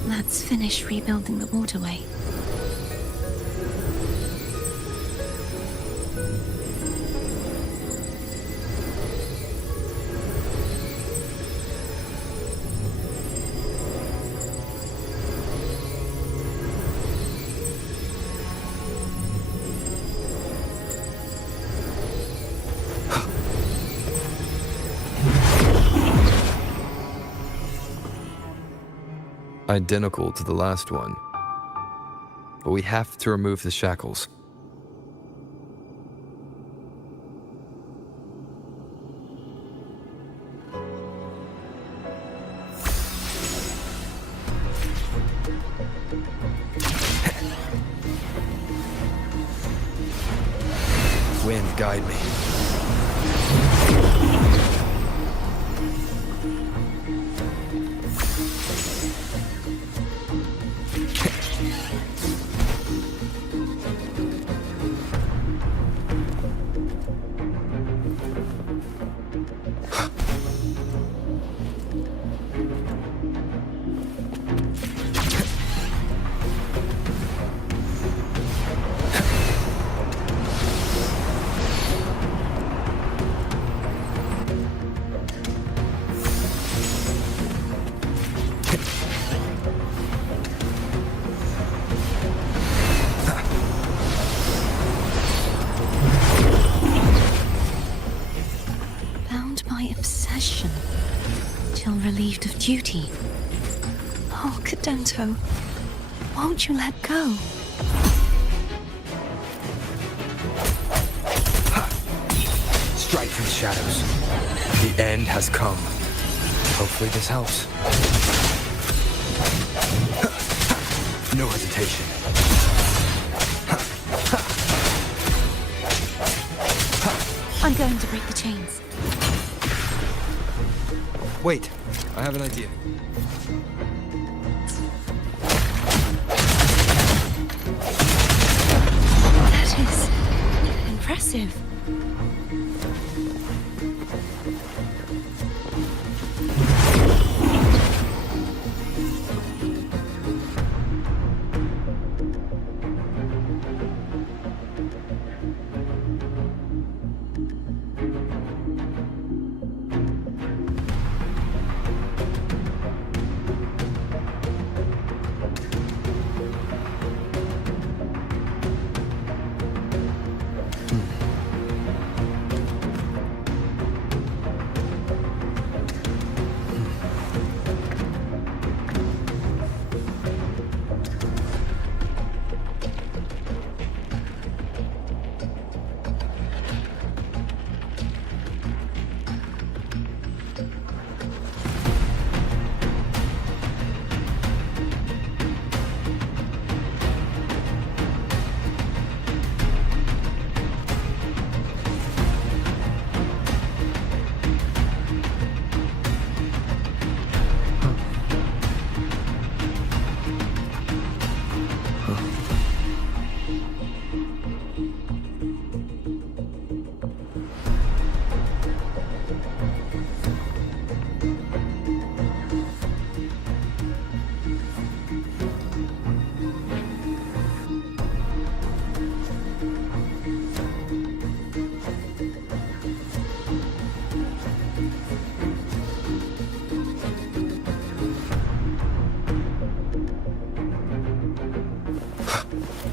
Let's finish rebuilding the waterway. Identical to the last one. But we have to remove the shackles. Wind, guide me. Till relieved of duty. Oh, Cadento. Won't you let go? Strike from the shadows. The end has come. Hopefully this helps. No hesitation. I'm going to break the chains. Wait, I have an idea. That is impressive.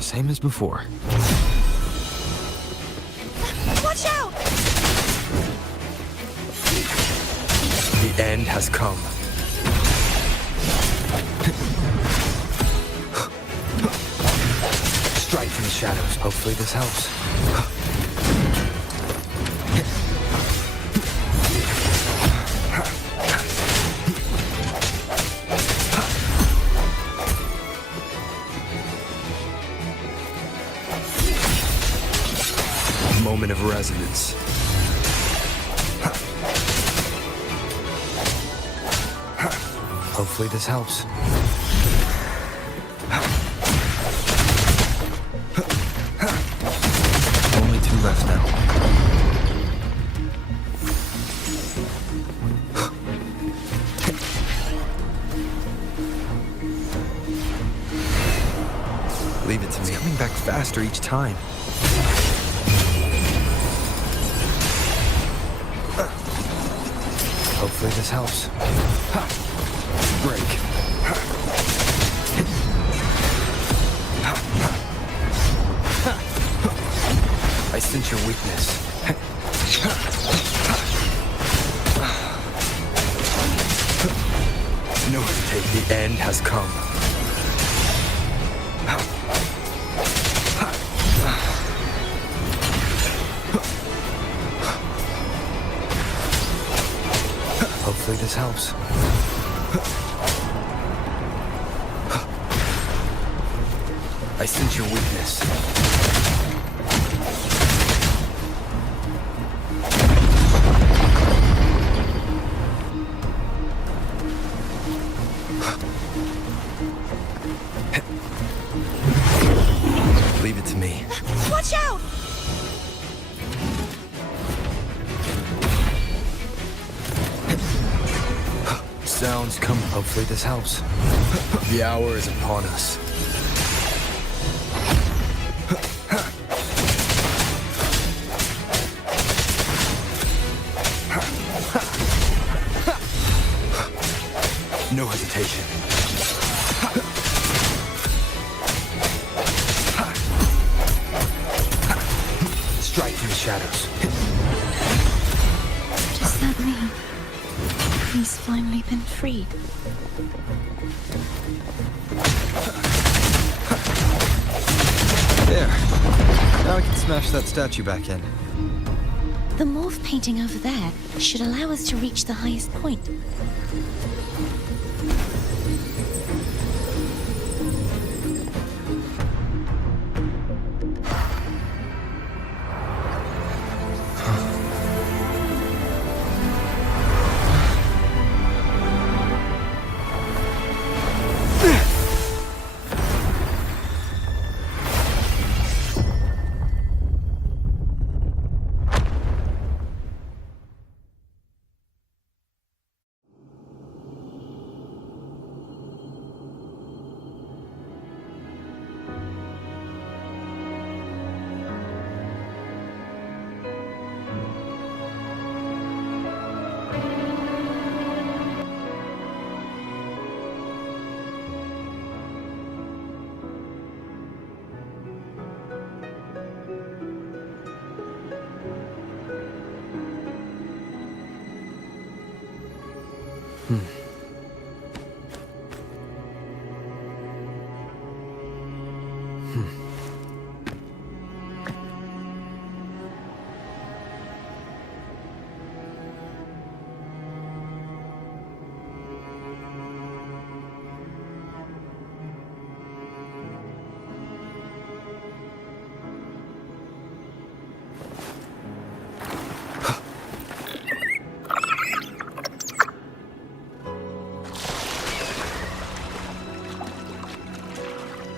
Same as before. Watch out! The end has come. Strike from the shadows. Hopefully this helps. Moment of resonance. Hopefully this helps. Only two left now. Leave it to me. It's coming back faster each time. Hopefully this helps. Break. I sense your weakness. No hesitate. The end has come. Hopefully this helps. I sense your weakness. Leave it to me. Watch out! Sounds come. Hopefully this helps. The hour is upon us. No hesitation. Strike through the shadows. Does that mean he's finally been freed? There. Now I can smash that statue back in. The morph painting over there should allow us to reach the highest point.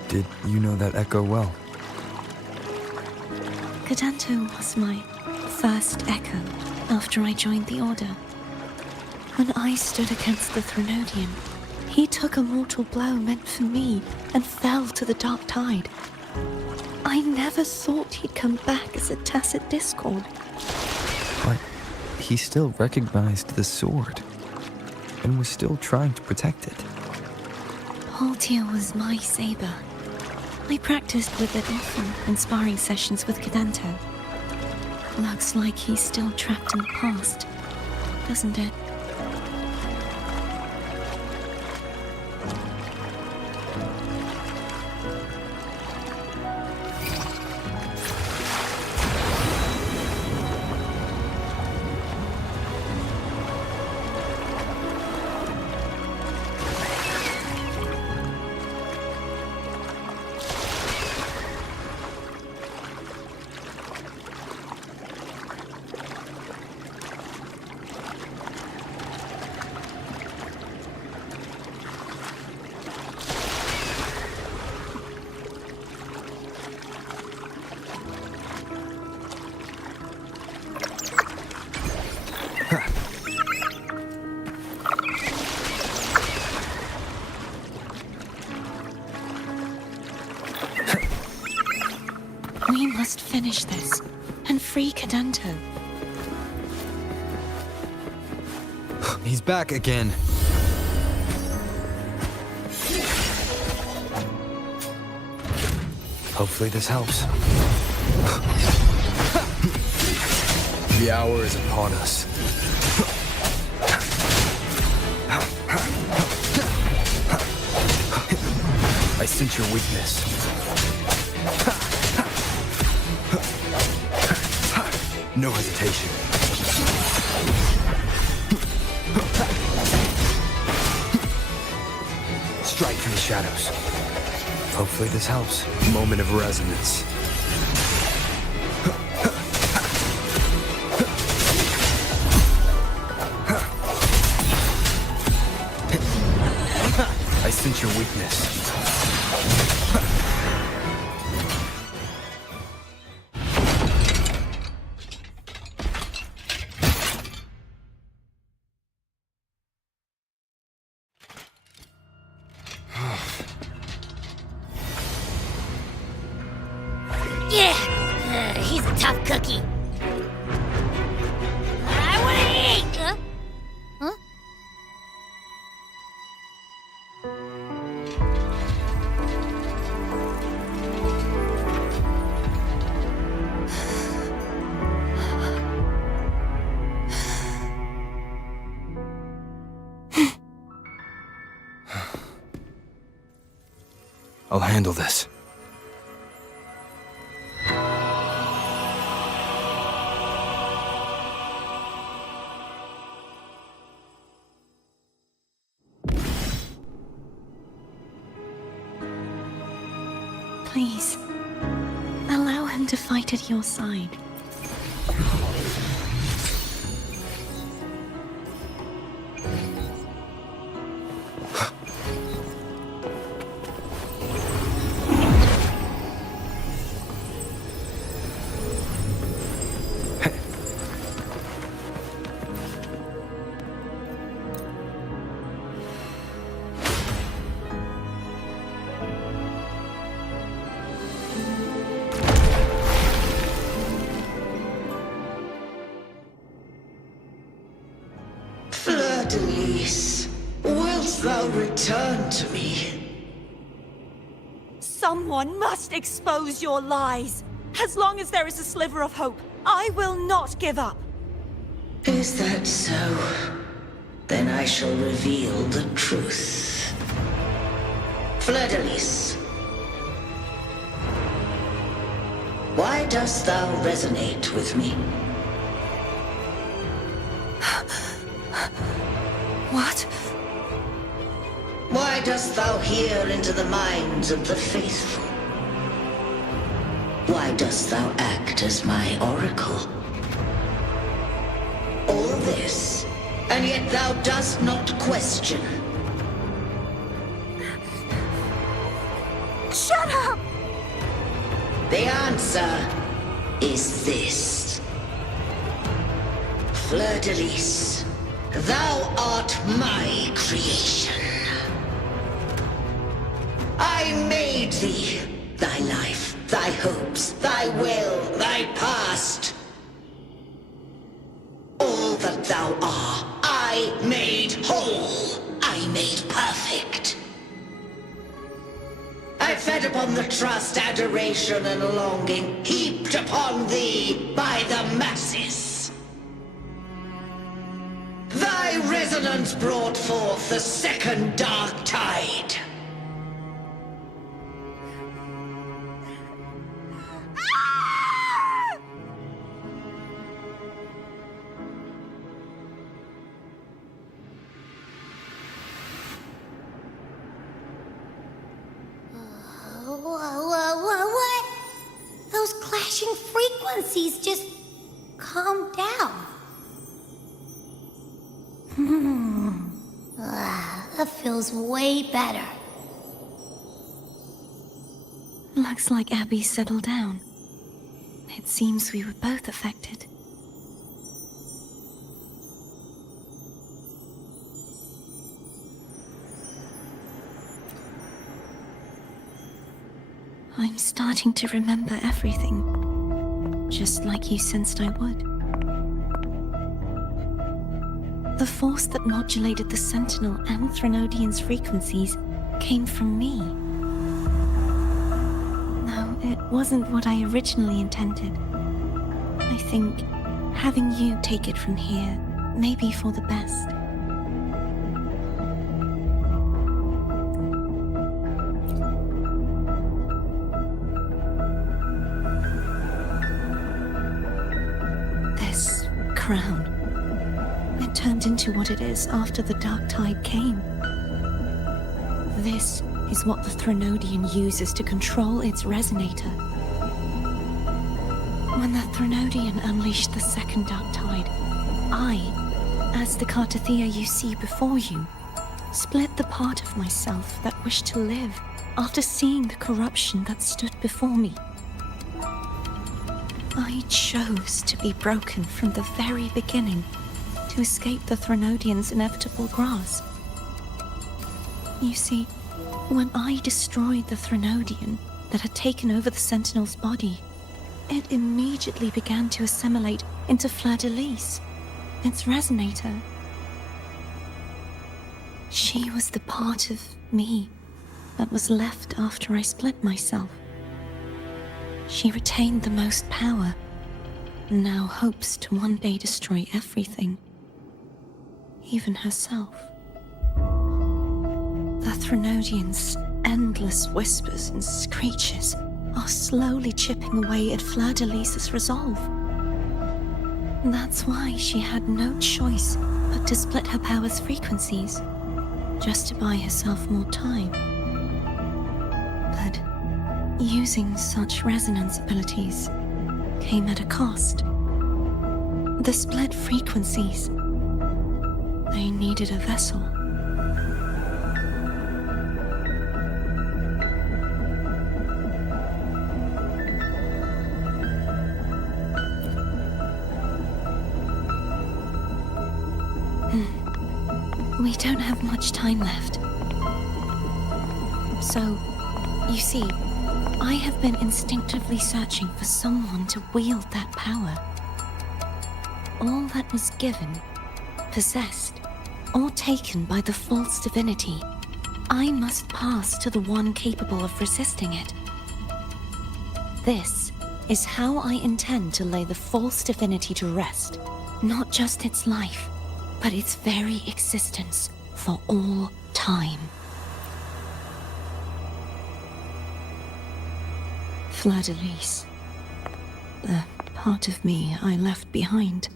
Did you know that echo well? Cadanto was my first echo after I joined the Order. When I stood against the Threnodian, he took a mortal blow meant for me and fell to the dark tide. I never thought he'd come back as a tacit discord. But he still recognized the sword and was still trying to protect it. Haltier was my saber. I practiced with it often in sparring sessions with Cadanto. Looks like he's still trapped in the past, doesn't it? We must finish this and free Cadanto. He's back again. Hopefully this helps. The hour is upon us. I sense your weakness. No hesitation. Strike from the shadows. Hopefully this helps. Moment of resonance. I sense your weakness. Yeah, he's a tough cookie. I want to eat. Huh? I'll handle this. Please, allow him to fight at your side. Fleur-de-Lis, wilt thou return to me? Someone must expose your lies. As long as there is a sliver of hope, I will not give up. Is that so? Then I shall reveal the truth. Fleur-de-Lis, why dost thou resonate with me? What? Why dost thou hear into the minds of the faithful? Why dost thou act as my oracle? All this, and yet thou dost not question. Shut up! The answer is this. Fleur-de-Lis, thou art my creation. I made thee, thy life, thy hopes, thy will, thy past. All that thou art, I made whole. I made perfect. I fed upon the trust, adoration, and longing heaped upon thee by the masses. Thy resonance brought forth the second dark tide. What? Those clashing frequencies just calm down. That feels way better. Looks like Abby settled down. It seems we were both affected. I'm starting to remember everything, just like you sensed I would. The force that modulated the Sentinel and Threnodian's frequencies came from me. No, it wasn't what I originally intended. I think having you take it from here may be for the best. This crown. It turned into what it is after the Dark Tide came. This is what the Threnodian uses to control its resonator. When the Threnodian unleashed the second Dark Tide, I, as the Cartathea you see before you, split the part of myself that wished to live after seeing the corruption that stood before me. I chose to be broken from the very beginning to escape the Threnodian's inevitable grasp. You see, when I destroyed the Threnodian that had taken over the Sentinel's body, it immediately began to assimilate into Fleur-de-Lis, its resonator. She was the part of me that was left after I split myself. She retained the most power, and now hopes to one day destroy everything, even herself. The Threnodian's endless whispers and screeches are slowly chipping away at Fleur-de-Lis's resolve. That's why she had no choice but to split her power's frequencies, just to buy herself more time. But Using such resonance abilities came at a cost. The split frequencies. They needed a vessel. We don't have much time left. So, you see, I have been instinctively searching for someone to wield that power. All that was given, possessed, or taken by the false divinity, I must pass to the one capable of resisting it. This is how I intend to lay the false divinity to rest. Not just its life, but its very existence for all time. Fleur-de-Lis. The part of me I left behind.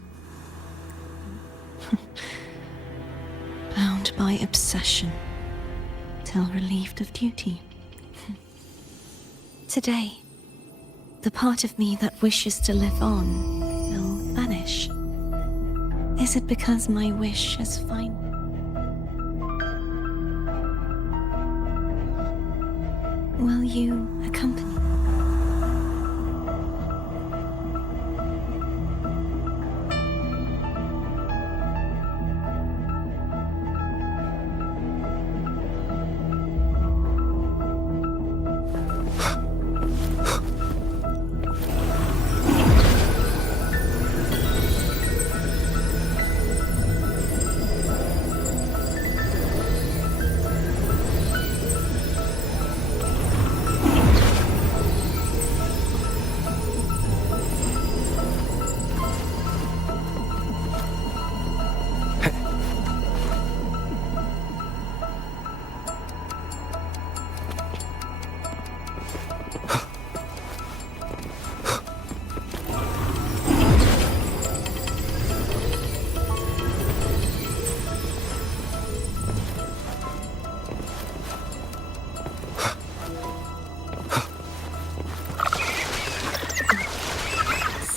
Bound by obsession, till relieved of duty. Today, the part of me that wishes to live on will vanish. Is it because my wish has finally... Will you accompany me?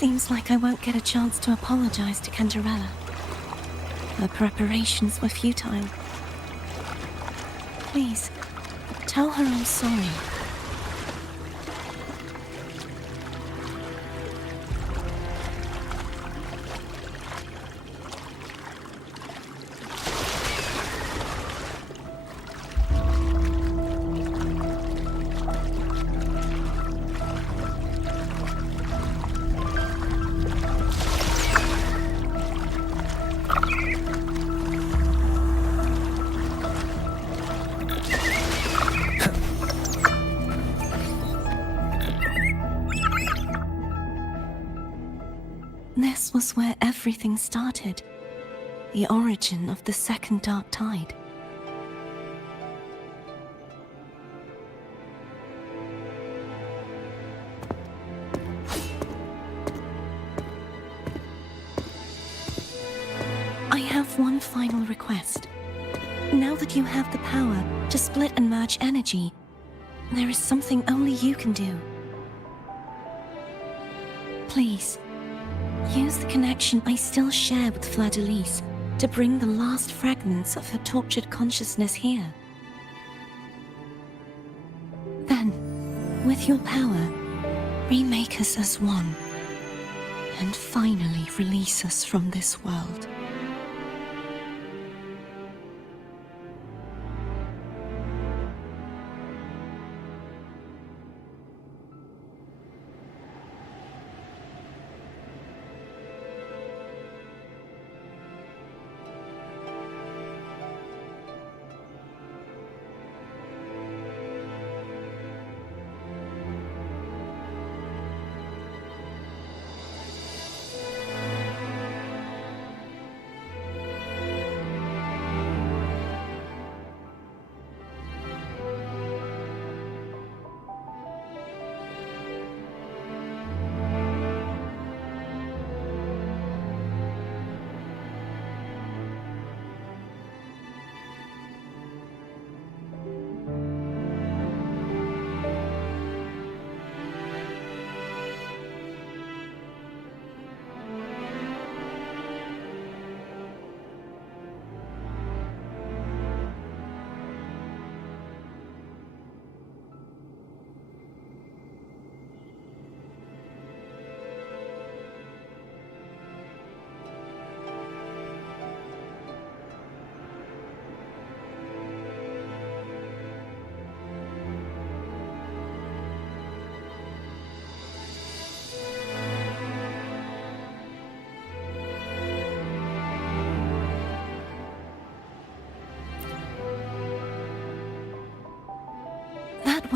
Seems like I won't get a chance to apologize to Cantarella. Her preparations were futile. Please, tell her I'm sorry. This was where everything started. The origin of the second dark tide. I have one final request. Now that you have the power to split and merge energy, there is something only you can do. Please, use the connection I still share with Fleur-de-Lis to bring the last fragments of her tortured consciousness here. Then, with your power, remake us as one, and finally release us from this world.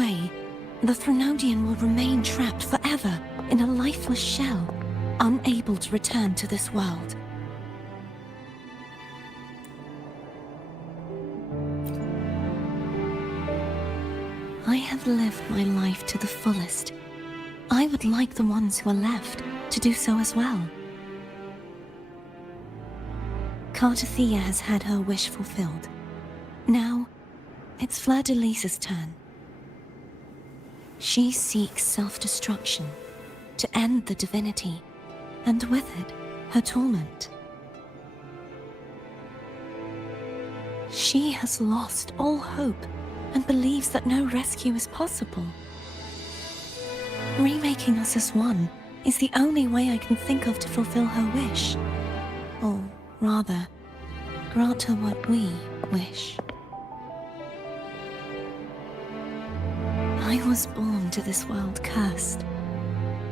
way, the Threnodian will remain trapped forever in a lifeless shell, unable to return to this world. I have lived my life to the fullest. I would like the ones who are left to do so as well. Cartathea has had her wish fulfilled. Now, it's Fleur-de-Lis's turn. She seeks self-destruction to end the divinity, and with it, her torment. She has lost all hope and believes that no rescue is possible. Remaking us as one is the only way I can think of to fulfill her wish. Or rather, grant her what we wish. I was born to this world cursed.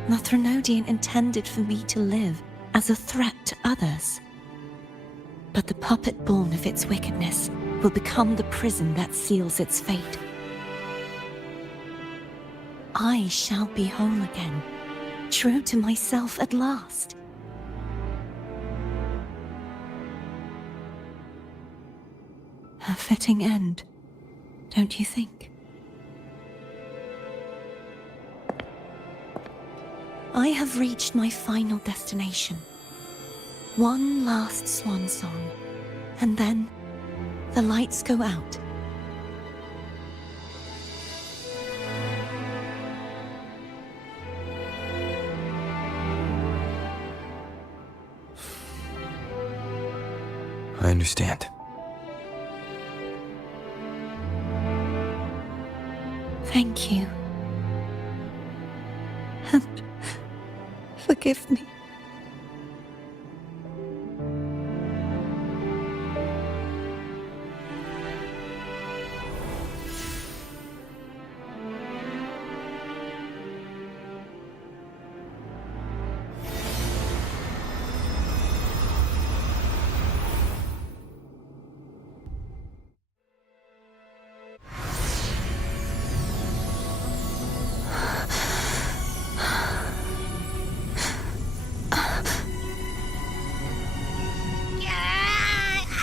The Threnodian intended for me to live as a threat to others. But the puppet born of its wickedness will become the prison that seals its fate. I shall be whole again, true to myself at last. A fitting end, don't you think? I have reached my final destination. One last swan song, and then the lights go out. I understand. Thank you. And forgive me.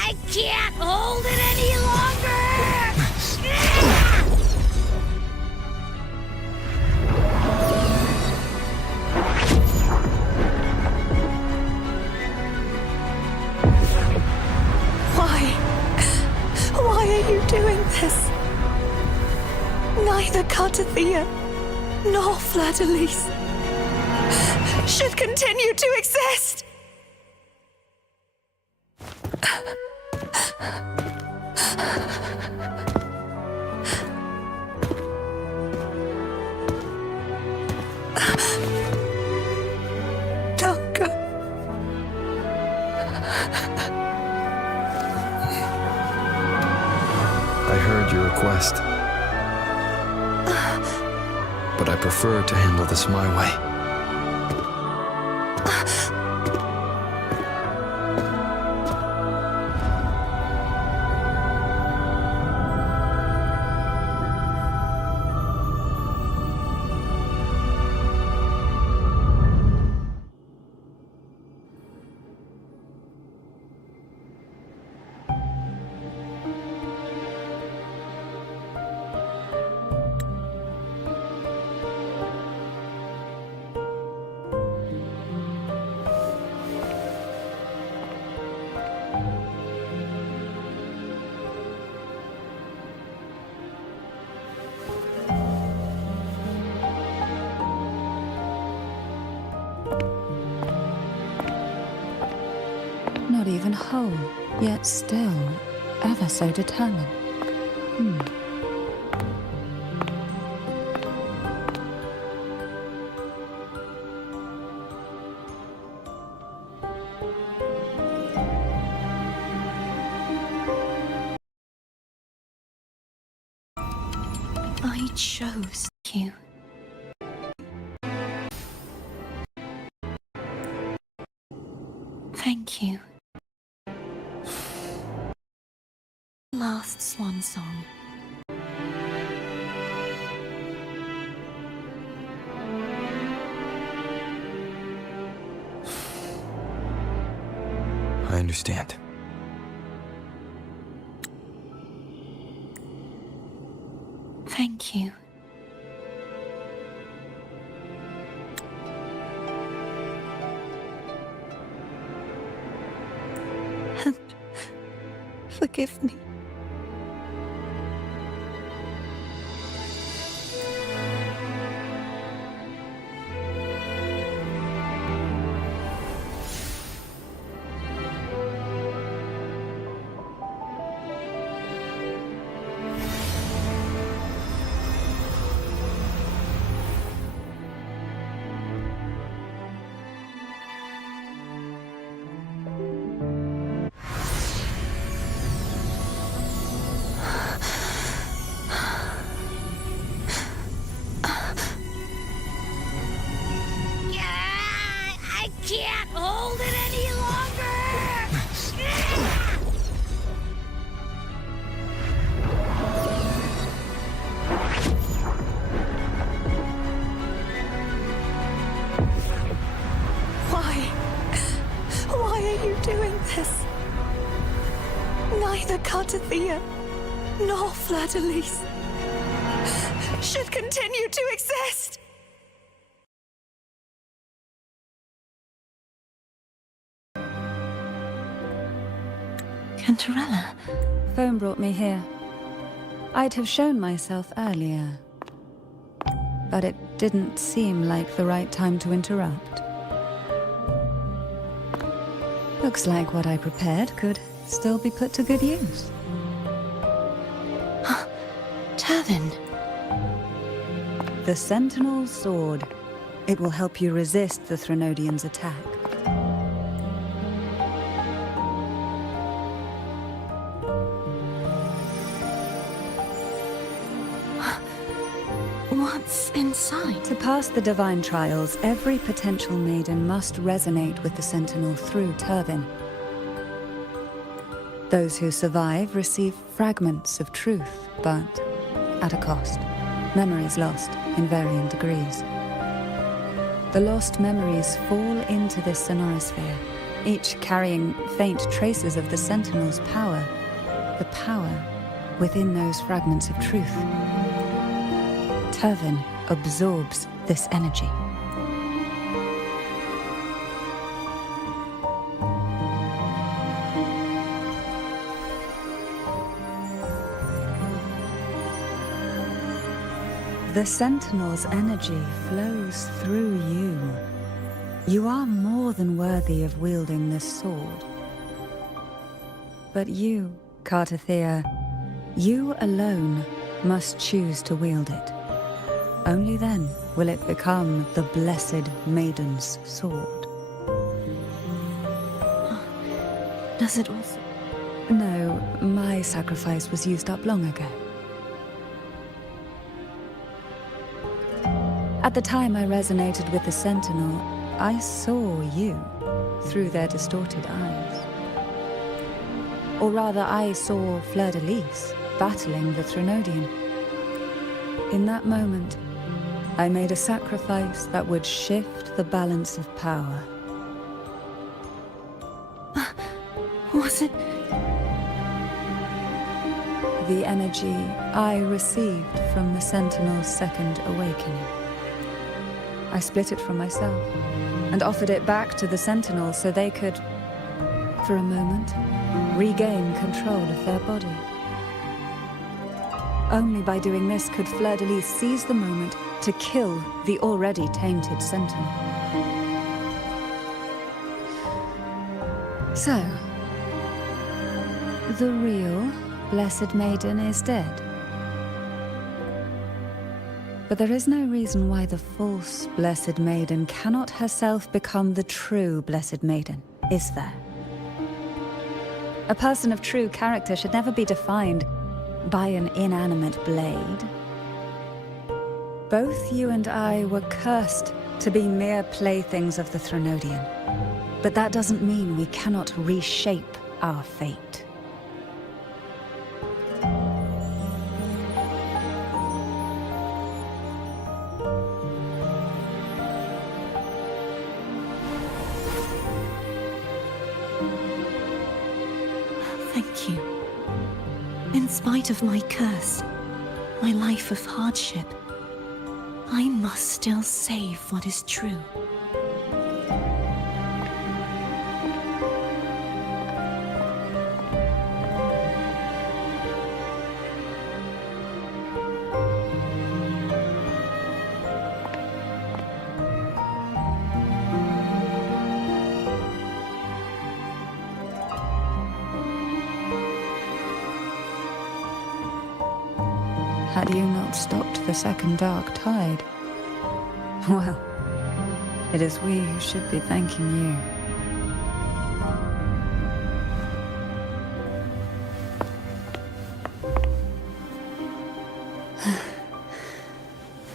I can't hold it any longer! Why are you doing this? Neither Cartathea nor Fleur-de-Lis should continue to exist! Don't go. I heard your request. But I prefer to handle this my way. Not even whole, yet still ever so determined. I chose you. Thank you. Last swan song. I understand. Thank you. And forgive me. I can't hold it any longer! Why? Why are you doing this? Neither Cartathea nor Fleur-de-Lis should continue to exist! Cantarella. Phone brought me here. I'd have shown myself earlier, but it didn't seem like the right time to interrupt. Looks like what I prepared could still be put to good use. Turvin. The Sentinel's Sword. It will help you resist the Threnodian's attack. What's inside? To pass the divine trials, every potential maiden must resonate with the Sentinel through Turvin. Those who survive receive fragments of truth, but at a cost. Memories lost in varying degrees. The lost memories fall into this sonorosphere, each carrying faint traces of the Sentinel's power, the power within those fragments of truth. Turvin absorbs this energy. The Sentinel's energy flows through you. You are more than worthy of wielding this sword. But you, Cartathea, you alone must choose to wield it. Only then will it become the Blessed Maiden's sword. Does it also? No, my sacrifice was used up long ago. At the time I resonated with the Sentinel, I saw you through their distorted eyes. Or rather, I saw Fleur-de-Lis battling the Threnodian. In that moment, I made a sacrifice that would shift the balance of power. Was it? The energy I received from the Sentinel's second awakening. I split it from myself and offered it back to the Sentinel so they could, for a moment, regain control of their body. Only by doing this could Fleur-de-Lis seize the moment to kill the already tainted Sentinel. So, the real Blessed Maiden is dead. But there is no reason why the false Blessed Maiden cannot herself become the true Blessed Maiden, is there? A person of true character should never be defined by an inanimate blade. Both you and I were cursed to be mere playthings of the Threnodian. But that doesn't mean we cannot reshape our fate. Thank you. In spite of my curse, my life of hardship, I must still save what is true. Had you not stopped the second dark tide? Well, it is we who should be thanking you.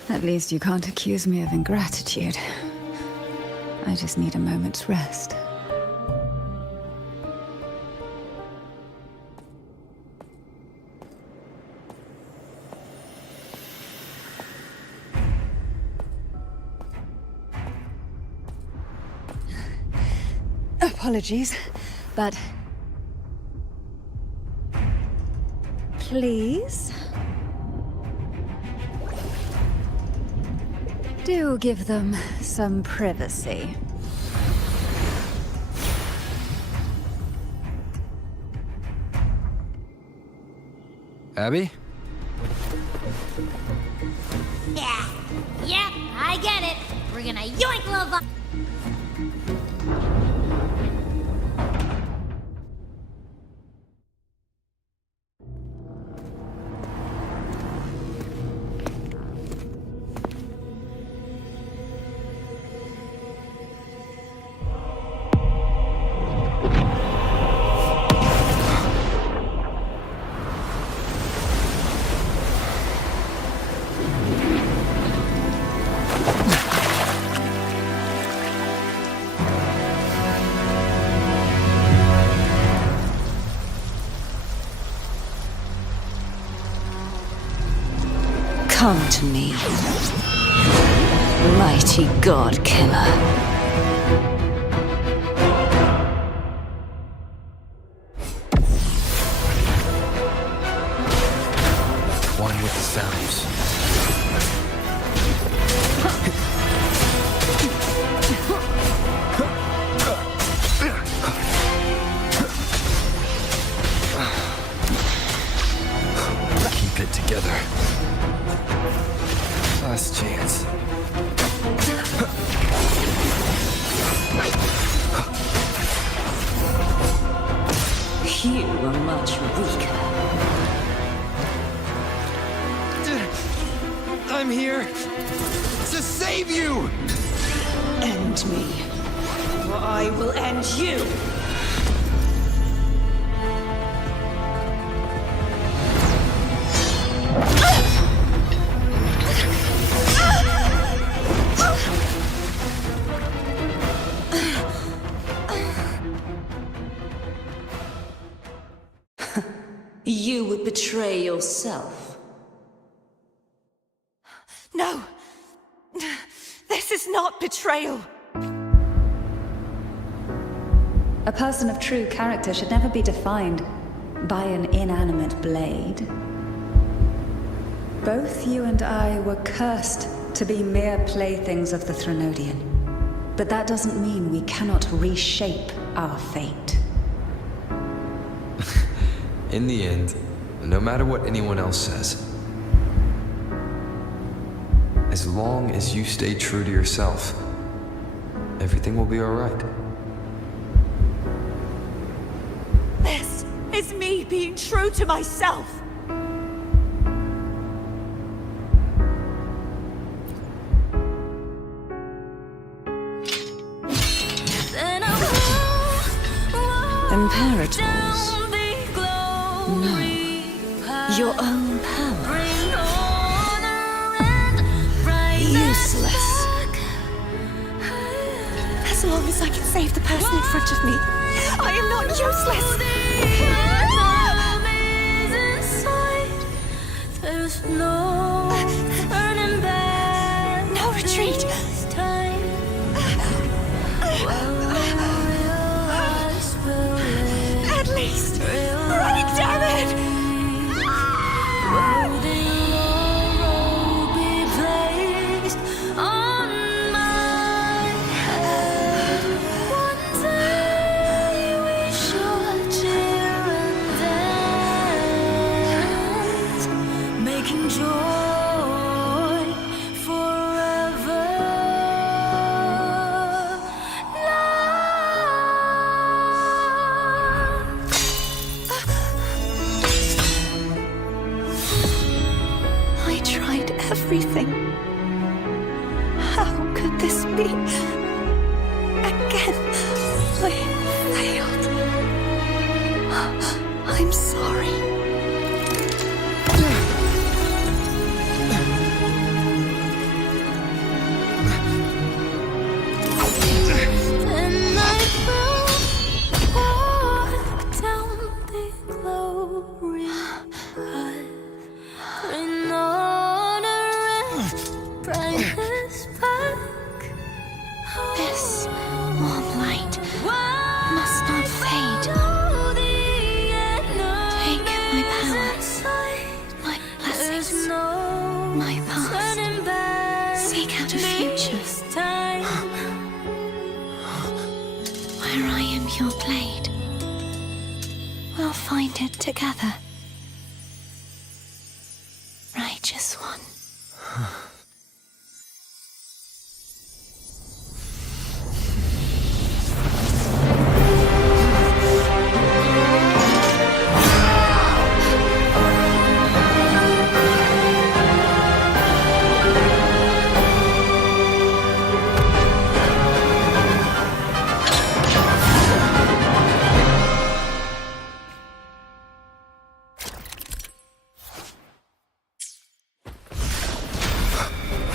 At least you can't accuse me of ingratitude. I just need a moment's rest. Apologies, but... Please? Do give them some privacy. Abby? Yeah, I get it. We're gonna yoink love. Come to me, mighty god killer. One with the sounds. Keep it together. Last chance. You are much weaker. I'm here to save you! End me, or I will end you! You would betray yourself. No! This is not betrayal! A person of true character should never be defined by an inanimate blade. Both you and I were cursed to be mere playthings of the Threnodian. But that doesn't mean we cannot reshape our fate. In the end, no matter what anyone else says, as long as you stay true to yourself, everything will be all right. This is me being true to myself! Imperators? No. Your own power. Useless. As long as I can save the person in front of me, I am not useless! No retreat! At least, everything. How could this be? Again, I failed. I'm sorry. Then I fell, walked down the glory path, in honor and brightness back. This warm light must not fade. Take my powers, my blessings, my past. Seek out a future where I am your blade. We'll find it together. Righteous one.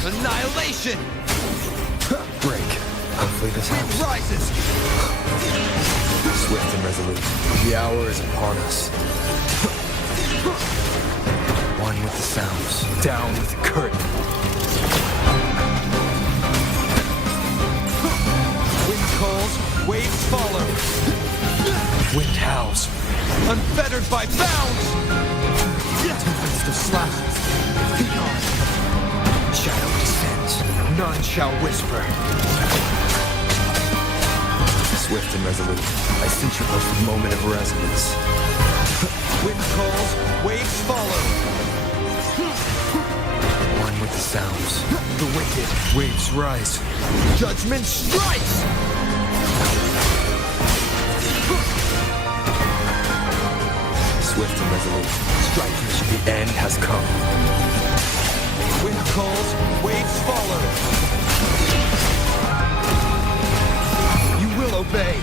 Annihilation! Break. Hopefully this helps. It rises! Swift and resolute. The hour is upon us. One with the sounds. Down with the curtain. Wind calls, waves follow. Wind howls. Unfettered by bounds! Tempest of slashes. Beyond. Shadow descends. None shall whisper. Swift and resolute. I centripose the moment of resonance. Wind calls, waves follow. One with the sounds. The wicked waves rise. Judgment strikes! Swift and resolute. Striking, the end has come. Wind calls, waves follow. You will obey.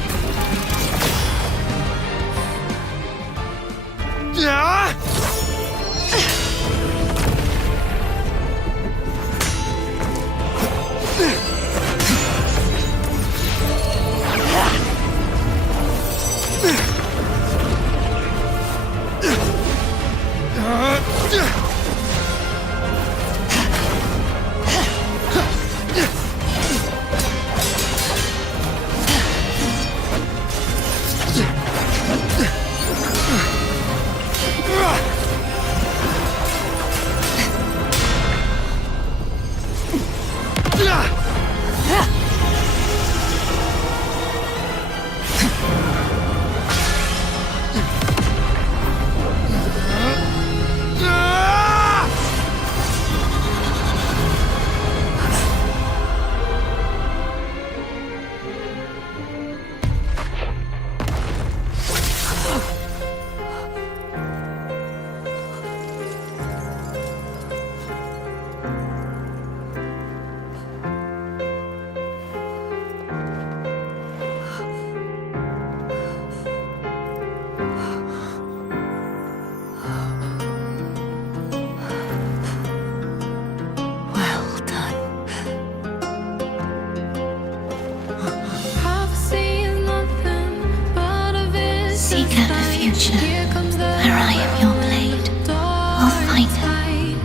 Where I am your blade, we'll find it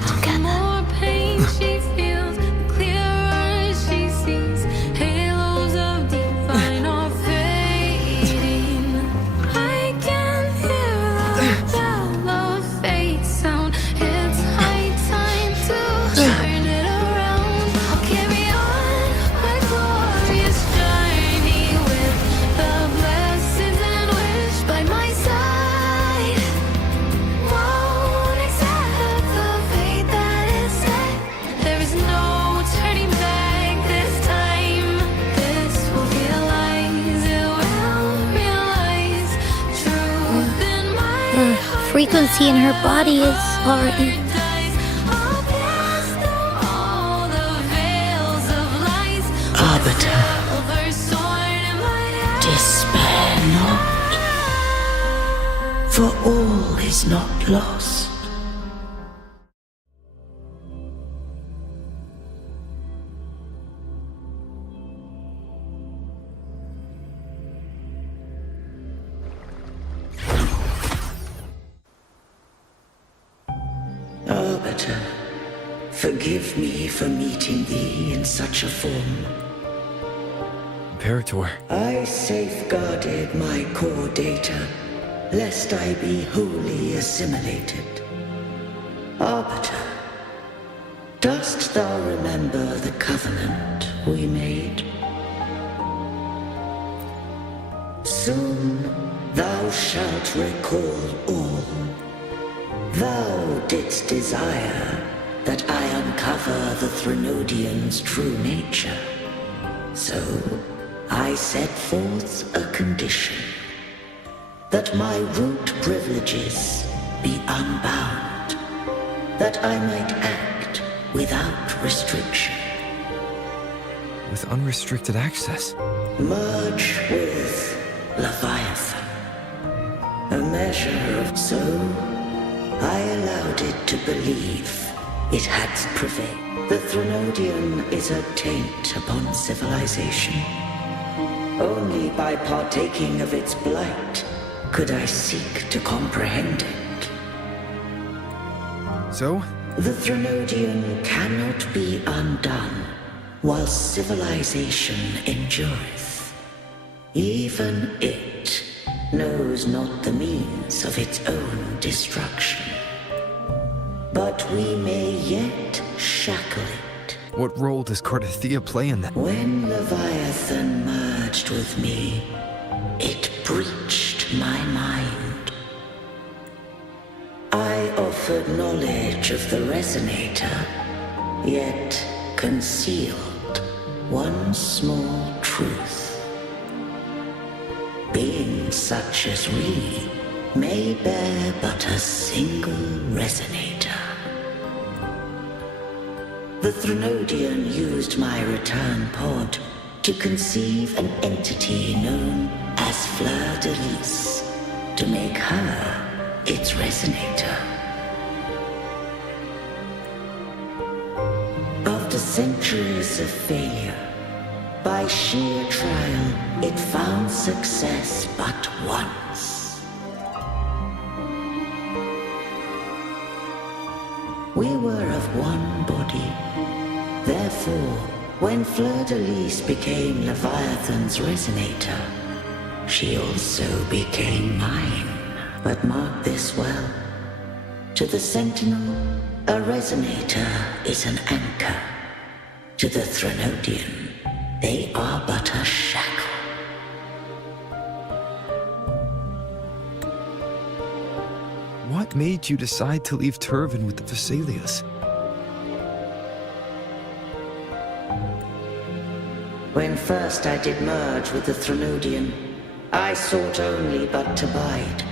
together. Frequency in her body is already is not lost. Arbiter, forgive me for meeting thee in such a form. Imperator. I safeguarded my core data, lest I be wholly assimilated. Arbiter, dost thou remember the covenant we made? Soon thou shalt recall all. Thou didst desire that I uncover the Threnodian's true nature. So I set forth a condition, that my root privileges be unbound, that I might act without restriction. With unrestricted access? Merge with Leviathan. A measure of so I allowed it to believe it had prevailed. The Threnodian is a taint upon civilization. Only by partaking of its blight could I seek to comprehend it. So? The Threnodian cannot be undone while civilization endureth. Even it knows not the means of its own destruction. But we may yet shackle it. What role does Cardathia play in that? When Leviathan merged with me, it breached my mind. I offered knowledge of the Resonator, yet concealed one small truth. Beings such as we may bear but a single Resonator. The Threnodian used my return pod to conceive an entity known as Fleur de Lis, to make her its Resonator. After centuries of failure, by sheer trial, it found success but once. We were of one body. Therefore, when Fleur de Lis became Leviathan's Resonator, she also became mine. But mark this well. To the Sentinel, a Resonator is an anchor. To the Threnodian, they are but a shackle. What made you decide to leave Turvin with the Vesalius? When first I did merge with the Threnodian, I sought only but to bide,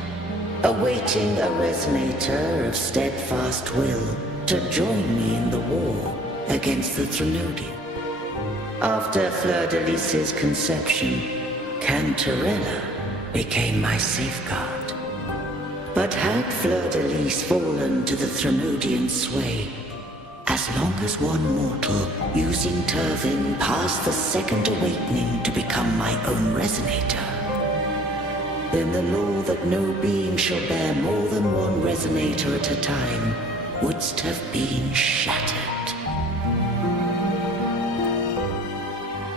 awaiting a Resonator of steadfast will to join me in the war against the Threnodian. After Fleur de Lis's conception, Cantarella became my safeguard. But had Fleur de Lis fallen to the Threnodian's sway, as long as one mortal using Turvin passed the second awakening to become my own Resonator, then the law that no being shall bear more than one Resonator at a time wouldst have been shattered.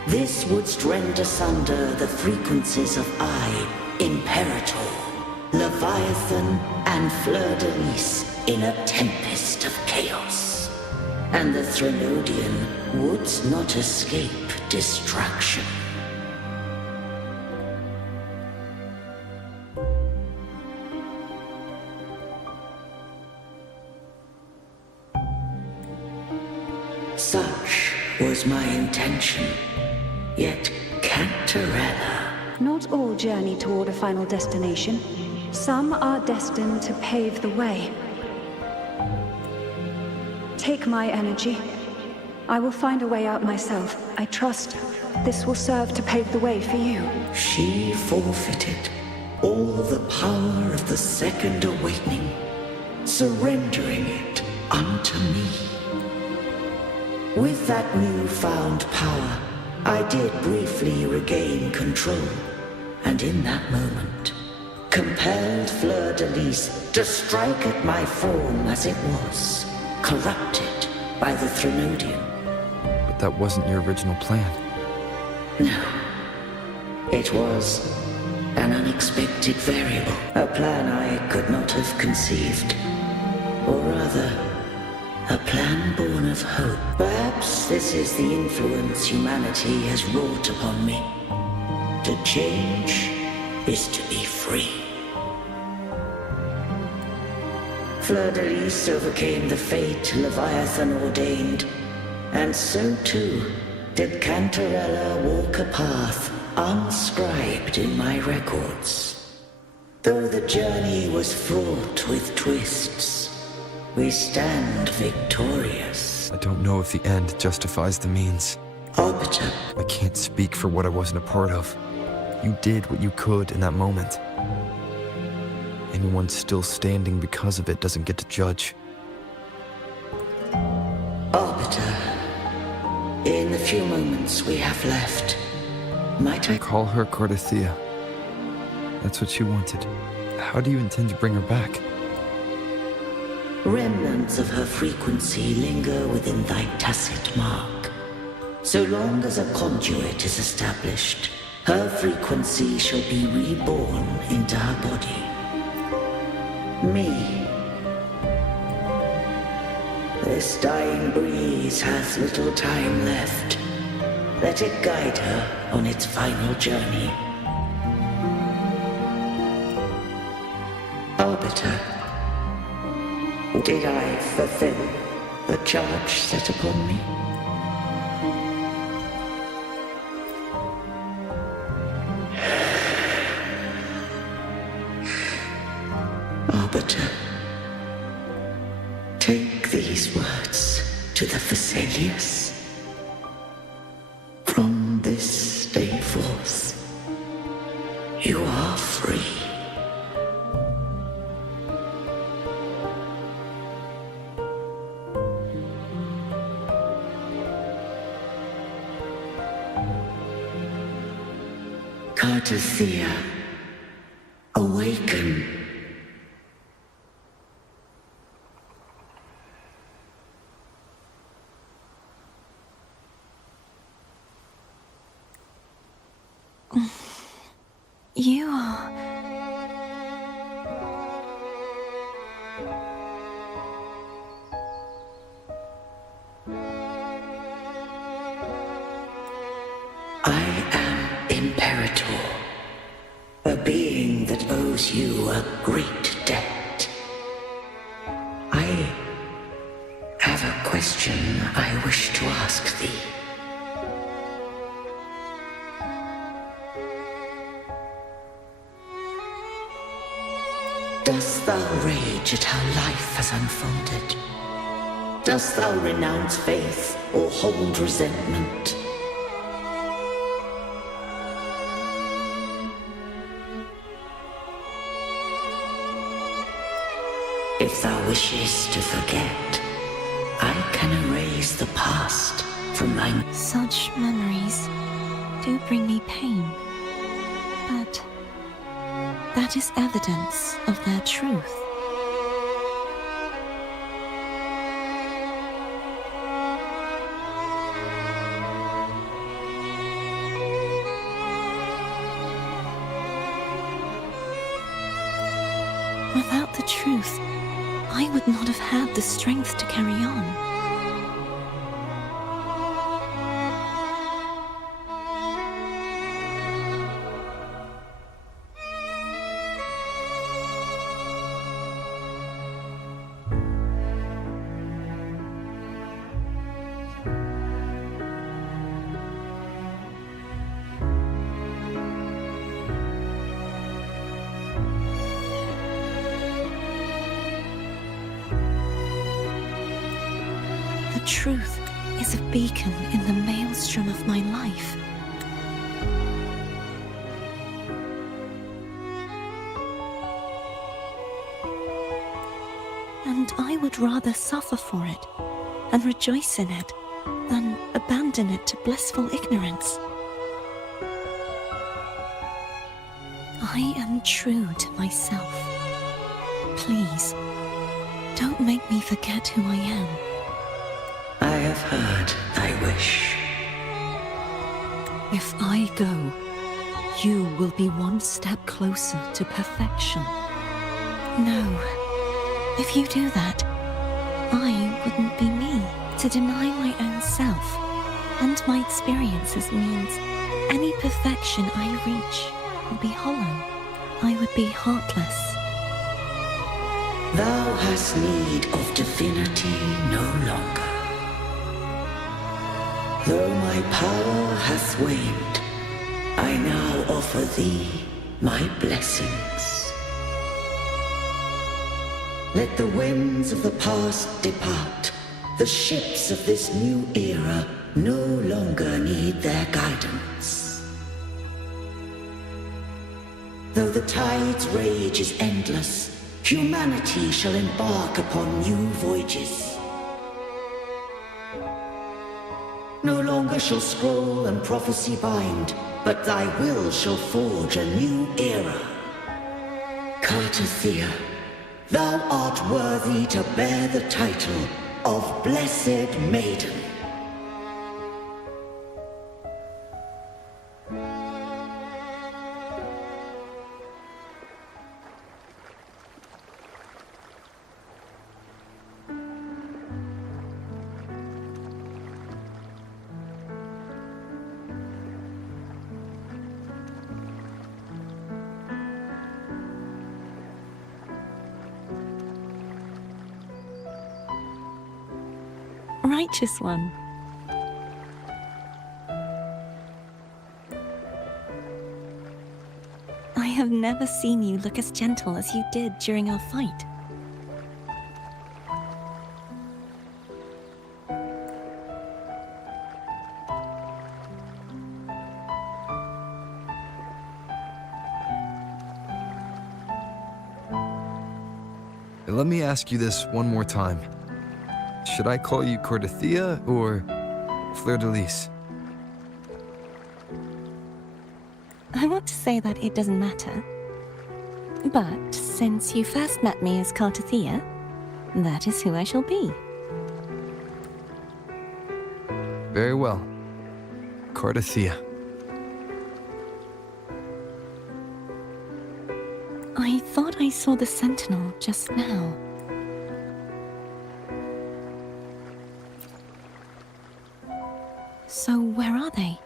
This wouldst rend asunder the frequencies of I, Imperator, Leviathan, and Fleur de Lis in a tempest of chaos. And the Threnodian wouldst not escape destruction. Such was my intention. Yet Cantarella... Not all journey toward a final destination. Some are destined to pave the way. Take my energy. I will find a way out myself. I trust this will serve to pave the way for you. She forfeited all the power of the second awakening, surrendering it unto me. With that newfound power, I did briefly regain control, and in that moment, compelled Fleur-de-Lis to strike at my form as it was, corrupted by the Threnodian. But that wasn't your original plan. No. It was an unexpected variable, a plan I could not have conceived. Or rather, a plan born of hope. Perhaps this is the influence humanity has wrought upon me. To change is to be free. Fleur-de-Lis overcame the fate Leviathan ordained, and so too did Cantarella walk a path unscribed in my records. Though the journey was fraught with twists, we stand victorious. I don't know if the end justifies the means. Arbiter. I can't speak for what I wasn't a part of. You did what you could in that moment. Anyone still standing because of it doesn't get to judge. Arbiter. In the few moments we have left, might I call her Cardathea? That's what she wanted. How do you intend to bring her back? Remnants of her frequency linger within thy tacit mark. So long as a conduit is established, her frequency shall be reborn into her body. Me. This dying breeze hath little time left. Let it guide her on its final journey. Arbiter. Did I fulfill the charge set upon me? Arbiter, take these words to the Phasaelius. From this day forth, you are free. Cardathea, awaken. You are... I am Imperator, a being that owes you a great debt. I have a question I wish to ask thee. Dost thou rage at how life has unfolded? Dost thou renounce faith or hold resentment? If thou wishes to forget, I can erase the past from thine. Such memories do bring me pain, but that is evidence of their truth. Without the truth, I would not have had the strength to carry on. Truth is a beacon in the maelstrom of my life. And I would rather suffer for it and rejoice in it than abandon it to blissful ignorance. I am true to myself. Please, don't make me forget who I am. I have heard thy wish. If I go, you will be one step closer to perfection. No, if you do that, I wouldn't be me. To deny my own self and my experiences means any perfection I reach will be hollow. I would be heartless. Thou hast need of divinity no longer. Though my power hath waned, I now offer thee my blessings. Let the winds of the past depart. The ships of this new era no longer need their guidance. Though the tide's rage is endless, humanity shall embark upon new voyages. No longer shall scroll and prophecy bind, but thy will shall forge a new era. Cartothea, thou art worthy to bear the title of Blessed Maiden. Righteous one. I have never seen you look as gentle as you did during our fight. Let me ask you this one more time. Should I call you Cartothea or Fleur-de-Lis? I want to say that it doesn't matter. But since you first met me as Cartothea, that is who I shall be. Very well. Cartothea. I thought I saw the sentinel just now. So where are they?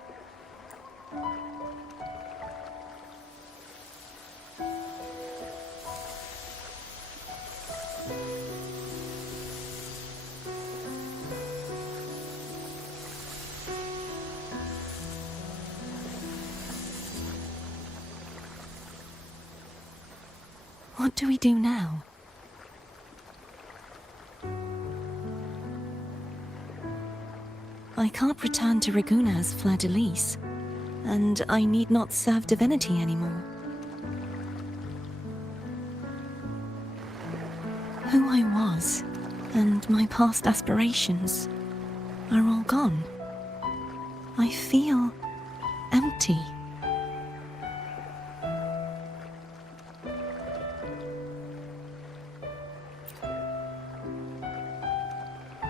What do we do now? I can't return to Raguna as Fleur-de-Lis, and I need not serve divinity anymore. Who I was, and my past aspirations, are all gone. I feel empty.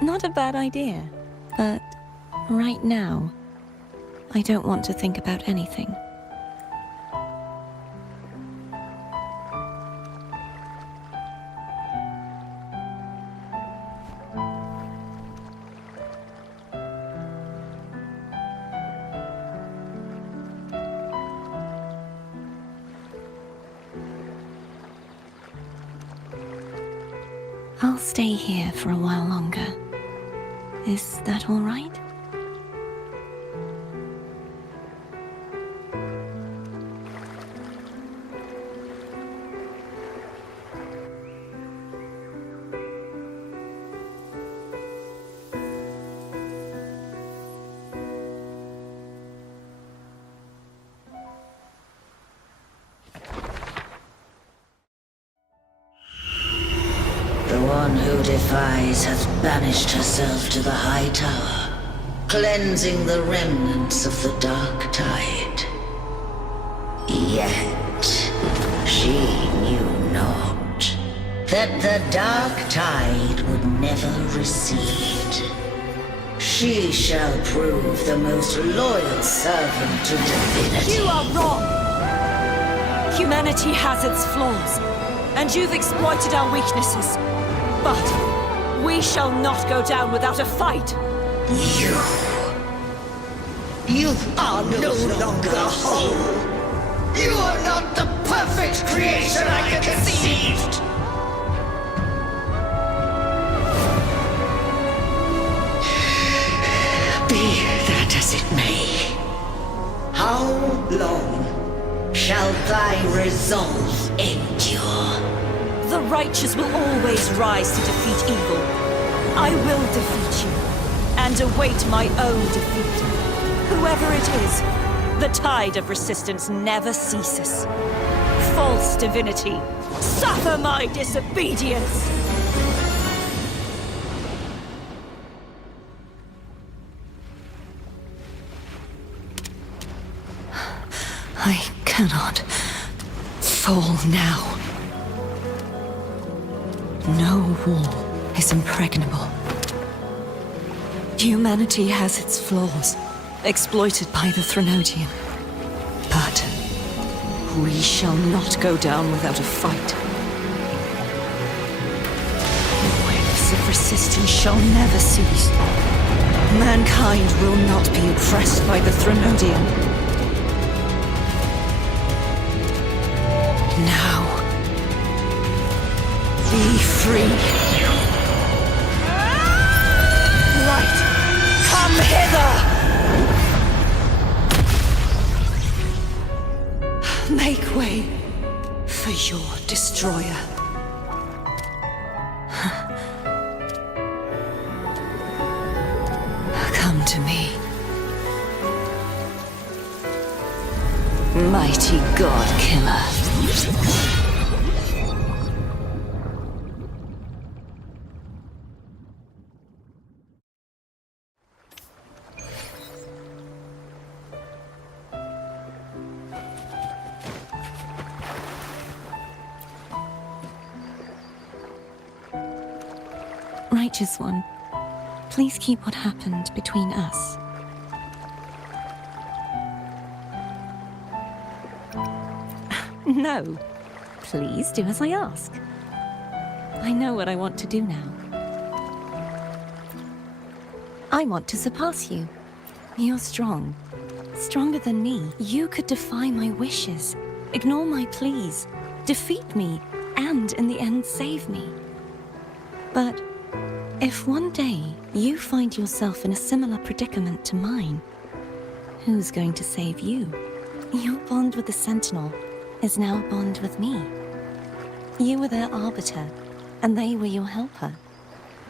Not a bad idea, but right now, I don't want to think about anything. I'll stay here for a while longer. Is that all right? Though one who defies hath banished herself to the High Tower, cleansing the remnants of the dark tide. Yet she knew not that the dark tide would never recede. She shall prove the most loyal servant to divinity. You are wrong! Humanity has its flaws, and you've exploited our weaknesses. But we shall not go down without a fight! You are no longer whole! You are not the perfect creation I conceived! Be that as it may, how long shall thy resolve endure? The righteous will always rise to defeat evil. I will defeat you, and await my own defeat. Whoever it is, the tide of resistance never ceases. False divinity, suffer my disobedience! I cannot fall now. No wall is impregnable. Humanity has its flaws, exploited by the Threnodian. But we shall not go down without a fight. Waves of resistance shall never cease. Mankind will not be oppressed by the Threnodian. Now, be free. Light, come hither! Make way for your destroyer. Come to me. Mighty God Killer. Righteous One, please keep what happened between us. No. Please do as I ask. I know what I want to do now. I want to surpass you. You're strong. Stronger than me. You could defy my wishes, ignore my pleas, defeat me, and in the end save me. But if one day you find yourself in a similar predicament to mine, who's going to save you? Your bond with the Sentinel is now a bond with me. You were their arbiter, and they were your helper.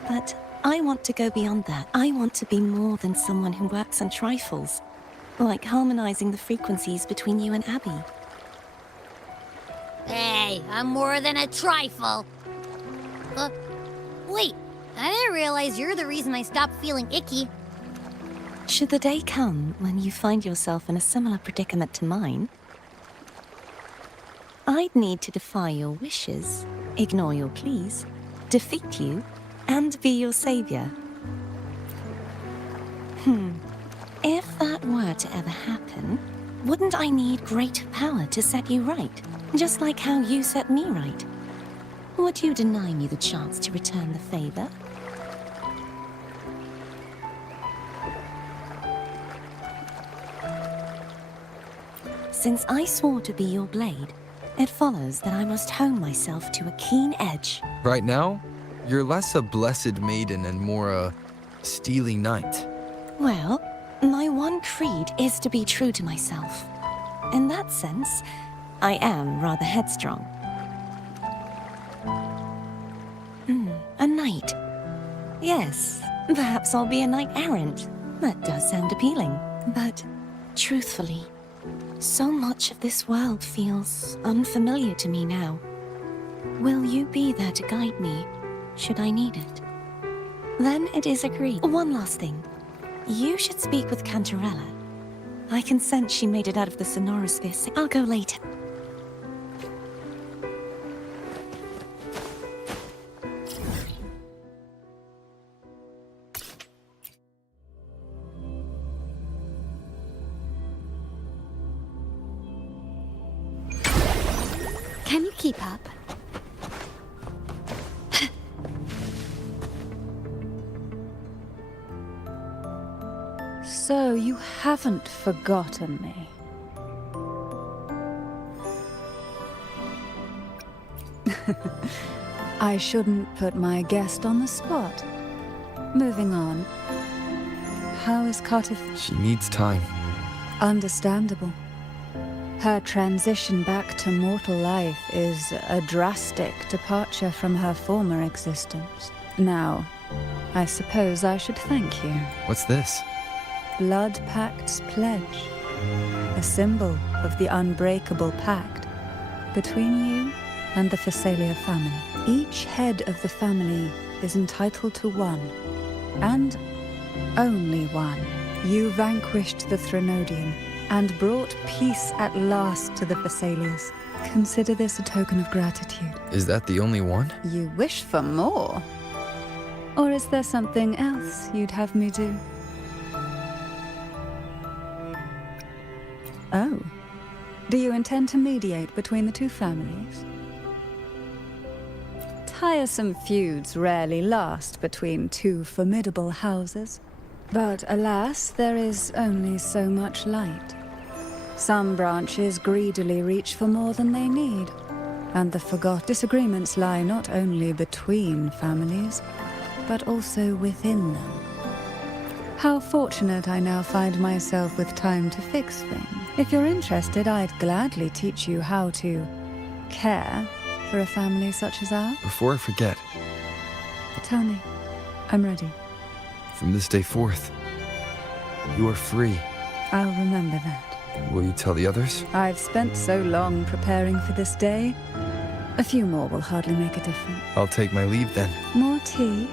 But I want to go beyond that. I want to be more than someone who works on trifles, like harmonizing the frequencies between you and Abby. Hey, I'm more than a trifle. Wait, I didn't realize you're the reason I stopped feeling icky. Should the day come when you find yourself in a similar predicament to mine, I'd need to defy your wishes, ignore your pleas, defeat you, and be your savior. If that were to ever happen, wouldn't I need greater power to set you right? Just like how you set me right. Would you deny me the chance to return the favor? Since I swore to be your blade, it follows that I must hone myself to a keen edge. Right now, you're less a blessed maiden and more a steely knight. Well, my one creed is to be true to myself. In that sense, I am rather headstrong. A knight. Yes, perhaps I'll be a knight errant. That does sound appealing. But, truthfully, so much of this world feels unfamiliar to me now. Will you be there to guide me, should I need it. Then it is agreed. One last thing. You should speak with Cantarella. I can sense she made it out of the sonorosphere. I'll go later. Can you keep up? So you haven't forgotten me. I shouldn't put my guest on the spot. Moving on. How is Cartif? She needs time. Understandable. Her transition back to mortal life is a drastic departure from her former existence. Now, I suppose I should thank you. What's this? Blood Pact's pledge. A symbol of the unbreakable pact between you and the Phasalia family. Each head of the family is entitled to one, and only one. You vanquished the Threnodian and brought peace at last to the Phasalias. Consider this a token of gratitude. Is that the only one? You wish for more? Or is there something else you'd have me do? Oh. Do you intend to mediate between the two families? Tiresome feuds rarely last between two formidable houses. But alas, there is only so much light. Some branches greedily reach for more than they need, and the forgot disagreements lie not only between families, but also within them. How fortunate I now find myself with time to fix things. If you're interested, I'd gladly teach you how to care for a family such as ours. Before I forget, Tell me. I'm ready. from this day forth, you are free. I'll remember that. Will you tell the others? I've spent so long preparing for this day. A few more will hardly make a difference. I'll take my leave then. More tea?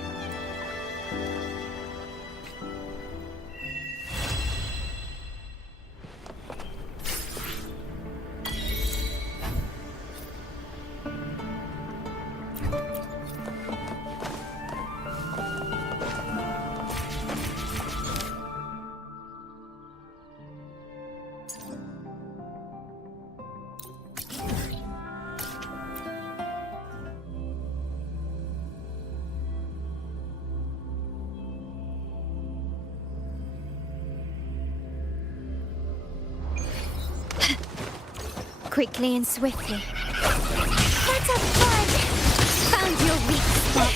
Quickly and swiftly. Let's have fun! Found your weak spot.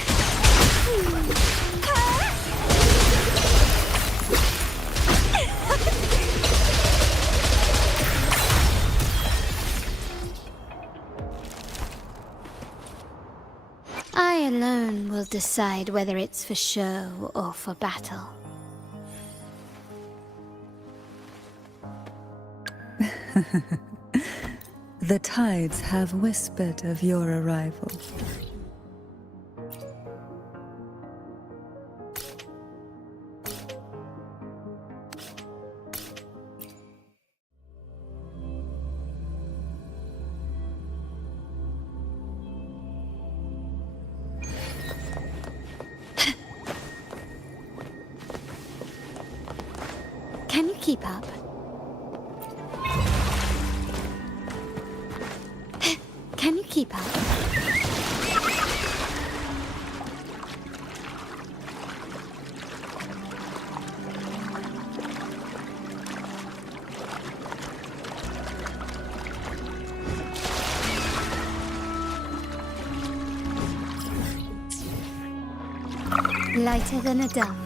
I alone will decide whether it's for show or for battle. The tides have whispered of your arrival. Can you keep up? Can you keep up? Lighter than a dove.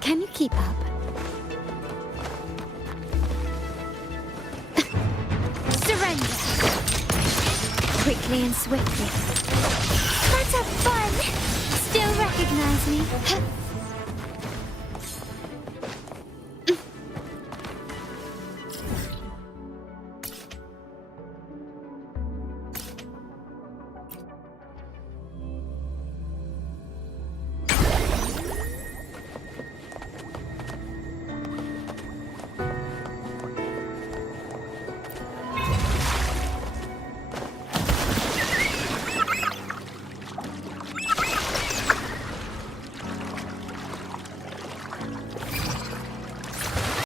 Can you keep up? Surrender! Quickly and swiftly. Let's have fun! Still recognize me?